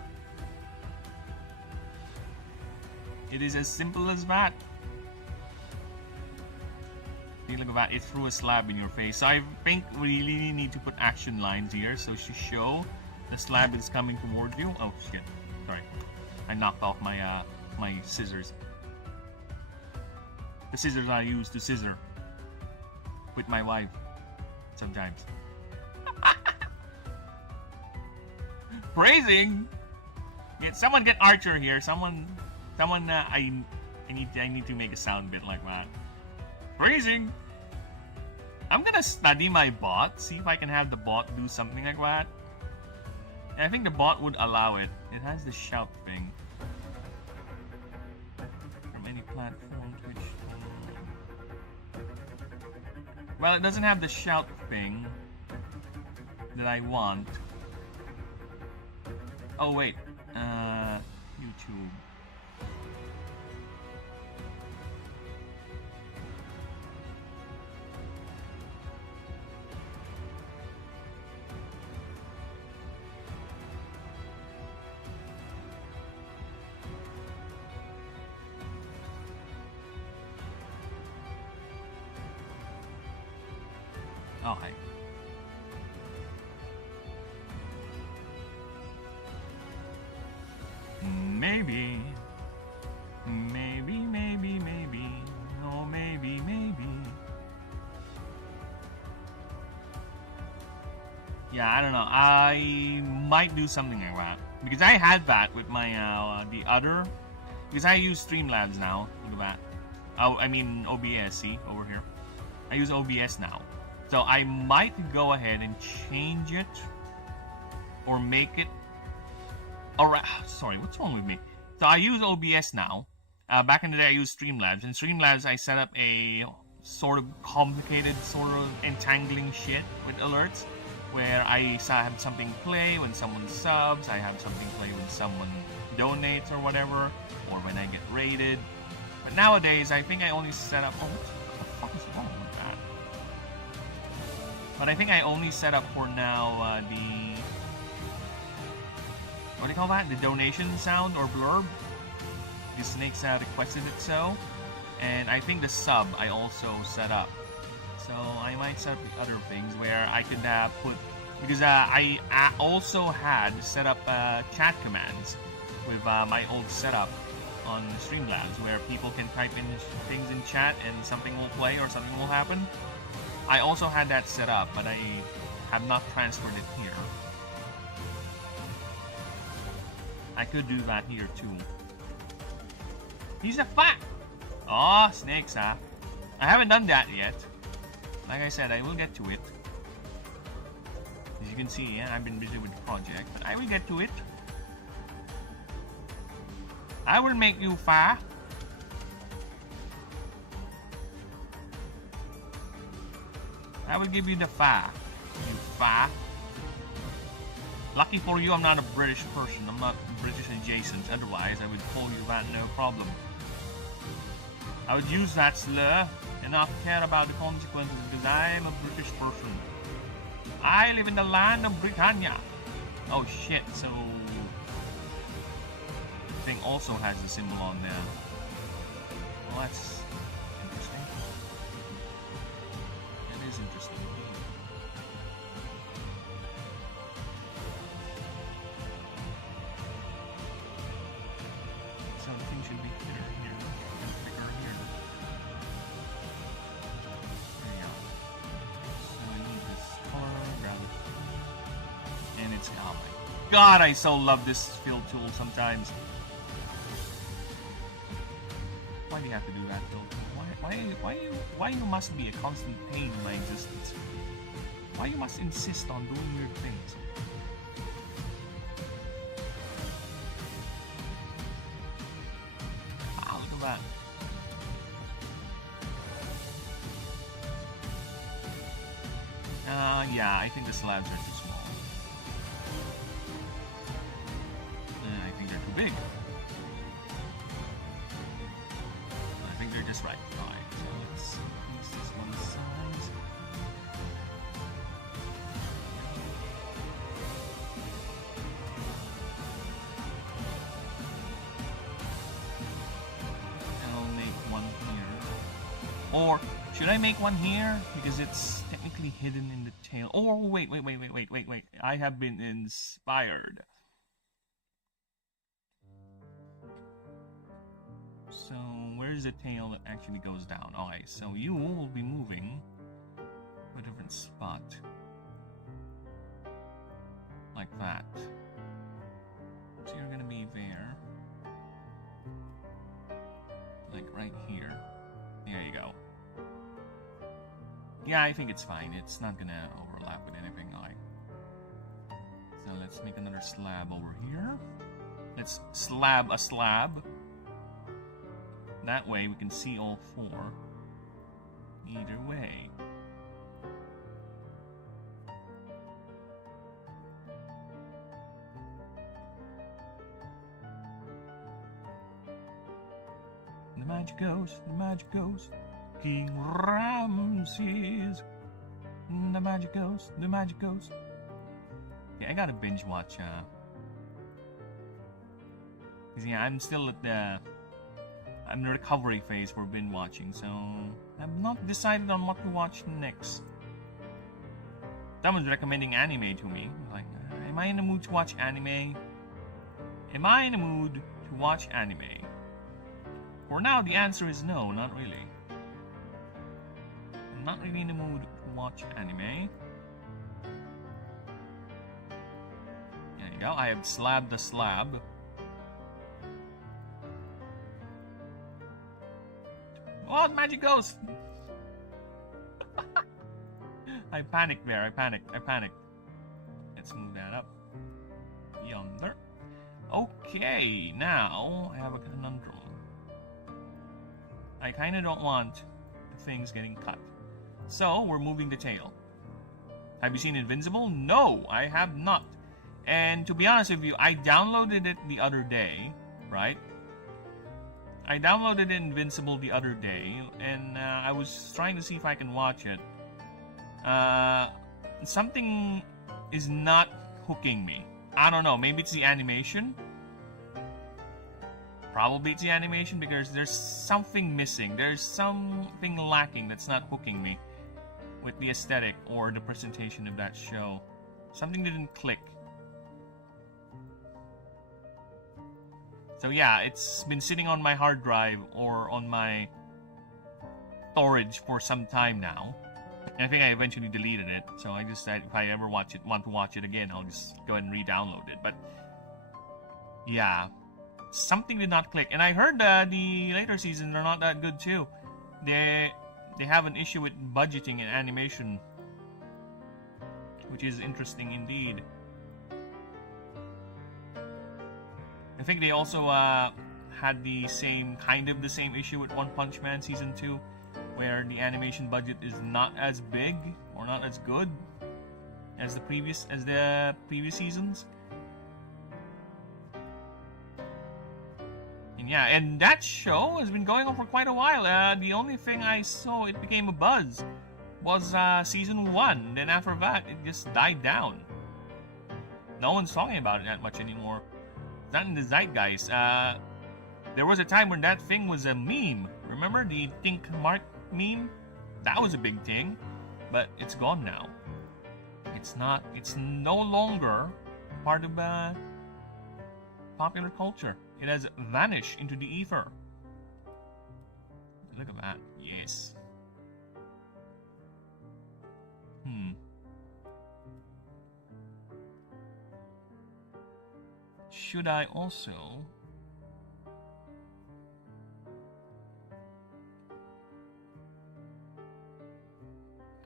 It is as simple as that. Look at that, it threw a slab in your face. So I think we really need to put action lines here so to show the slab is coming towards you. Oh shit, sorry. I knocked off my my scissors. The scissors I use to scissor with my wife sometimes. Praising! Yeah, someone get Archer here. Someone I need to make a sound bit like that. Praising! I'm gonna study my bot, see if I can have the bot do something like that. And I think the bot would allow it. It has the shout thing. From any platform, Twitch. Well, it doesn't have the shout thing that I want. Oh wait, YouTube. Okay. Maybe. No, maybe. Yeah, I don't know. I might do something like that. Because I had that with my, the other... Because I use Streamlabs now. Look at that. Oh, I mean OBS, see? Over here. I use OBS now. So I might go ahead and change it. Or make it... Alright, sorry, what's wrong with me? So I use OBS now. Back in the day I used Streamlabs. In Streamlabs I set up a sort of complicated, sort of entangling shit with alerts. Where I have something play when someone subs, I have something play when someone donates or whatever, or when I get raided. But nowadays I think I only set up... Oh, what the fuck is wrong with that? But I think I only set up for now the... What do you call that? The donation sound or blurb? The snakes requested it so. And I think the sub I also set up. So I might set up the other things where I could put... Because I also had set up chat commands with my old setup on Streamlabs where people can type in things in chat and something will play or something will happen. I also had that set up, but I have not transferred it here. I could do that here too. He's a fat! Oh, snakes, huh? I haven't done that yet. Like I said, I will get to it. As you can see, yeah, I've been busy with the project, but I will get to it. I will make you fat. I will give you the fat. You fat. Lucky for you, I'm not a British person. I'm not British adjacent. Otherwise, I would call you that no problem. I would use that slur and not care about the consequences because I am a British person. I live in the land of Britannia. Oh shit, so... The thing also has a symbol on there. Well, that's interesting. That is interesting. Something should be here, and bigger here. There you go. Let's go. Oh my god, I so love this fill tool sometimes. Why do you have to do that, Phil? Why you must be a constant pain in my existence? Why you must insist on doing weird things? Ah, look at that. Yeah, I think the slabs are too small. I think they're too big. I think they're just right. Alright, so let's increase this one's size. And I'll make one here. Or should I make one here? Because it's technically hidden in the tail. Oh, wait. I have been inspired. So, where's the tail that actually goes down? Alright, so you will be moving to a different spot. Like that. So you're gonna be there. Like right here. There you go. Yeah, I think it's fine. It's not gonna overlap with anything. Alright. So let's make another slab over here. Let's slab a slab. That way we can see all four. Either way. The magic goes, King Ramses. The magic goes. Yeah, I gotta binge watch, cause yeah, I'm still at I'm in the recovery phase for binge watching, so I've not decided on what to watch next. Someone's recommending anime to me. Like, am I in the mood to watch anime? Am I in the mood to watch anime? For now, the answer is no, not really. I'm not really in the mood to watch anime. There you go, I have slabbed the slab. Oh, the magic goes! I panicked there, I panicked. Let's move that up. Yonder. Okay, now I have a conundrum. I kinda don't want the things getting cut. So, we're moving the tail. Have you seen Invincible? No, I have not. And to be honest with you, I downloaded it the other day, right? I downloaded Invincible the other day, and I was trying to see if I can watch it. Something is not hooking me. I don't know, maybe it's the animation? Probably it's the animation because there's something missing. There's something lacking that's not hooking me with the aesthetic or the presentation of that show. Something didn't click. So yeah, it's been sitting on my hard drive or on my storage for some time now. And I think I eventually deleted it. So I just said if I ever want to watch it again, I'll just go ahead and re-download it. But yeah, something did not click. And I heard the later seasons are not that good too. They have an issue with budgeting and animation, which is interesting indeed. I think they also had the same issue with One Punch Man Season 2, where the animation budget is not as big or not as good as the previous seasons. And yeah, and that show has been going on for quite a while. The only thing I saw it became a buzz was Season 1. Then after that, it just died down. No one's talking about it that much anymore. Not in the zeitgeist. There was a time when that thing was a meme. Remember the Think Mark meme? That was a big thing, but it's gone now. It's no longer part of popular culture. It has vanished into the ether. Look at that. Yes. should I also...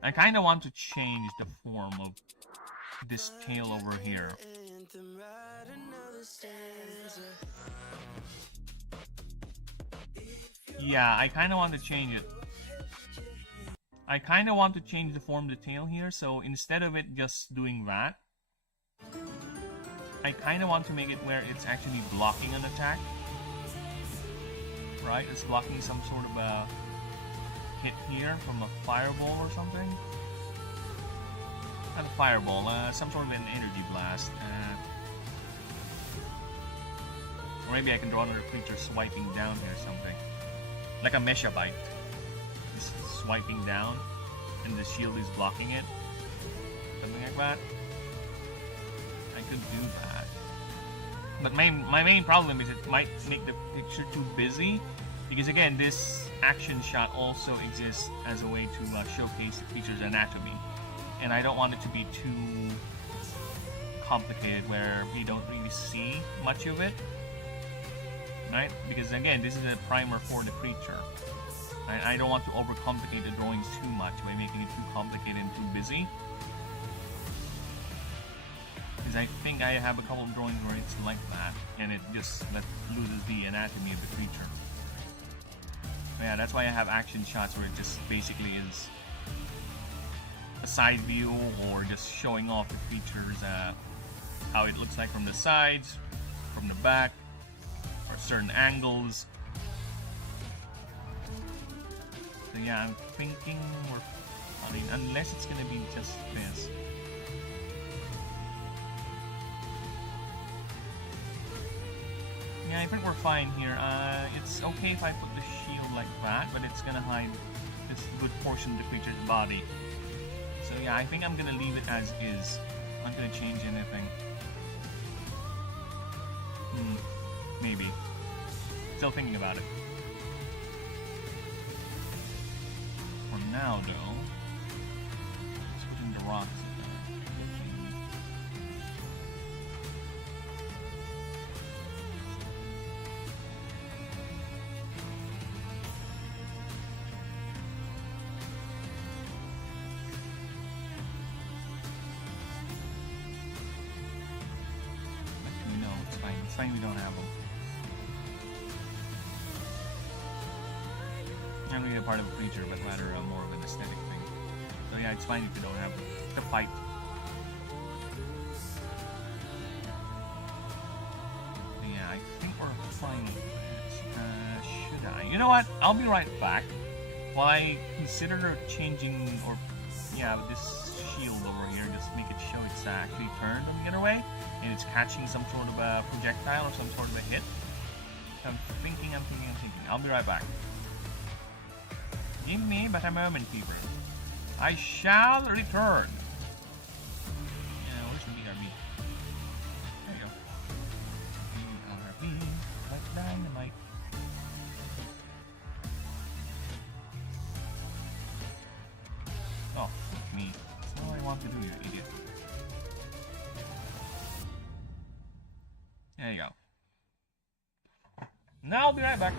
I kind of want to change the form of this tail over here. Yeah, I kind of want to change it. I kind of want to change the form of the tail here, so instead of it just doing that, I kind of want to make it where it's actually blocking an attack. Right? It's blocking some sort of a hit here from a fireball or something. Not a fireball, some sort of an energy blast. Or maybe I can draw another creature swiping down here or something. Like a Mesha Bite. Just swiping down, and the shield is blocking it. Something like that. I could do that. But my main problem is it might make the picture too busy. Because again, this action shot also exists as a way to showcase the creature's anatomy. And I don't want it to be too complicated where we don't really see much of it. Right? Because again, this is a primer for the creature. I don't want to overcomplicate the drawings too much by making it too complicated and too busy. Because I think I have a couple of drawings where it's like that, and it just loses the anatomy of the creature. But yeah, that's why I have action shots where it just basically is a side view or just showing off the creature's how it looks like from the sides, from the back, or certain angles. So yeah, I'm thinking I mean, unless it's gonna be just this. Yeah, I think we're fine here. It's okay if I put the shield like that, but it's gonna hide this good portion of the creature's body. So yeah, I think I'm gonna leave it as is. I'm not gonna change anything. Maybe. Still thinking about it. For now, though, let's put in the rocks. No, it's fine. It's fine we don't have them. Not really a part of a creature, but rather more of an aesthetic thing. So yeah, it's fine if you don't have the fight. So yeah, I think we're fine with this. Should I? You know what? I'll be right back. While I consider changing, or yeah, this shield over here, just make it show it's actually turned on the other way, and it's catching some sort of a projectile or some sort of a hit. So I'm thinking. I'll be right back. Give me but a moment, people. I shall return. Yeah, where's the BRB? There you go. BRB, like dynamite. Oh, fuck me. That's not what I want to do, you idiot. There you go. Now I'll be right back.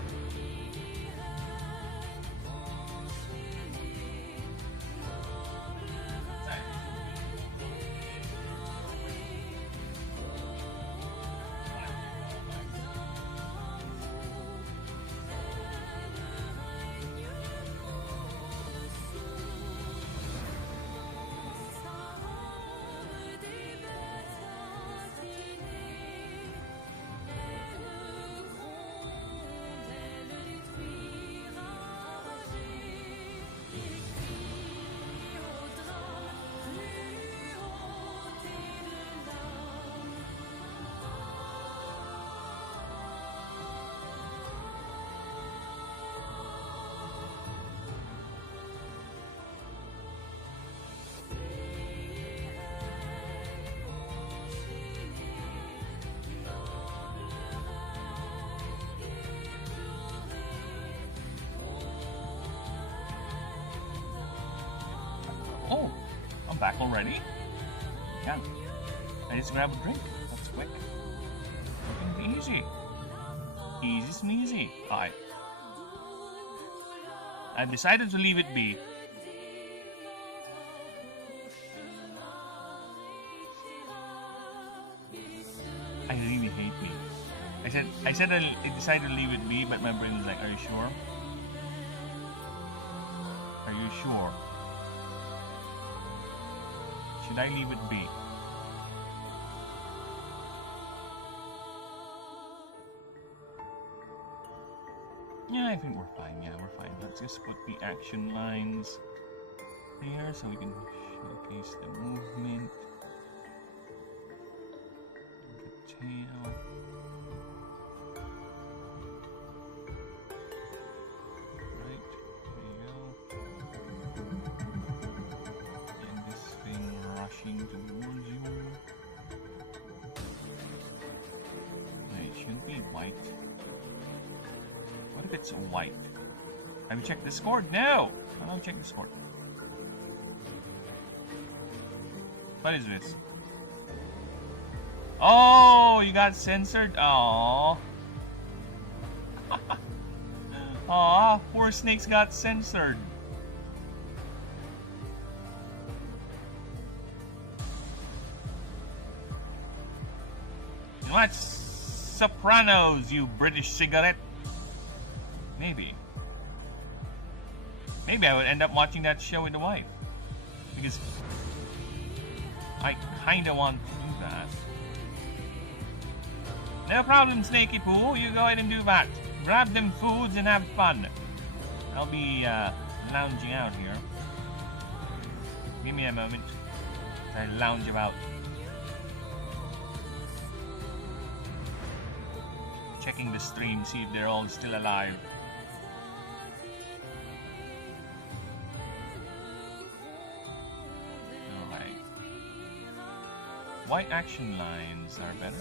Oh, I'm back already? Yeah. I just grabbed a drink. That's quick. Okay. smeezy. Easy smeezy. Alright. I've decided to leave it be. I really hate me. I said I decided to leave it be, but my brain was like, are you sure? Are you sure? Should I leave it be? Yeah, I think we're fine. Yeah, we're fine. Let's just put the action lines here so we can showcase the movement. The tail. Right, there you go. And this thing rushing towards you. It shouldn't be white. What if it's white? Have you checked the score? No! I don't check the score. What is this? Oh, you got censored? Aww. Aw, poor snakes got censored. What's Sopranos, you British cigarette? Maybe. Maybe I would end up watching that show with the wife. Because I kinda want to do that. No problem, Snaky Poo. You go ahead and do that. Grab them foods and have fun. I'll be lounging out here. Give me a moment as I lounge about. Checking the stream, see if they're all still alive. Alright. White action lines are better.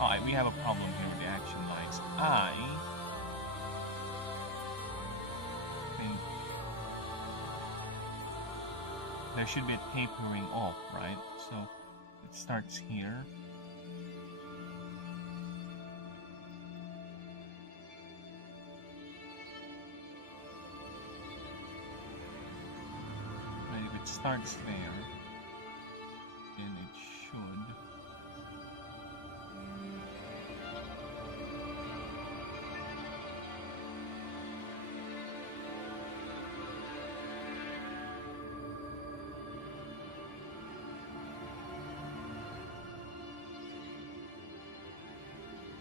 Alright, we have a problem here with the action lines. I think there should be a tapering off, right? So it starts here. But if it starts there, then it should.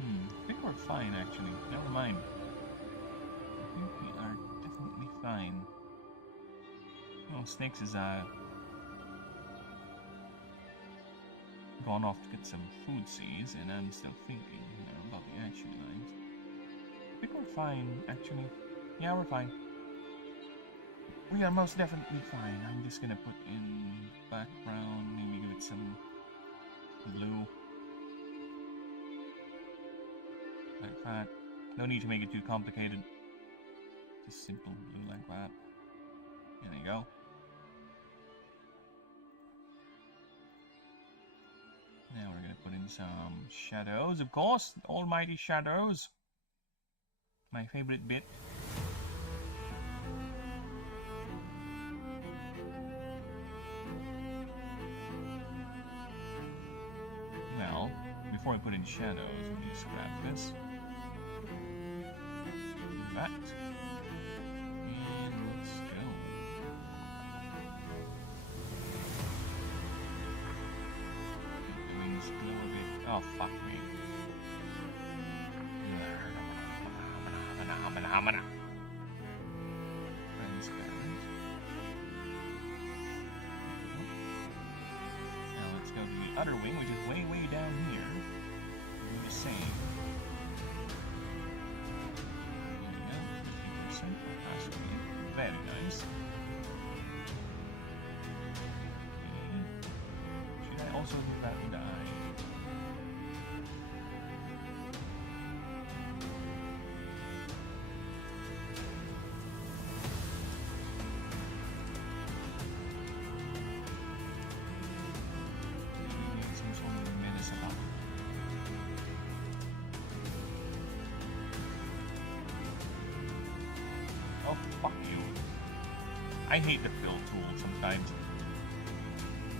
I think we're fine, actually. Never mind. I think we are definitely fine. Well, Snakes is gone off to get some food seeds, and I'm still thinking about the action lines. I think we're fine, actually. Yeah, we're fine. We are most definitely fine. I'm just gonna put in background, maybe give it some blue. Like that. No need to make it too complicated. Just simple blue like that. There you go. Now we're gonna put in some shadows, of course. Almighty shadows. My favorite bit. Well, before I put in shadows, let me just grab this. Do that. And let's go. The wings glow a bit. Oh, fuck me. Transparent. Now let's go to the other wing, which is way, way down here. Do the same. There you go. 50% opacity. Very nice. Okay. Should I also do that with the eye? fuck you. I hate the fill tool sometimes.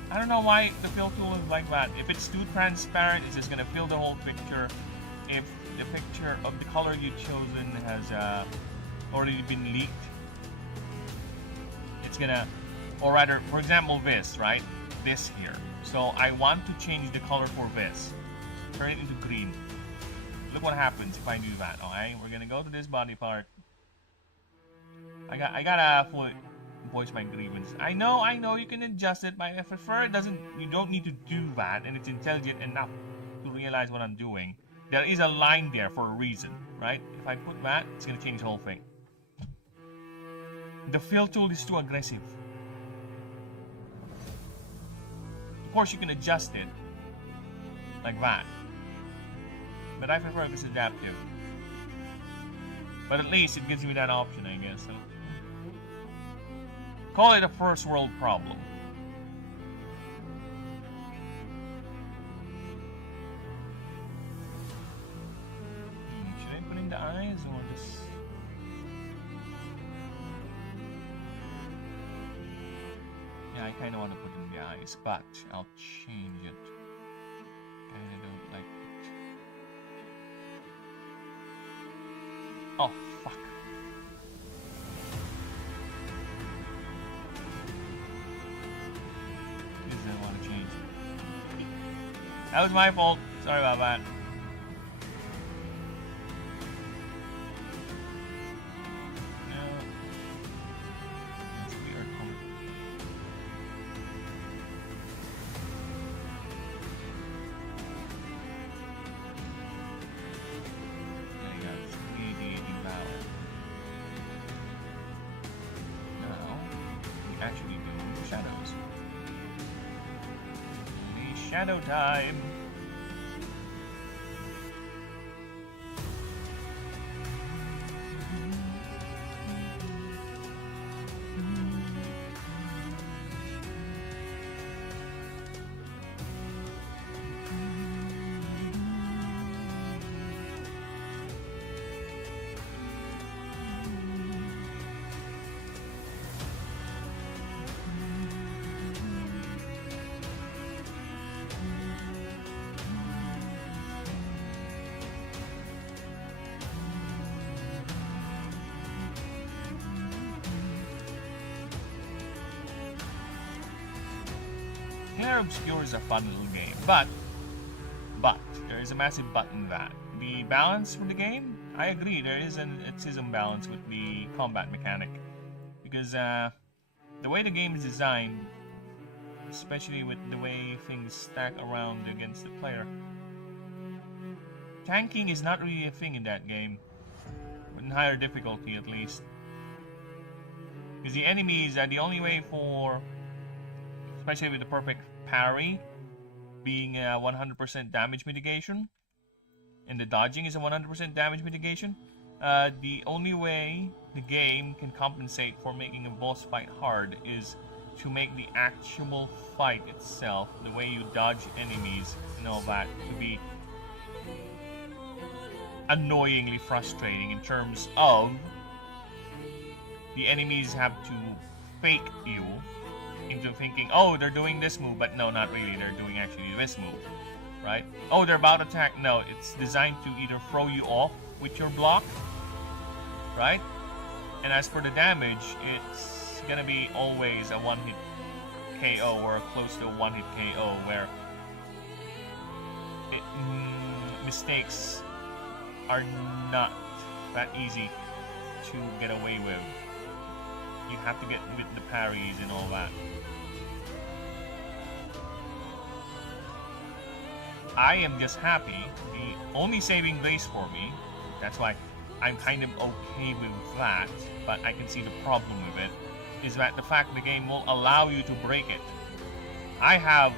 I don't know why the fill tool is like that. If it's too transparent, it's just gonna fill the whole picture. If the picture of the color you've chosen has already been leaked, it's gonna, or rather, for example, this, right? This here. So I want to change the color for this. Turn it into green. Look what happens if I do that. Okay, we're gonna go to this body part. I gotta voice my grievance. I know you can adjust it, but I prefer it doesn't. You don't need to do that, and it's intelligent enough to realize what I'm doing. There is a line there for a reason, right? If I put that, it's gonna change the whole thing. The fill tool is too aggressive. Of course, you can adjust it like that, but I prefer this adaptive. But at least it gives me that option, I guess. So. Call it a first world problem. Should I put in the eyes or just... Yeah, I kind of want to put in the eyes, but I'll change it. Kinda don't like it. Oh, fuck. I want to change. That was my fault. Sorry about that. No. That's weird. There you go. 3D devour. Now, we actually do shadows. Shadow time! Clair Obscure is a fun little game, but there is a massive but in that. The balance for the game, I agree, there is an imbalance with the combat mechanic, because the way the game is designed, especially with the way things stack around against the player, tanking is not really a thing in that game, in higher difficulty at least, because the enemies are the only way for, especially with the perfect parry being 100% damage mitigation, and the dodging is a 100% damage mitigation. The only way the game can compensate for making a boss fight hard is to make the actual fight itself, the way you dodge enemies and all that, to be annoyingly frustrating in terms of the enemies have to fake you into thinking, oh, they're doing this move, but no, not really, they're doing actually this move, right? Oh, they're about to attack. No, it's designed to either throw you off with your block, right? And as for the damage, it's gonna be always a one-hit KO or close to a one-hit KO, where mistakes are not that easy to get away with. You have to get with the parries and all that. I am just happy. The only saving grace for me, that's why I'm kind of okay with that, but I can see the problem with it, is that the fact the game will allow you to break it. I have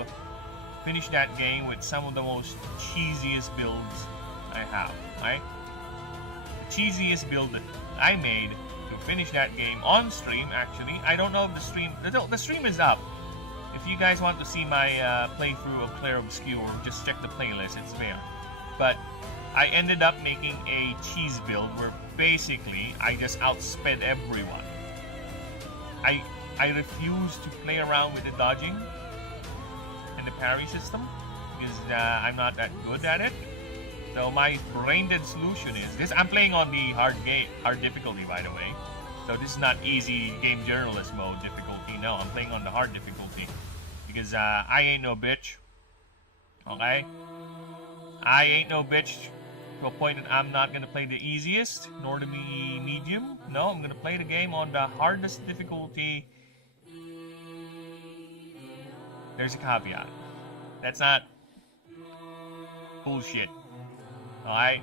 finished that game with some of the most cheesiest builds I have, right? The cheesiest build that I made to finish that game on stream, actually. I don't know if the stream is up. If you guys want to see my playthrough of Clair Obscure, just check the playlist, it's there. But I ended up making a cheese build where basically I just outsped everyone. I refuse to play around with the dodging and the parry system because I'm not that good at it. So my brain-dead solution is this. I'm playing on the hard difficulty, by the way. So this is not easy game journalist mode difficulty. No, I'm playing on the hard difficulty because I ain't no bitch. Okay, I ain't no bitch to a point that I'm not gonna play the easiest nor the medium. No, I'm gonna play the game on the hardest difficulty. There's a caveat. That's not bullshit. Alright?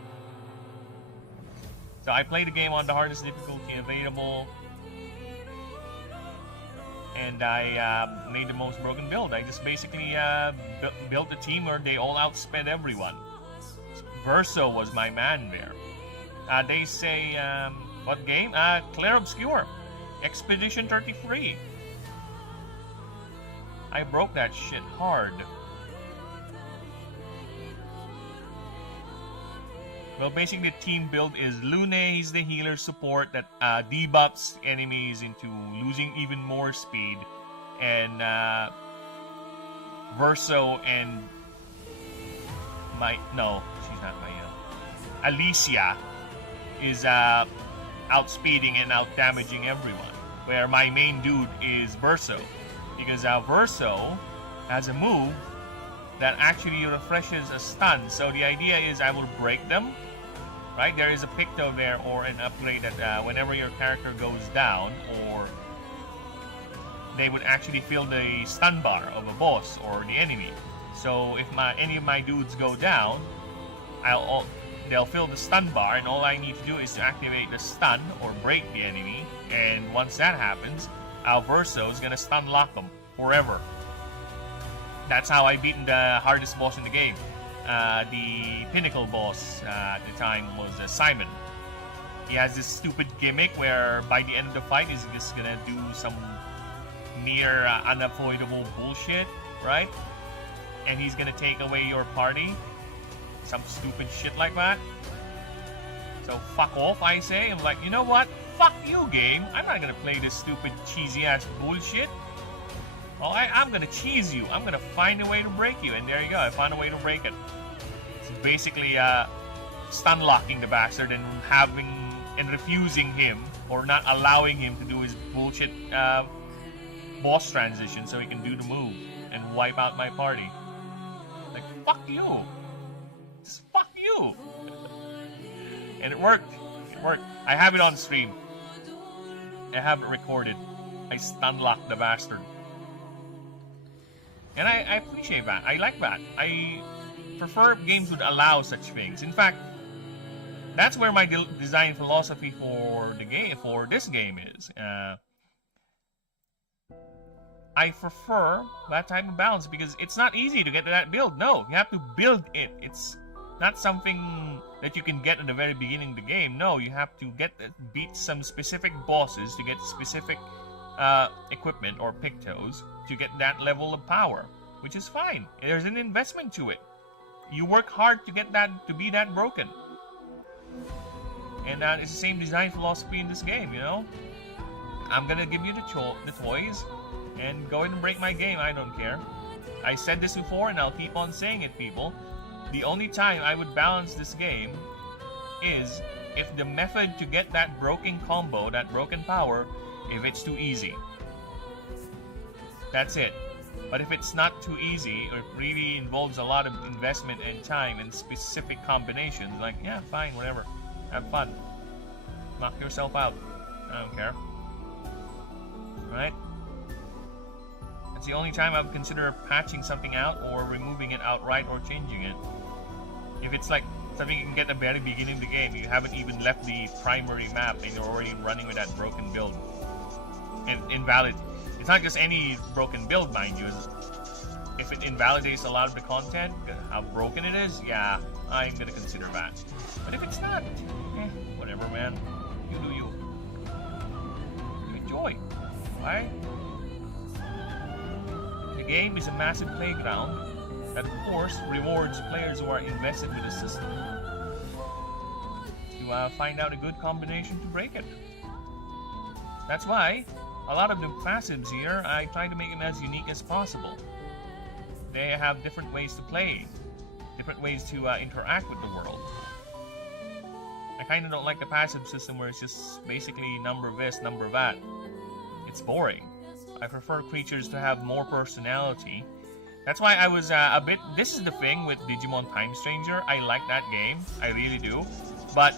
So I play the game on the hardest difficulty available. And I made the most broken build. I just basically built a team where they all outsped everyone. Verso was my man there. They say, what game? Claire Obscure. Expedition 33. I broke that shit hard. Well, basically the team build is Lune, he's the healer support that debuffs enemies into losing even more speed. And Verso and no, she's not Alicia is outspeeding and outdamaging everyone. Where my main dude is Verso. Because Verso has a move that actually refreshes a stun. So the idea is I will break them. Right? There is a picto there or an upgrade that whenever your character goes down, or they would actually fill the stun bar of a boss or the enemy. So if any of my dudes go down, they'll fill the stun bar, and all I need to do is to activate the stun or break the enemy. And once that happens, Verso is gonna stun lock them forever. That's how I beaten the hardest boss in the game. The pinnacle boss at the time was Simon. He has this stupid gimmick where by the end of the fight he's just gonna do some near unavoidable bullshit, right? And he's gonna take away your party. Some stupid shit like that. So fuck off, I say. I'm like, you know what? Fuck you, game. I'm not gonna play this stupid cheesy ass bullshit. Well, I'm gonna cheese you. I'm gonna find a way to break you. And there you go, I found a way to break it. It's basically stun locking the bastard and refusing him, or not allowing him to do his bullshit boss transition so he can do the move and wipe out my party. Like, fuck you. Just fuck you. And it worked. It worked. I have it on stream. I have it recorded. I stun locked the bastard. And I appreciate that. I like that. I prefer games would allow such things. In fact, that's where my design philosophy for the game, for this game, is. I prefer that type of balance because it's not easy to get to that build. No, you have to build it. It's not something that you can get at the very beginning of the game. No, you have to beat some specific bosses to get specific equipment or pictos to get that level of power, which is fine. There's an investment to it. You work hard to get that, to be that broken. And it's the same design philosophy in this game, you know? I'm gonna give you the toys and go ahead and break my game. I don't care. I said this before and I'll keep on saying it, people. The only time I would balance this game is if the method to get that broken combo, that broken power, if it's too easy. That's it. But if it's not too easy, or it really involves a lot of investment and time and specific combinations, like, yeah, fine, whatever. Have fun. Knock yourself out. I don't care. Right? That's the only time I would consider patching something out or removing it outright or changing it. If it's like something you can get at the very beginning of the game, you haven't even left the primary map and you're already running with that broken build. And invalid. It's not just any broken build, mind you. If it invalidates a lot of the content, how broken it is, yeah, I'm gonna consider that. But if it's not, whatever, man. You do you. You enjoy, right? The game is a massive playground that, of course, rewards players who are invested with the system to find out a good combination to break it. That's why a lot of the passives here, I try to make them as unique as possible. They have different ways to play, different ways to interact with the world. I kind of don't like the passive system where it's just basically number this, number that. It's boring. I prefer creatures to have more personality. That's why I was a bit... This is the thing with Digimon Time Stranger. I like that game. I really do. But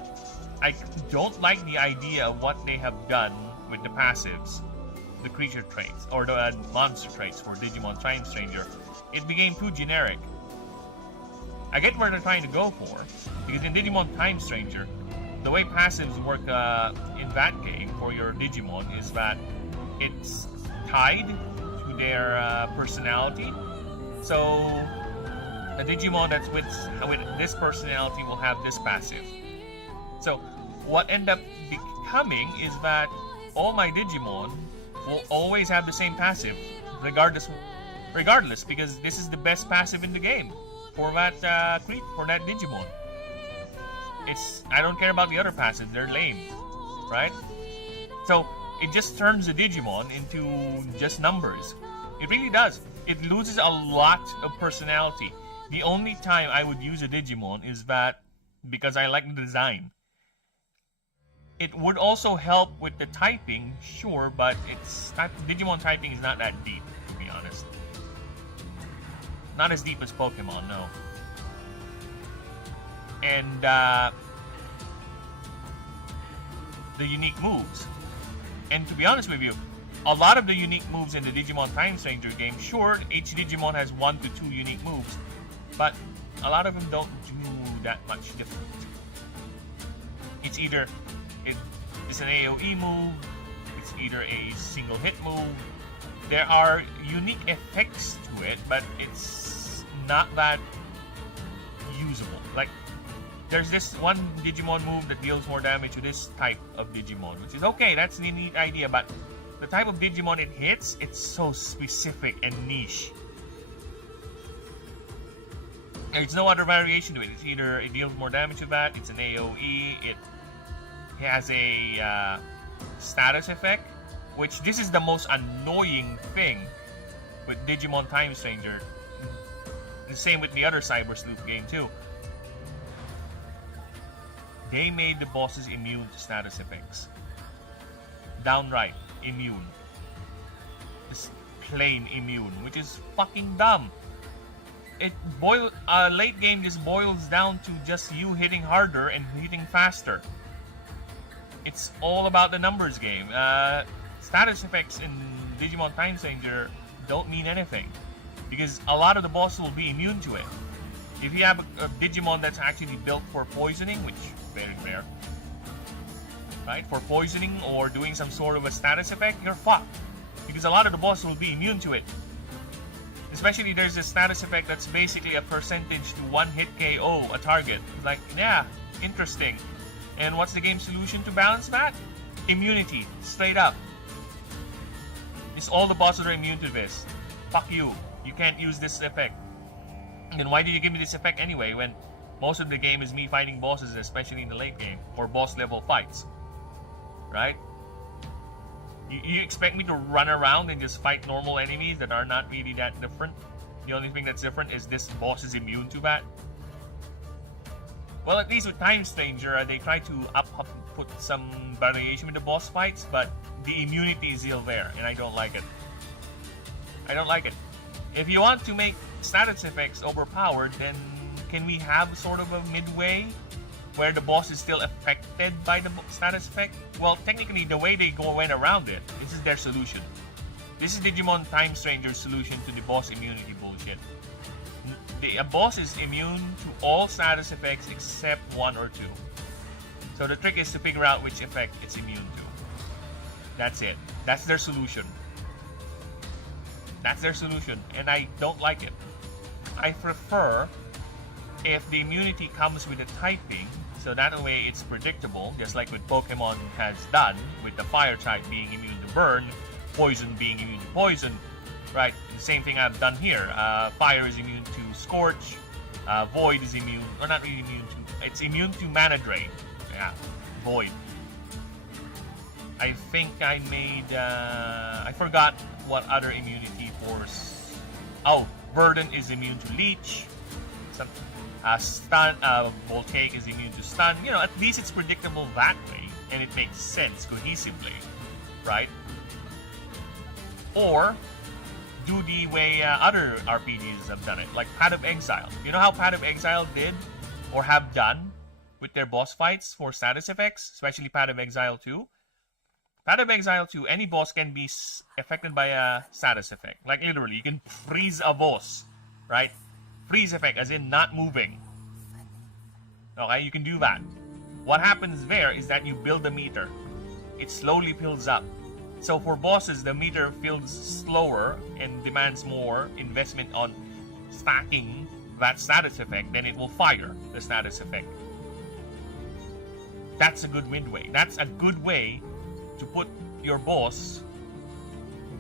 I don't like the idea of what they have done with the passives. The creature traits, or the monster traits for Digimon Time Stranger. It became too generic. I get where they're trying to go for. Because in Digimon Time Stranger, the way passives work in that game for your Digimon is that it's tied to their personality. So a Digimon that's with this personality will have this passive. So what end up becoming is that all my Digimon will always have the same passive, regardless, because this is the best passive in the game for that Digimon. I don't care about the other passives; they're lame, right? So it just turns the Digimon into just numbers. It really does. It loses a lot of personality. The only time I would use a Digimon is that because I like the design. It would also help with the typing, sure, but Digimon typing is not that deep, to be honest. Not as deep as Pokemon, no. And the unique moves. And to be honest with you, a lot of the unique moves in the Digimon Time Stranger game, sure, each Digimon has 1 to 2 unique moves, but a lot of them don't do that much different. It's either it's an AoE move, it's either a single hit move. There are unique effects to it, but it's not that usable. Like, there's this one Digimon move that deals more damage to this type of Digimon, which is okay, that's a neat idea, but the type of Digimon it hits, it's so specific and niche. There's no other variation to it. It's either it deals more damage to that, it's an AoE, it has a status effect, which this is the most annoying thing with Digimon Time Stranger. The same with the other Cyber Sleuth game too. They made the bosses immune to status effects. Downright immune. Just plain immune, which is fucking dumb. Late game just boils down to just you hitting harder and hitting faster. It's all about the numbers game. Status effects in Digimon Time Stranger don't mean anything, because a lot of the bosses will be immune to it. If you have a Digimon that's actually built for poisoning, which is very rare, right? For poisoning or doing some sort of a status effect, you're fucked, because a lot of the bosses will be immune to it. Especially there's a status effect that's basically a percentage to one hit KO a target. Like, yeah, interesting. And what's the game's solution to balance that? Immunity, straight up. It's all the bosses are immune to this. Fuck you. You can't use this effect. And why did you give me this effect anyway when most of the game is me fighting bosses, especially in the late game, or boss level fights? Right? You expect me to run around and just fight normal enemies that are not really that different? The only thing that's different is this boss is immune to that? Well, at least with Time Stranger, they try to put some variation with the boss fights, but the immunity is still there, and I don't like it. I don't like it. If you want to make status effects overpowered, then can we have sort of a midway where the boss is still affected by the status effect? Well, technically, the way they went around it, this is their solution. This is Digimon Time Stranger's solution to the boss immunity bullshit. A boss is immune to all status effects except 1 or 2. So the trick is to figure out which effect it's immune to. That's it. That's their solution. That's their solution, and I don't like it. I prefer if the immunity comes with the typing, so that way it's predictable, just like what Pokemon has done, with the fire type being immune to burn, poison being immune to poison, right? The same thing I've done here. Fire is immune to Scorch, Void is immune, or not really immune to, it's immune to Mana Drain. Yeah, Void. I think I made, I forgot what other immunity force. Oh, Burden is immune to Leech. Stun, Voltaic is immune to Stun. You know, at least it's predictable that way, and it makes sense cohesively, right? Or do the way other RPGs have done it, like Path of Exile. You know how Path of Exile did, or have done, with their boss fights for status effects, especially Path of Exile 2? Path of Exile 2, any boss can be affected by a status effect. Like literally, you can freeze a boss, right? Freeze effect, as in not moving. Okay, you can do that. What happens there is that you build a meter. It slowly builds up. So for bosses, the meter fills slower and demands more investment on stacking that status effect, then it will fire the status effect. That's a good way. That's a good way to put your boss,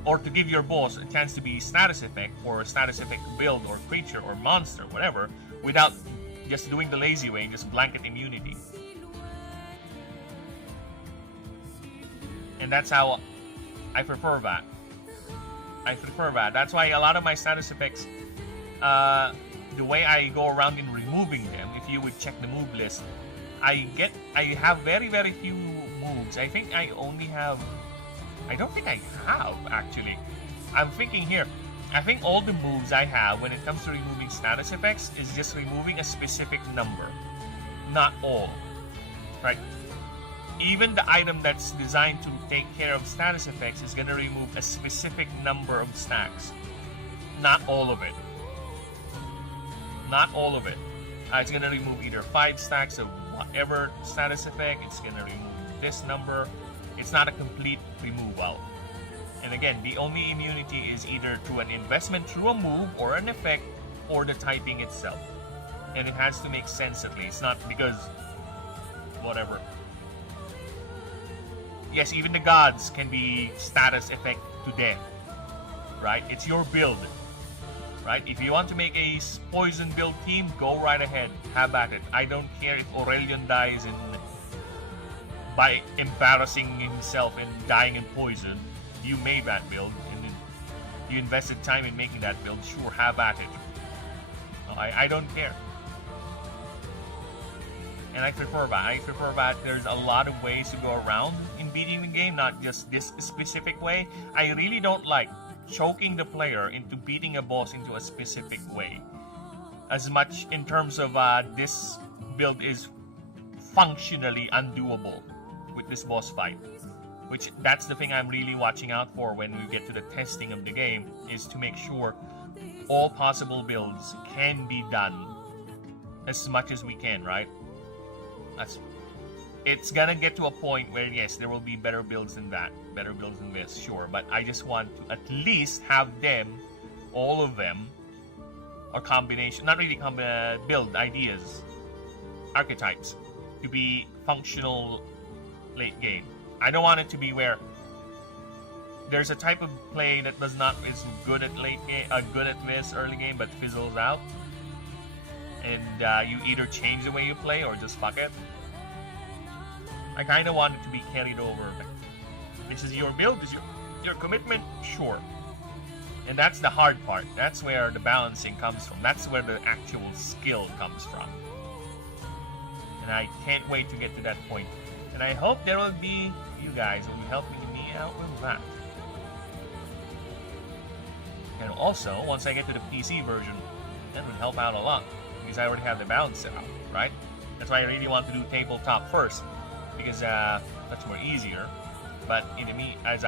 or to give your boss a chance to be status effect, or status effect build, or creature, or monster, whatever, without just doing the lazy way, just blanket immunity. And that's how I prefer that. That's why a lot of my status effects, the way I go around in removing them, if you would check the move list, I have very, very few moves. I think I only have, I don't think I have, actually. I'm thinking here, I think all the moves I have when it comes to removing status effects is just removing a specific number. Not all, right? Even the item that's designed to take care of status effects is going to remove a specific number of stacks. Not all of it. Not all of it. It's going to remove either 5 stacks of whatever status effect. It's going to remove this number. It's not a complete removal. And again, the only immunity is either through an investment through a move or an effect, or the typing itself. And it has to make sense at least, not because whatever. Yes, even the gods can be status effect to death, right? It's your build, right? If you want to make a poison build team, go right ahead, have at it. I don't care if Aurelion dies by embarrassing himself and dying in poison. You made that build, and you invested time in making that build. Sure, have at it. I don't care. And I prefer that. There's a lot of ways to go around in beating the game, not just this specific way. I really don't like choking the player into beating a boss into a specific way. As much in terms of this build is functionally undoable with this boss fight. Which, that's the thing I'm really watching out for when we get to the testing of the game, is to make sure all possible builds can be done as much as we can, right? It's gonna get to a point where, yes, there will be better builds than that, better builds than this, sure, but I just want to at least have them, all of them, or combination, not really build ideas, archetypes, to be functional late game. I don't want it to be where there's a type of play that is good at late game, good at this early game, but fizzles out, and you either change the way you play or just fuck it. I kind of want it to be carried over. This is your build, this is your commitment, sure. And that's the hard part. That's where the balancing comes from. That's where the actual skill comes from. And I can't wait to get to that point. And I hope there will be you guys will be helping me out with that. And also, once I get to the PC version, that would help out a lot, because I already have the balance set up, right? That's why I really want to do tabletop first, because that's more easier. But as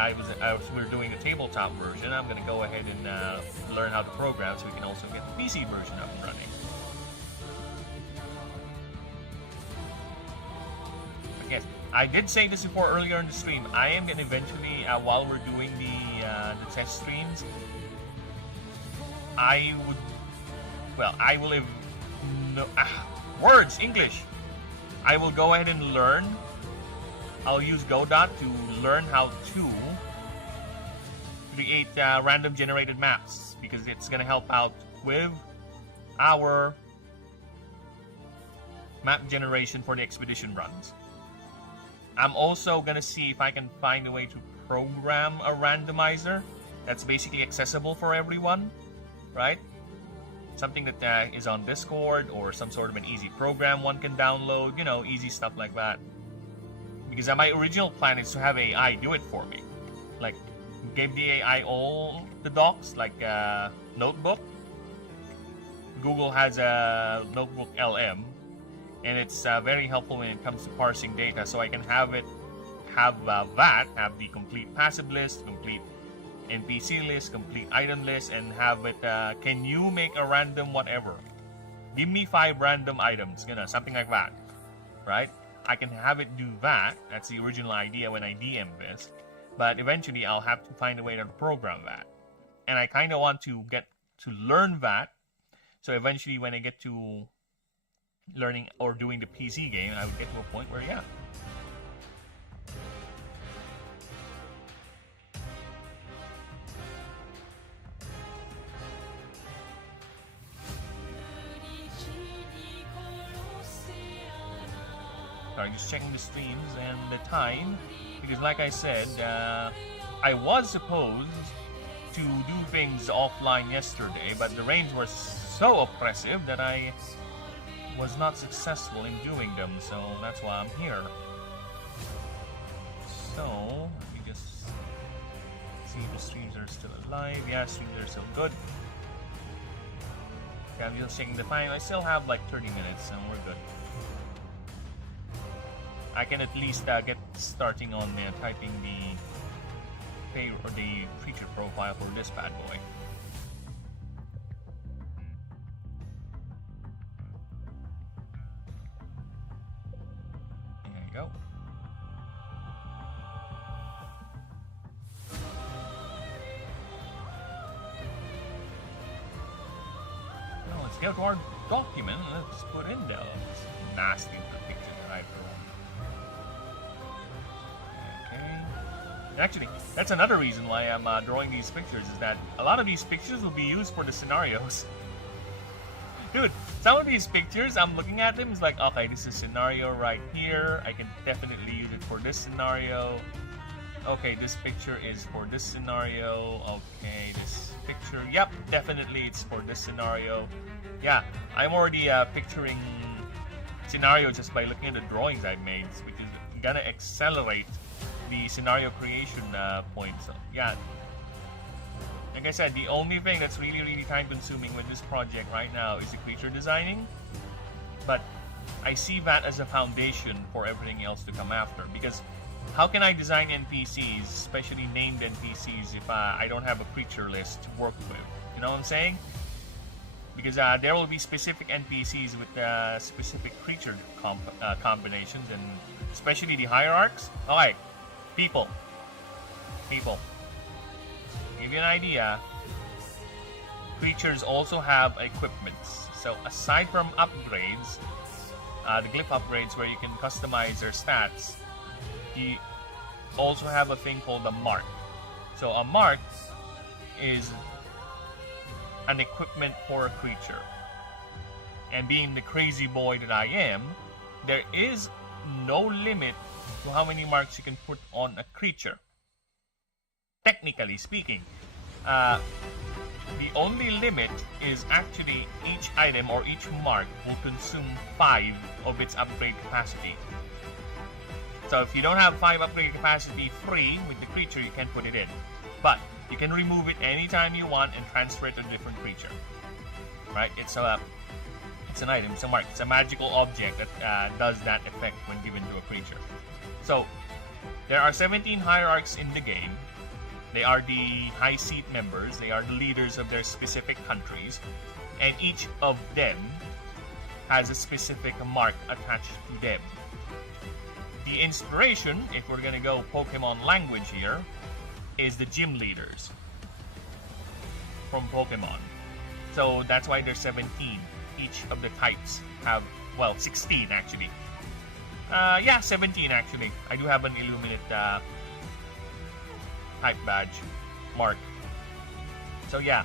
we're doing the tabletop version, I'm going to go ahead and learn how to program so we can also get the PC version up and running. Yes, I did say this before earlier in the stream. I am going to eventually, while we're doing the test streams, I will have English. I will go ahead and learn. I'll use Godot to learn how to create random generated maps, because it's going to help out with our map generation for the expedition runs. I'm also gonna see if I can find a way to program a randomizer that's basically accessible for everyone, right? Something that is on Discord, or some sort of an easy program one can download, you know, easy stuff like that. Because my original plan is to have AI do it for me. Like, give the AI all the docs, like Notebook. Google has a Notebook LM, and it's very helpful when it comes to parsing data. So I can have the complete passive list, complete NPC list, complete item list, and have it, can you make a random whatever? Give me 5 random items, you know, something like that, right? I can have it do that. That's the original idea when I DM this. But eventually I'll have to find a way to program that. And I kind of want to get to learn that. So eventually when I get to learning or doing the PC game, I would get to a point where, yeah. Sorry, just checking the streams and the time, because like I said, I was supposed to do things offline yesterday, but the rains were so oppressive that I was not successful in doing them, so that's why I'm here. So, let me just see if the streams are still alive. Yeah, streams are still good. Okay, I'm just checking the time. I still have like 30 minutes and we're good. I can at least get starting on typing the creature profile for this bad boy. There you go. Now let's go to our document. Let's put in those nasty pictures that I drew. Actually, that's another reason why I'm drawing these pictures, is that a lot of these pictures will be used for the scenarios. Dude, some of these pictures, I'm looking at them, it's like, okay, this is scenario right here. I can definitely use it for this scenario. Okay, this picture is for this scenario. Okay, this picture, yep, definitely it's for this scenario. Yeah, I'm already picturing scenario just by looking at the drawings I've made, which is gonna accelerate the scenario creation point. So yeah, like I said, the only thing that's really time consuming with this project right now is the creature designing, but I see that as a foundation for everything else to come after. Because how can I design NPCs, especially named NPCs, if I don't have a creature list to work with? You know what I'm saying? Because there will be specific NPCs with specific creature combinations, and especially the hierarchs. Alright, people. To give you an idea, creatures also have equipments. So aside from upgrades, the glyph upgrades where you can customize their stats, you also have a thing called a mark. So a mark is an equipment for a creature. And being the crazy boy that I am, there is no limit to how many marks you can put on a creature. Technically speaking, the only limit is actually each item or each mark will consume 5 of its upgrade capacity. So if you don't have 5 upgrade capacity free with the creature, you can put it in. But you can remove it anytime you want and transfer it to a different creature. Right? It's an item, it's a mark, it's a magical object that does that effect when given to a creature. So there are 17 hierarchs in the game. They are the high seat members, they are the leaders of their specific countries, and each of them has a specific mark attached to them. The inspiration, if we're gonna go Pokemon language here, is the gym leaders from Pokemon. So that's why there's 17. Each of the types have, well, 16 actually. Yeah, 17 actually. I do have an Illuminate type badge mark. So yeah,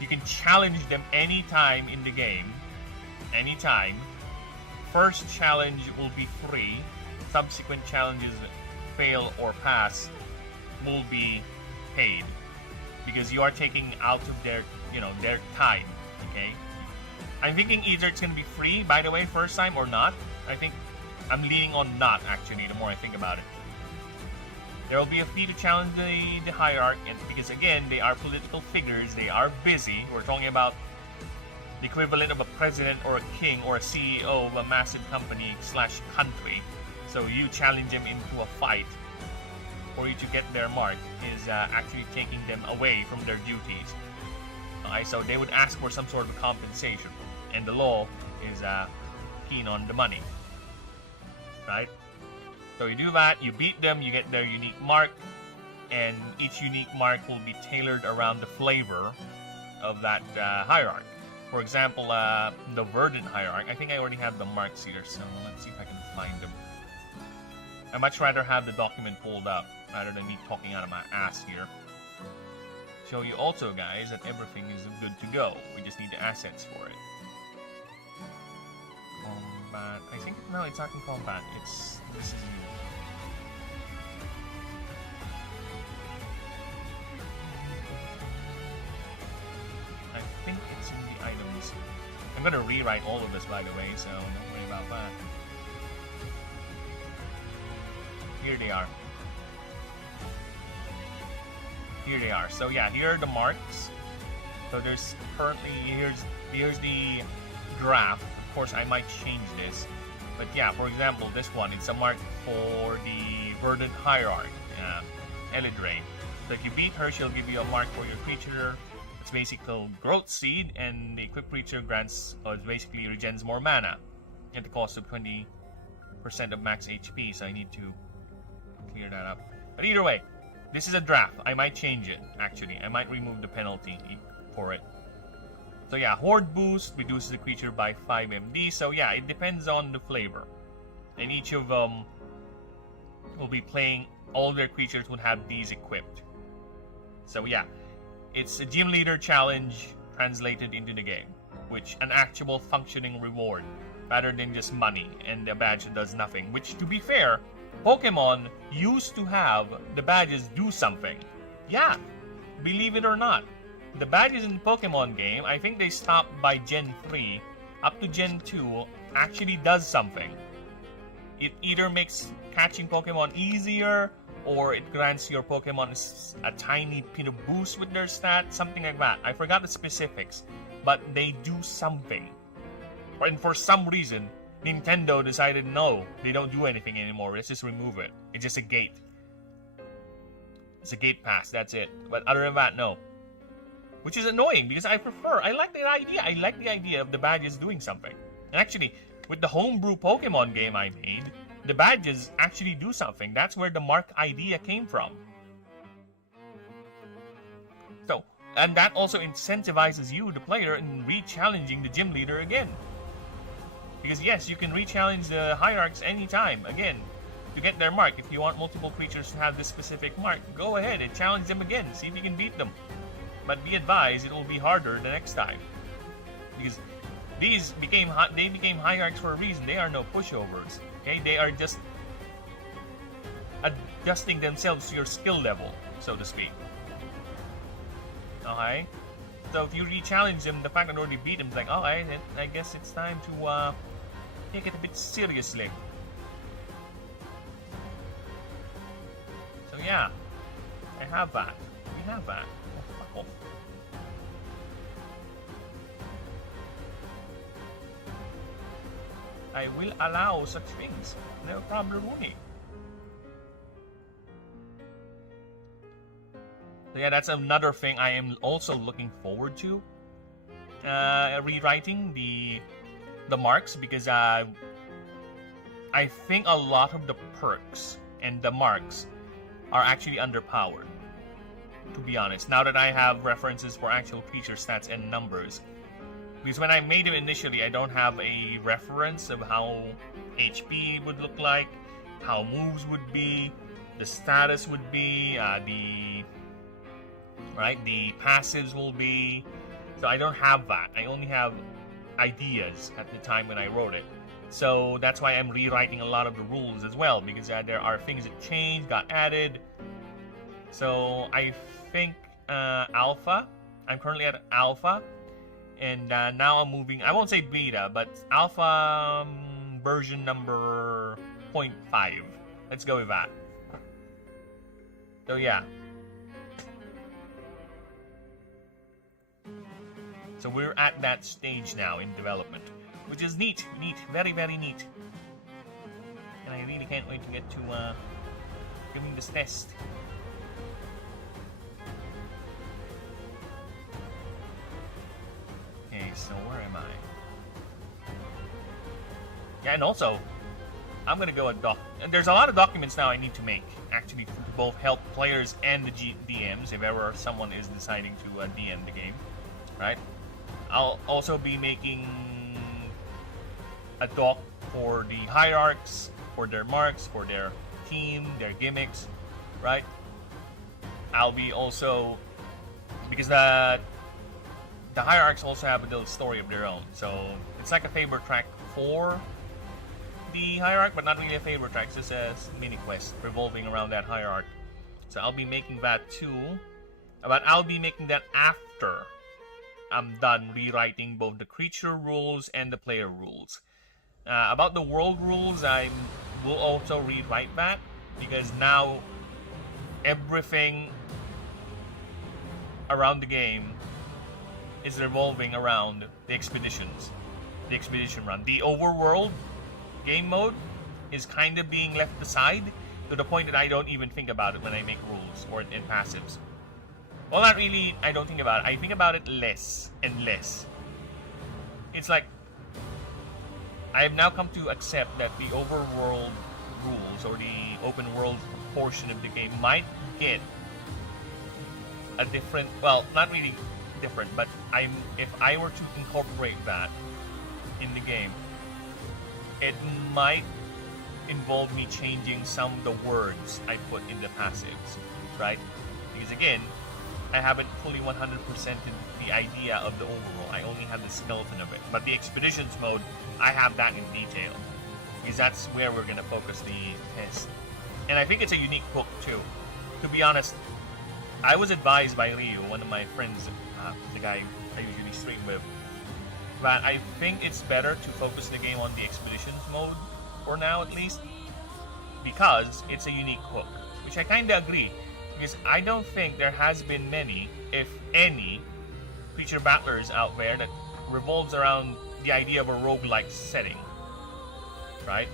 you can challenge them anytime in the game, anytime, first challenge will be free. Subsequent challenges, fail or pass, will be paid because you are taking out of their, their time. Okay. I'm thinking either it's gonna be free, by the way, first time or not. I think I'm leaning on not, actually, the more I think about it. There will be a fee to challenge the hierarch, and because again, they are political figures, they are busy. We're talking about the equivalent of a president or a king or a CEO of a massive company / country. So you challenge them into a fight for you to get their mark is actually taking them away from their duties. So they would ask for some sort of compensation, and the law is keen on the money, right? So you do that, you beat them, you get their unique mark, and each unique mark will be tailored around the flavor of that hierarch. For example, the verdant hierarch, I think I already have the marks here, so let's see if I can find them. I'd much rather have the document pulled up rather than me talking out of my ass here. Show you also, guys, that everything is good to go. We just need the assets for it. Combat. I think no, it's not in combat. This is new. I think it's in the items. I'm gonna rewrite all of this, by the way, so don't worry about that. Here they are. Here they are. So yeah, here are the marks. So there's currently here's the draft. Of course, I might change this, but yeah, for example, this one, it's a mark for the verdant hierarch, Elidrae. So if you beat her, she'll give you a mark for your creature. It's basically growth seed, and the equipped creature grants, basically regens more mana at the cost of 20% of max HP. So I need to clear that up. But either way, this is a draft. I might change it, actually. I might remove the penalty for it. So yeah, Horde Boost reduces the creature by 5 MD. So yeah, it depends on the flavor. And each of them will be playing, all their creatures would have these equipped. So yeah, it's a gym leader challenge translated into the game, which an actual functioning reward rather than just money and a badge that does nothing. Which, to be fair, Pokemon used to have the badges do something. Yeah, believe it or not. The badges in the Pokemon game, I think they stopped by Gen 3 up to Gen 2, actually does something. It either makes catching Pokemon easier, or it grants your Pokemon a tiny bit of boost with their stats, something like that. I forgot the specifics, but they do something. And for some reason, Nintendo decided no, they don't do anything anymore. Let's just remove it. It's just a gate. It's a gate pass, that's it. But other than that, no. Which is annoying because I like the idea. I like the idea of the badges doing something. And actually, with the homebrew Pokemon game I made, the badges actually do something. That's where the mark idea came from. So, and that also incentivizes you, the player, in re-challenging the gym leader again. Because yes, you can re-challenge the hierarchs anytime, again, to get their mark. If you want multiple creatures to have this specific mark, go ahead and challenge them again. See if you can beat them. But be advised, it will be harder the next time. Because they became hierarchs for a reason. They are no pushovers. Okay, they are just adjusting themselves to your skill level, so to speak. Okay? So if you re-challenge them, the fact that you already beat them is like, alright, I guess it's time to take it a bit seriously. So yeah, I have that. We have that. Oh, fuck off. I will allow such things. No problem. So yeah, that's another thing I am also looking forward to. Rewriting the marks, because I think a lot of the perks and the marks are actually underpowered, to be honest. Now that I have references for actual creature stats and numbers. Because when I made them initially, I don't have a reference of how HP would look like, how moves would be, the status would be, the passives will be. So I don't have that. I only have ideas at the time when I wrote it. So that's why I'm rewriting a lot of the rules as well, because there are things that changed, got added. So I think alpha. I'm currently at alpha, and now I'm moving. I won't say beta, but alpha version number 0.5. Let's go with that. So yeah. So we're at that stage now in development, which is neat, very, very neat. And I really can't wait to get to doing this test. Okay, so where am I? Yeah, and also, I'm gonna go at there's a lot of documents now I need to make, actually, to both help players and the DMs, if ever someone is deciding to DM the game, right? I'll also be making a doc for the hierarchs, for their marks, for their team, their gimmicks, right? I'll be also, because the hierarchs also have a little story of their own, so it's like a favorite track for the hierarch, but not really a favorite track, it's just a mini quest revolving around that hierarch. So I'll be making that too, but I'll be making that after I'm done rewriting both the creature rules and the player rules. About the world rules, I will also rewrite that, because now everything around the game is revolving around the expeditions, the expedition run. The overworld game mode is kind of being left aside to the point that I don't even think about it when I make rules or in passives. Well, not really, I don't think about it. I think about it less and less. It's like, I have now come to accept that the overworld rules, or the open world portion of the game, might get a different, well, not really different, but if I were to incorporate that in the game, it might involve me changing some of the words I put in the passives, right? Because again, I haven't fully 100%ed the idea of the overall. I only have the skeleton of it. But the expeditions mode, I have that in detail, because that's where we're going to focus the test. And I think it's a unique book too. To be honest, I was advised by Ryu, one of my friends, the guy I usually stream with, that I think it's better to focus the game on the expeditions mode, for now at least, because it's a unique hook, which I kind of agree. Because I don't think there has been many, if any, creature battlers out there that revolves around the idea of a roguelike setting, right?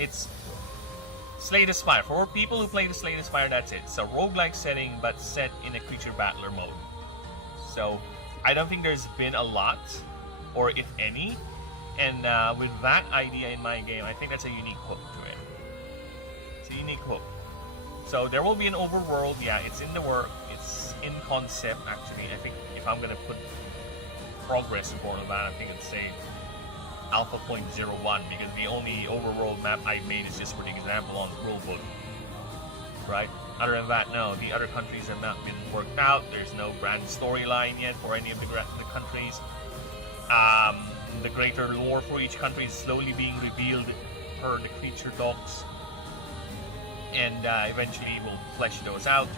It's Slay the Spire. For people who play the Slay the Spire, that's it. It's a roguelike setting, but set in a creature battler mode. So, I don't think there's been a lot, or if any, and with that idea in my game, I think that's a unique hook to it. It's a unique hook. So there will be an overworld, yeah, it's in the work, it's in concept actually. I think if I'm gonna put progress report on that, I think it'd say Alpha 0.01, because the only overworld map I made is just for the example on Worldbuilding, right? Other than that, no, the other countries have not been worked out. There's no grand storyline yet for any of the countries. The greater lore for each country is slowly being revealed per the creature docs, and eventually we'll flesh those out,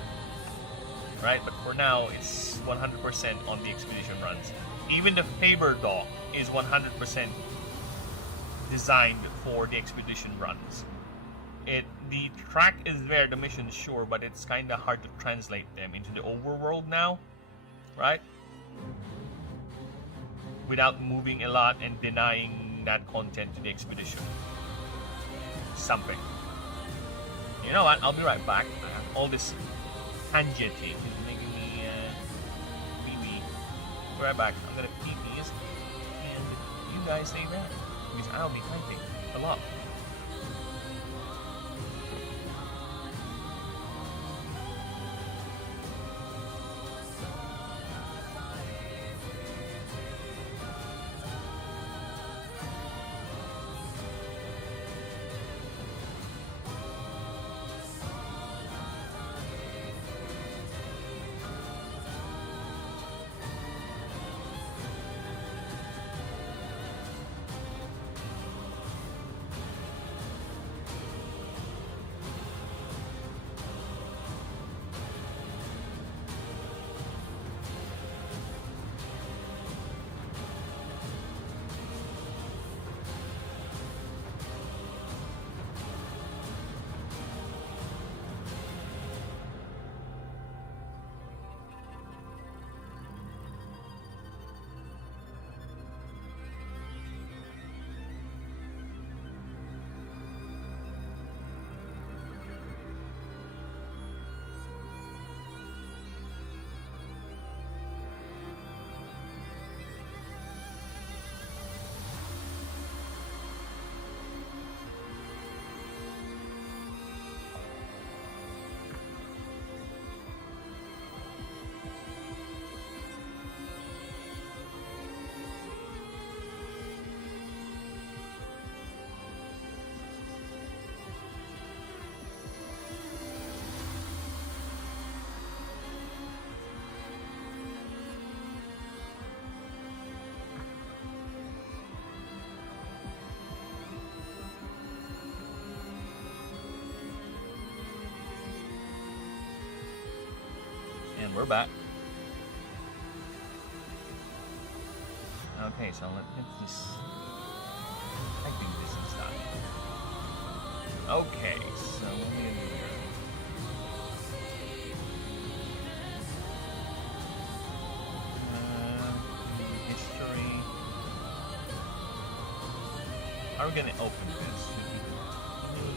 right? But for now, it's 100% on the expedition runs. Even the favor doc is 100% designed for the expedition runs. The track is there, the mission, sure, but it's kind of hard to translate them into the overworld now, right? Without moving a lot and denying that content to the expedition. Something. You know what? I'll be right back. All this tangenting is making me wee-wee. Be right back. I'm gonna pee these, and you guys stay there, because I'll be typing a lot. we're back. Okay, so let's get this. I think this is done. Okay, so what do we do here? History. Are we gonna open this?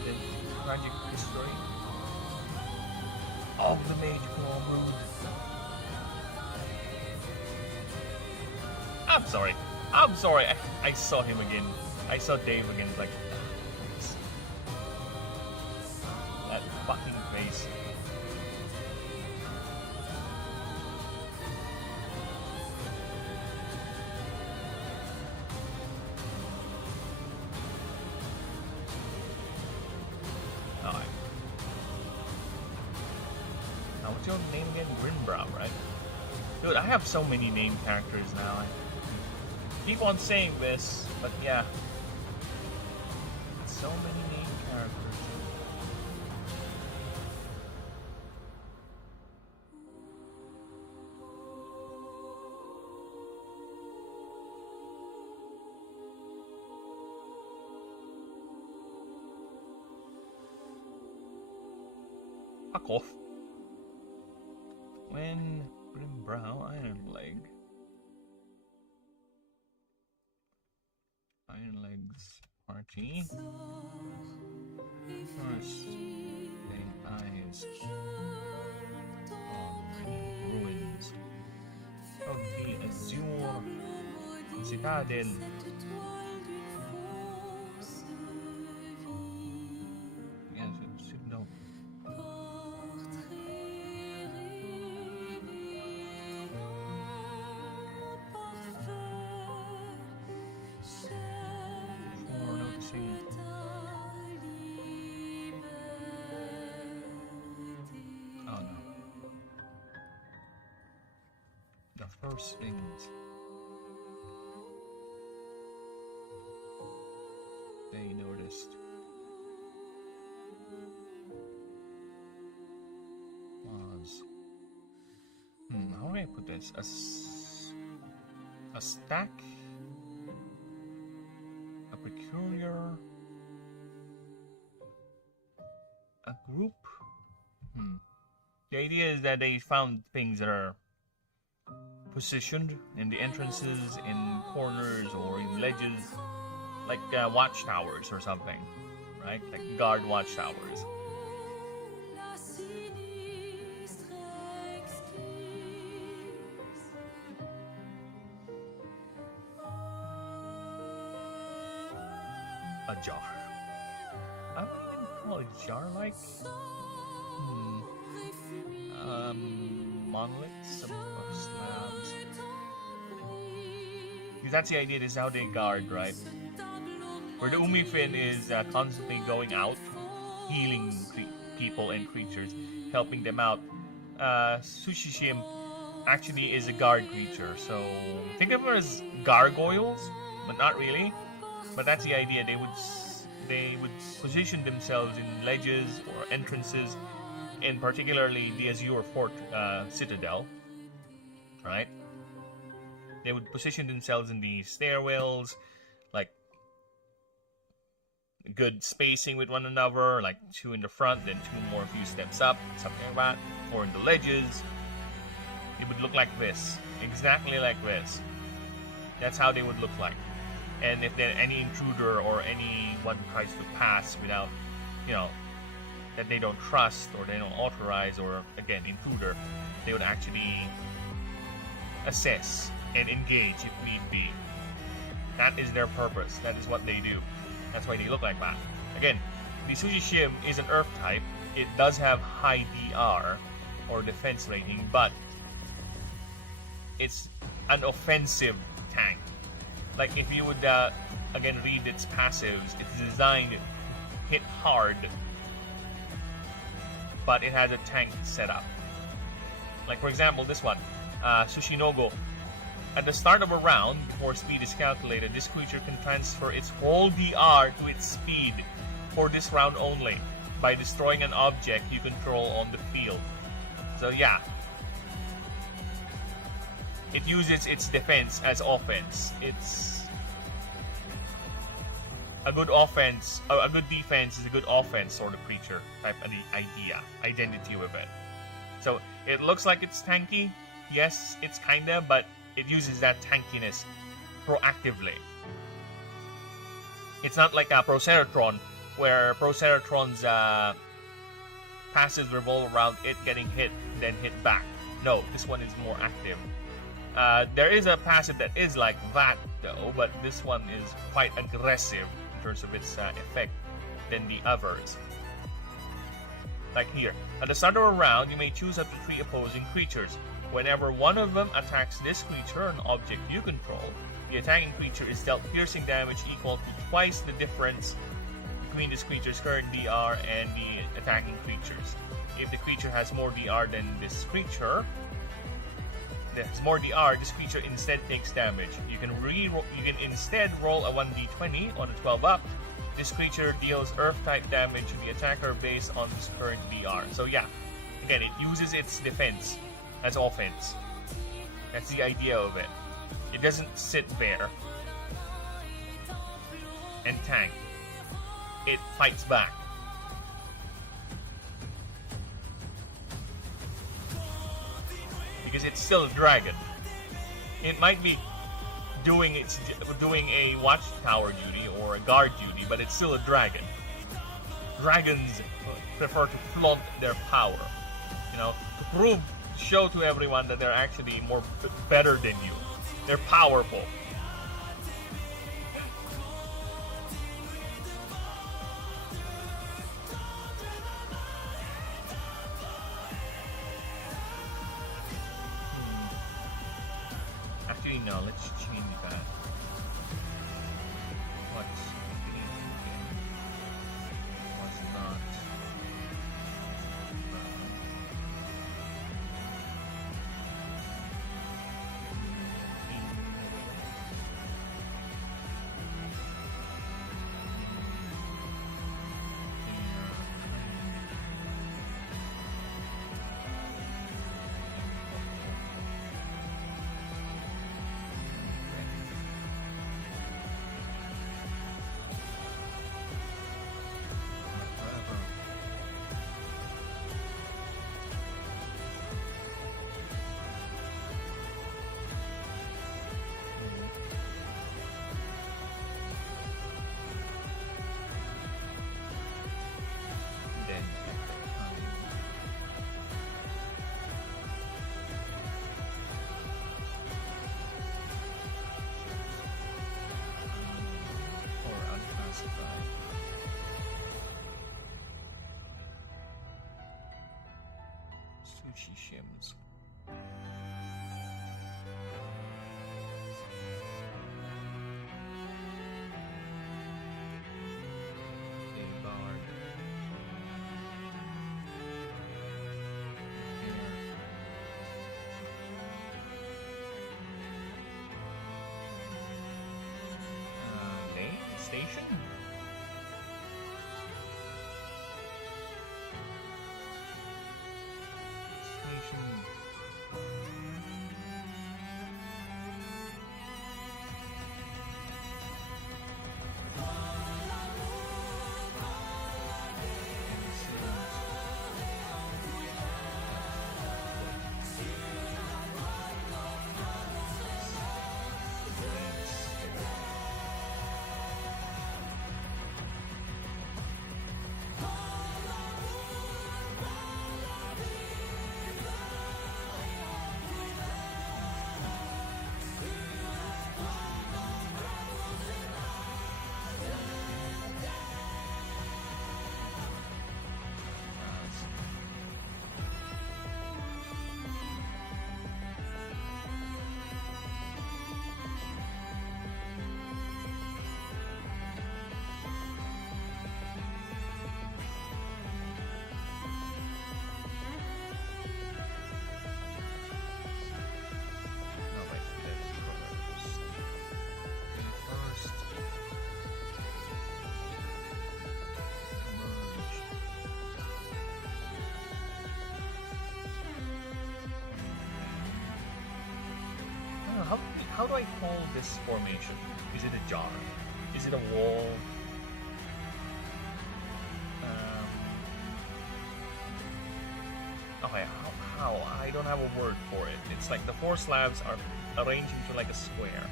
The tragic history of the Mage World. I'm sorry. I saw him again. I saw Dave again. Like, that fucking face. Alright. Now, what's your name again? Grimbrow, right? Dude, I have so many name characters now. I keep on saying this, but yeah. So many name characters. Fuck off. When Grimbrow, Iron Leg. Iron Legs party. First, they eyes on ruins of the Azure Citadel. Yes, it should know. Oh no. The first things they noticed was how do I put this? A stack, a peculiar, a group. The idea is that they found things that are positioned in the entrances, in corners, or in ledges, like watchtowers or something, right? Like guard watchtowers. A jar. I wouldn't even call it jar-like. Monoliths of slabs. Because that's the idea. This is how they guard, right? Where the Umifin is constantly going out, healing people and creatures, helping them out. Sushishim actually is a guard creature, so think of her as gargoyles, but not really. But that's the idea. They would position themselves in ledges or entrances, and particularly the Azure Fort Citadel, right? They would position themselves in the stairwells, like good spacing with one another, like 2 in the front, then 2 more a few steps up, something like that, or in the ledges. It would look like this, exactly like this. That's how they would look like. And if there any intruder or anyone tries to pass without, that they don't trust or they don't authorize, or again intruder, they would actually assess and engage if need be. That is their purpose. That is what they do. That's why they look like that. Again, the Sushishim is an earth type. It does have high DR or defense rating, but it's an offensive tank. Like if you would again read its passives, it's designed to hit hard, but it has a tank setup. Like for example, this one, Sushinogo. At the start of a round, before speed is calculated, this creature can transfer its whole DR to its speed for this round only by destroying an object you control on the field. So yeah, it uses its defense as offense. It's a good offense, a good defense is a good offense sort of creature type of identity with it. So it looks like it's tanky. Yes, it's kinda, but it uses that tankiness proactively. It's not like a Proceratron, where Proceratron's passes revolve around it getting hit, then hit back. No, this one is more active. There is a passive that is like that though, but this one is quite aggressive in terms of its effect than the others. Like here, at the start of a round, you may choose up to 3 opposing creatures. Whenever one of them attacks this creature or an object you control, the attacking creature is dealt piercing damage equal to twice the difference between this creature's current DR and the attacking creature's. If the creature has more DR than this creature, this creature instead takes damage. You can instead roll a 1d20 on a 12 up. This creature deals Earth-type damage to the attacker based on his current DR. So yeah, again, it uses its defense as offense. That's the idea of it. It doesn't sit there and tank. It fights back. Because it's still a dragon. It might be doing a watchtower duty or a guard duty, but it's still a dragon. Dragons prefer to flaunt their power, you know, to show to everyone that they're actually better than you. They're powerful. Actually, no, let's change that. What's not? Sushi shims. Station. how do I call this formation? Is it a jar? Is it a wall? Okay, how? I don't have a word for it. It's like the 4 slabs are arranged into like a square.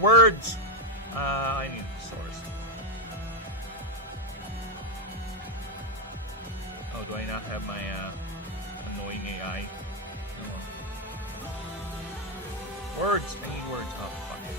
Words! I need source. Oh, do I not have my annoying AI? No. Words! I need words. Oh, fuck it.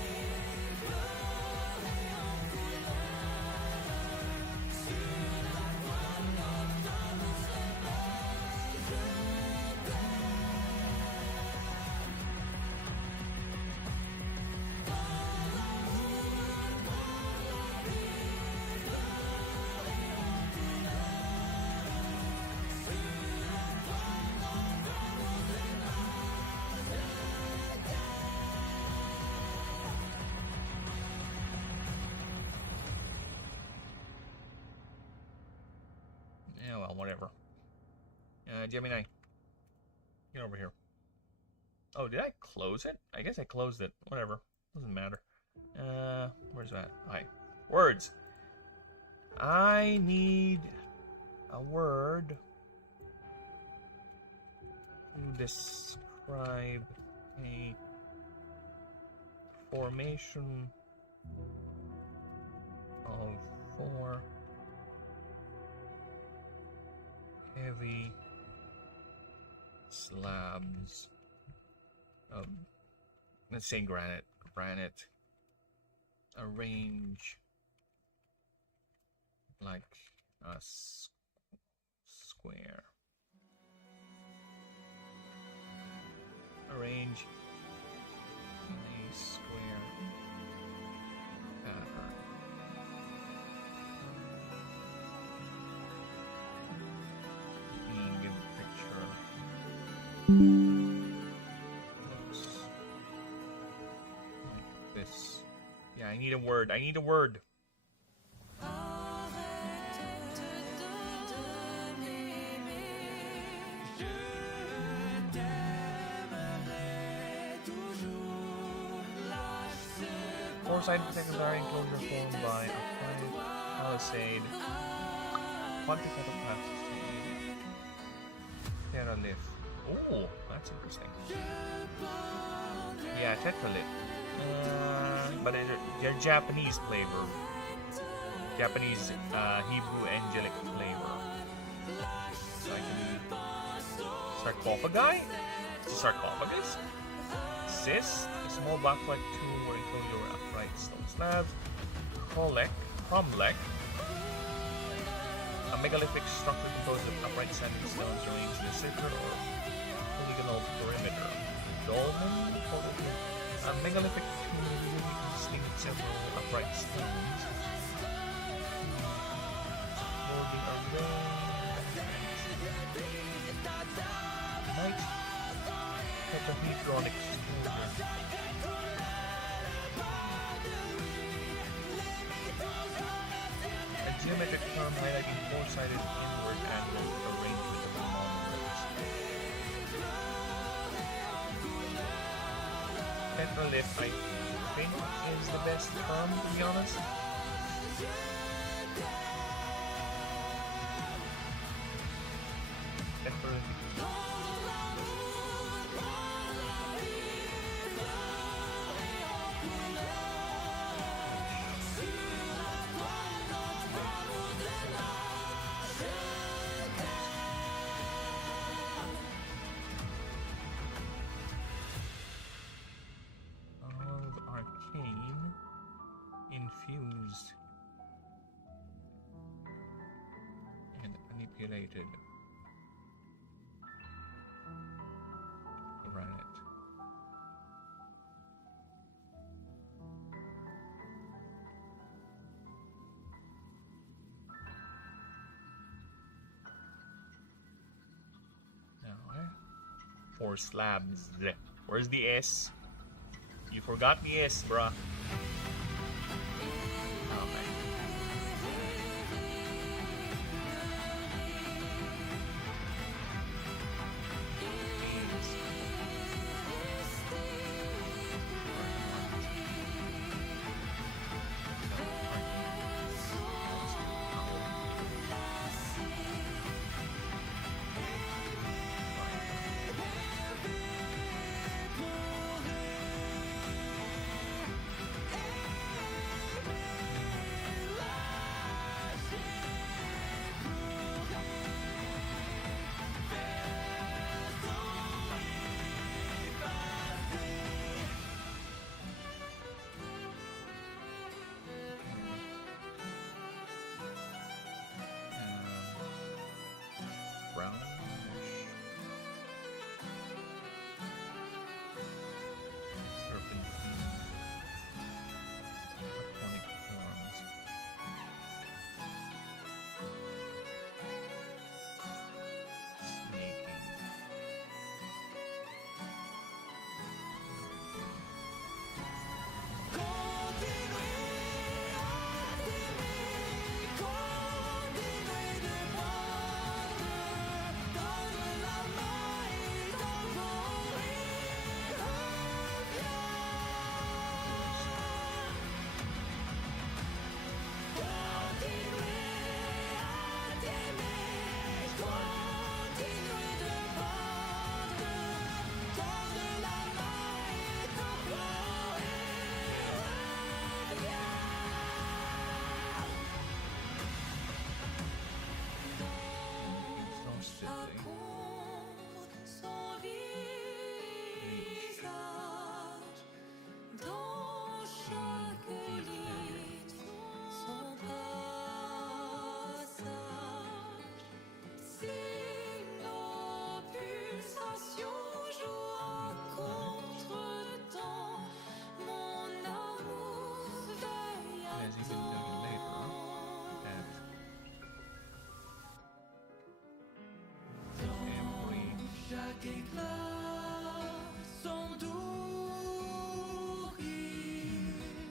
Yeah, well, whatever. Gemini, get over here. Oh, did I close it? I guess I closed it. Whatever. Doesn't matter. Where's that? Hi. Words. I need a word to describe a formation of 4 heavy slabs of, let's say, granite arrange like a square. Arrange in a square pattern. Being a picture looks like this. Yeah, I need a word. I need a word. Four-sided rectangular enclosure formed by a private palisade, quadrilateral palisade, terralith. Oh, that's interesting. Yeah, tetralith. But they're Japanese flavor. Japanese Hebrew angelic flavor. So I can sarcophagi? It's a sarcophagus? Cyst, a small black-white tomb where enclosure were upright stone slabs. Cromlech, a megalithic structure composed of upright standing stones arranged in a circular or polygonal perimeter. Dolmen, a megalithic tomb consisting of several upright stones. Holding a range. Tetrahedron exposure. A geometric term highlighting four-sided inward angle arrangement of the monoliths. Tetralith, I think, is the best term, to be honest. Infused and manipulated. 4 slabs. Where's the S? You forgot the S, bruh. Oh, man.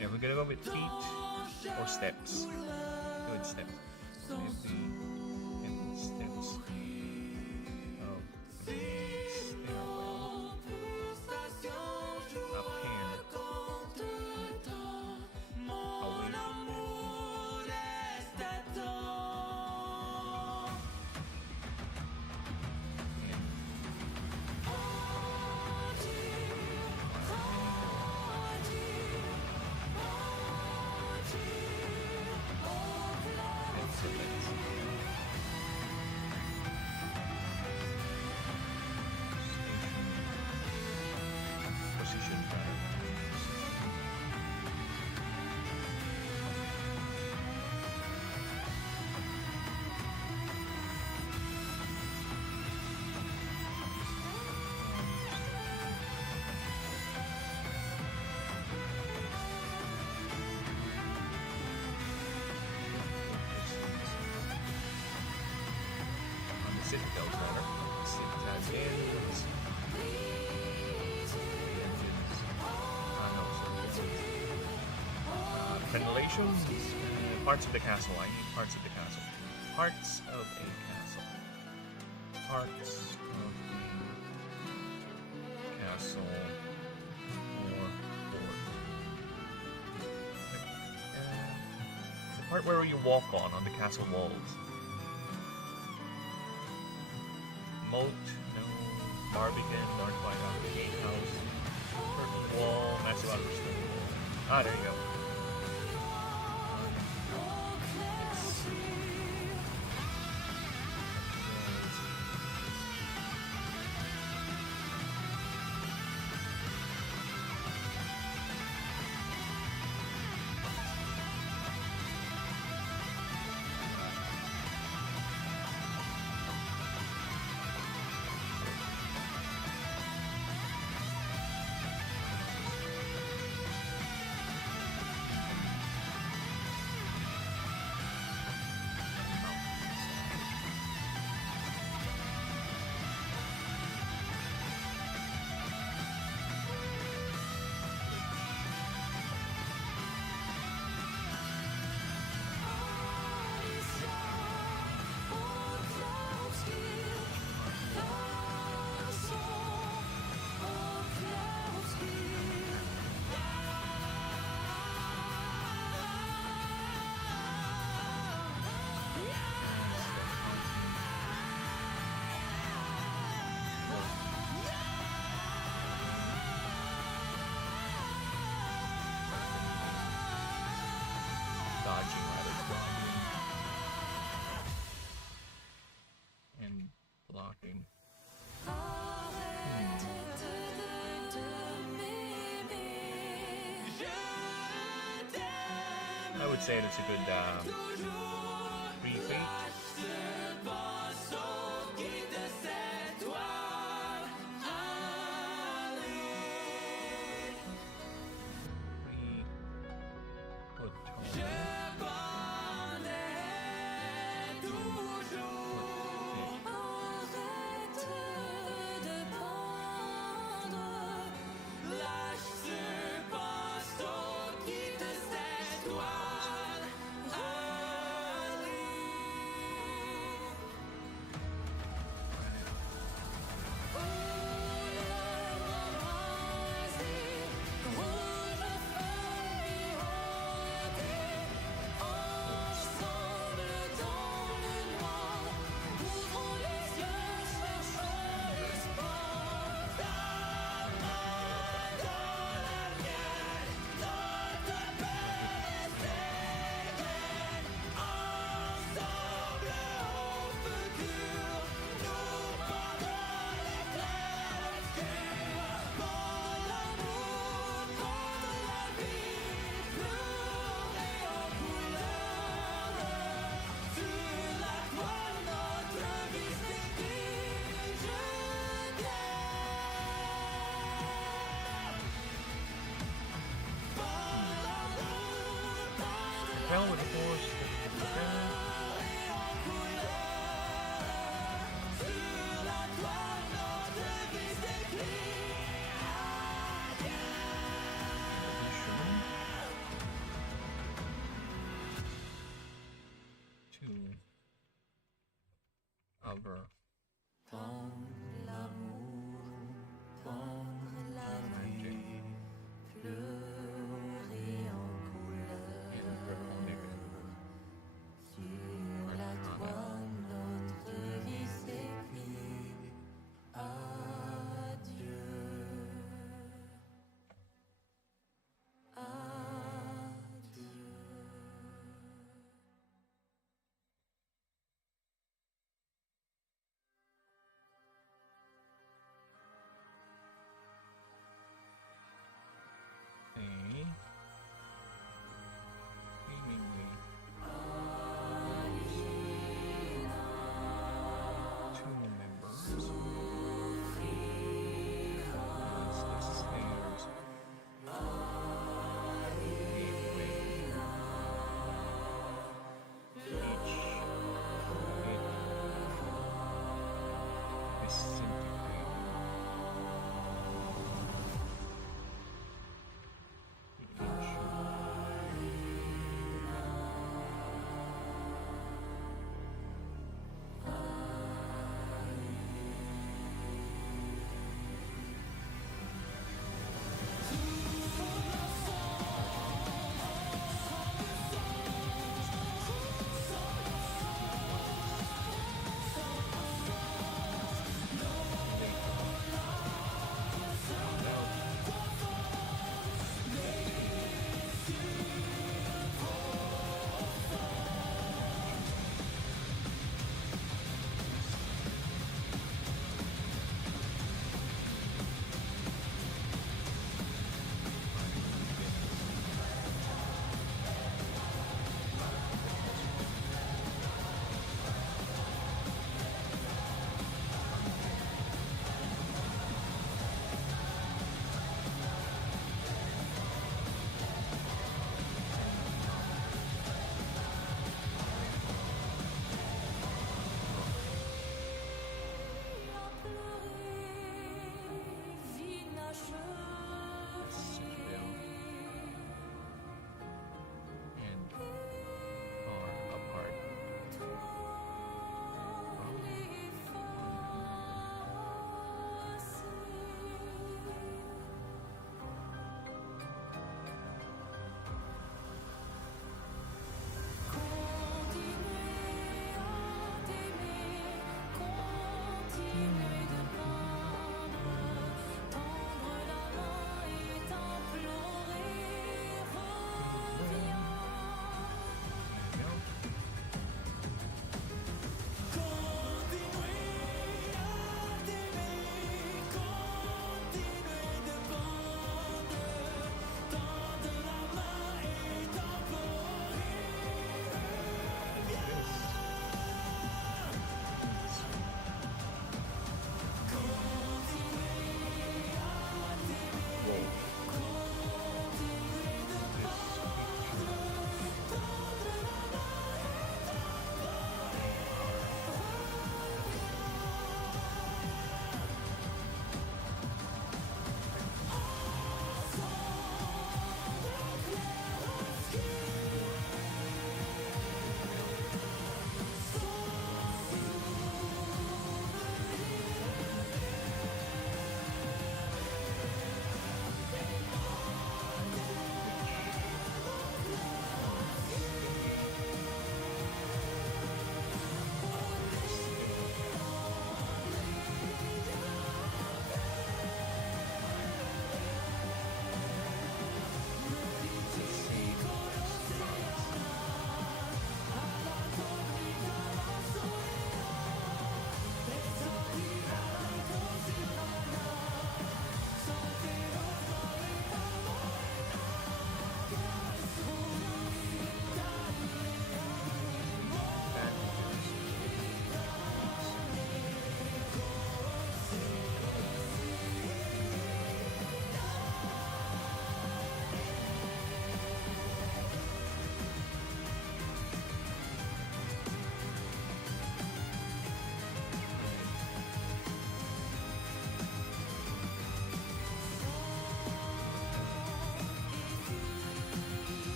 Yeah, we're gonna go with feet or steps. Go with steps. Maybe steps. Oh, stairwell. Up here. Away. Citadels, rather. Citadels. Ventilations. Parts of the castle. I need parts of the castle. Parts of a castle. Parts of the castle. Or fort. The part where you walk on the castle walls. Moat, no. Barbican, large white out of the gatehouse. Curtain wall, massive outer stone wall. Ah, there you go. would say that's a good repeat. Hell with a horse. Over.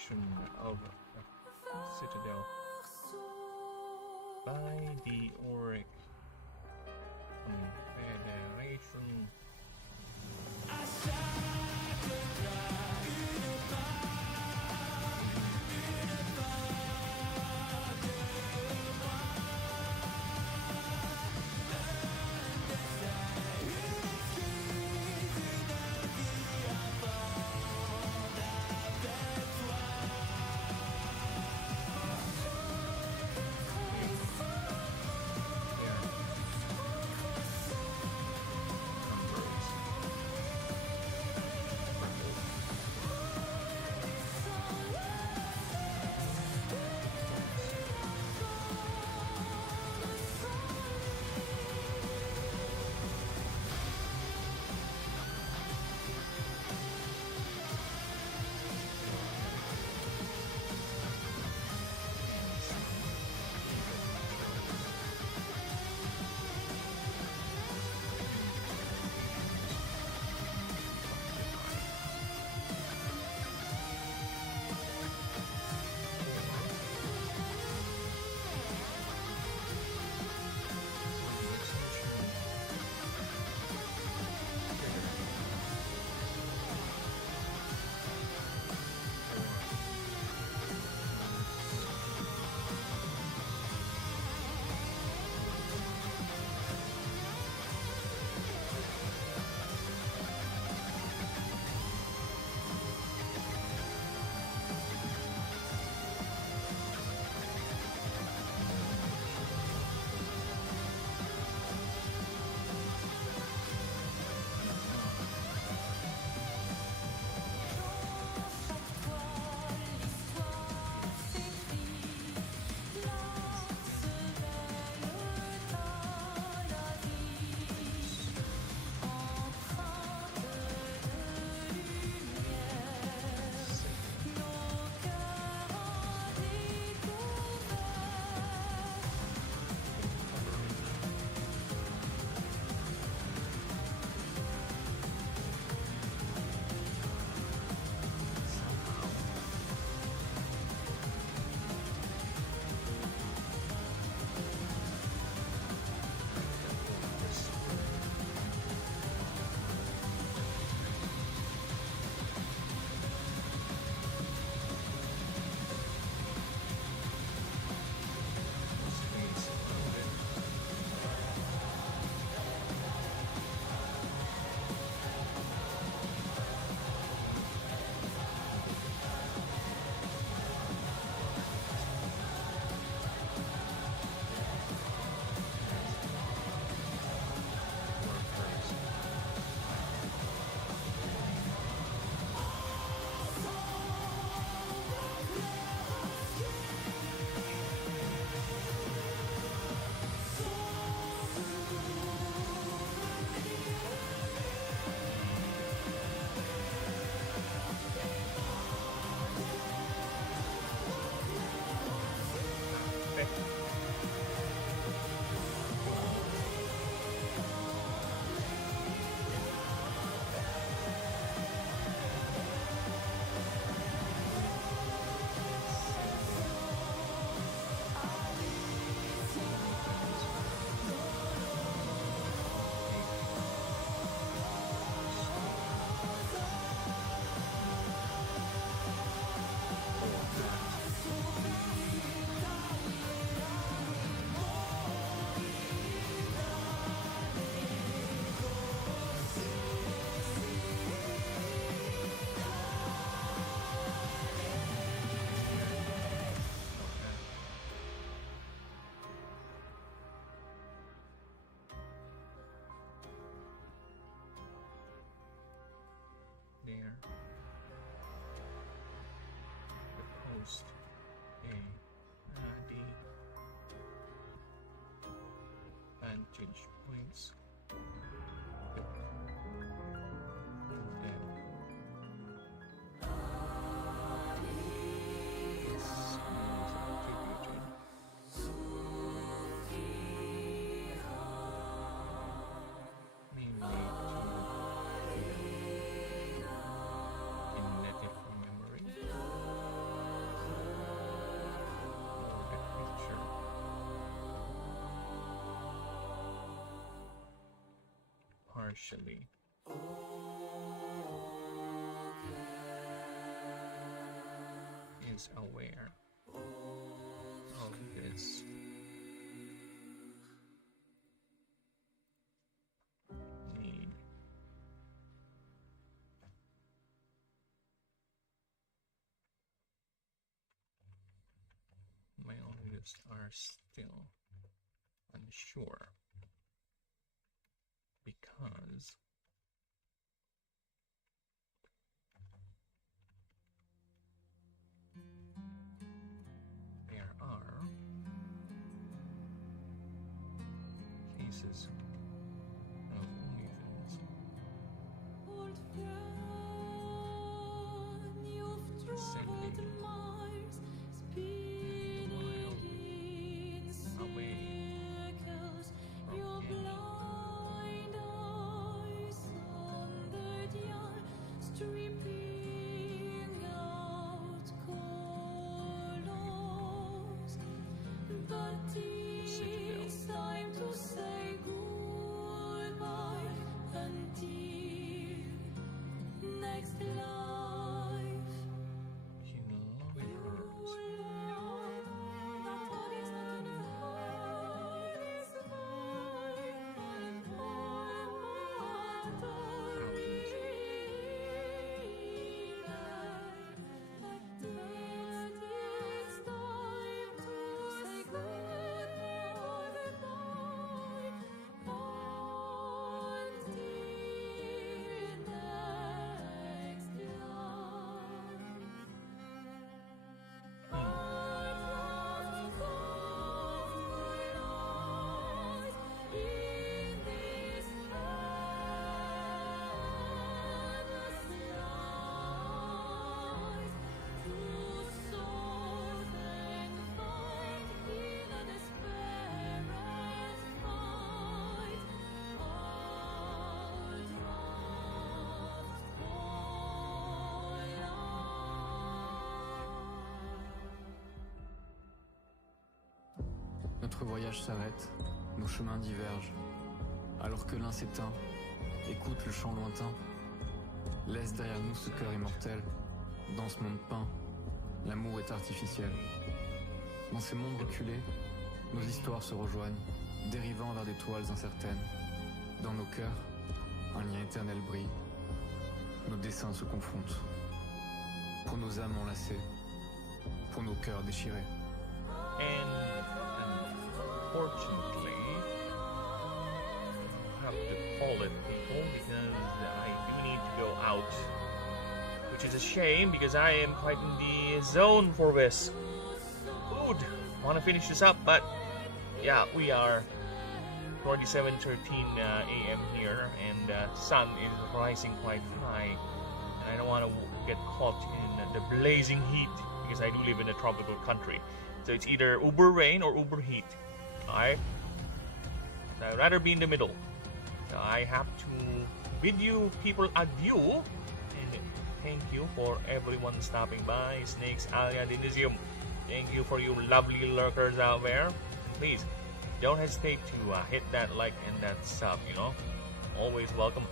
construction of a citadel by the Auric Confederation. There. The post A the vantage points. Mainly to in native memory. partially is aware of this need. My olives are still unsure because there are cases of OnlyFans sending away from Notre voyage s'arrête, nos chemins divergent. Alors que l'un s'éteint, écoute le chant lointain. Laisse derrière nous ce cœur immortel. Dans ce monde peint, l'amour est artificiel. Dans ces mondes reculés, nos histoires se rejoignent, dérivant vers des toiles incertaines. Dans nos cœurs, un lien éternel brille. Nos dessins se confrontent. Pour nos âmes enlacées, pour nos cœurs déchirés. Unfortunately, I have to call it, people, because I do need to go out. Which is a shame, because I am quite in the zone for this. Food. Want to finish this up, but yeah, we are 27:13 a.m. here, and sun is rising quite high. And I don't want to get caught in the blazing heat, because I do live in a tropical country. So it's either uber rain or uber heat. Alright? So I'd rather be in the middle. So I have to bid you people adieu. And thank you for everyone stopping by. Snakes, Alia, Dinisium. Thank you for you lovely lurkers out there. And please, don't hesitate to hit that like and that sub, you know? Always welcome.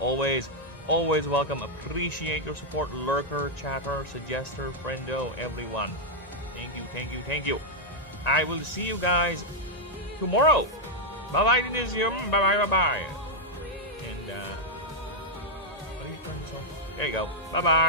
Always welcome. Appreciate your support, lurker, chatter, suggester, friendo, everyone. Thank you. I will see you guys tomorrow. Bye-bye, Dinisium. Bye-bye. And, what are you trying to say? There you go. Bye-bye.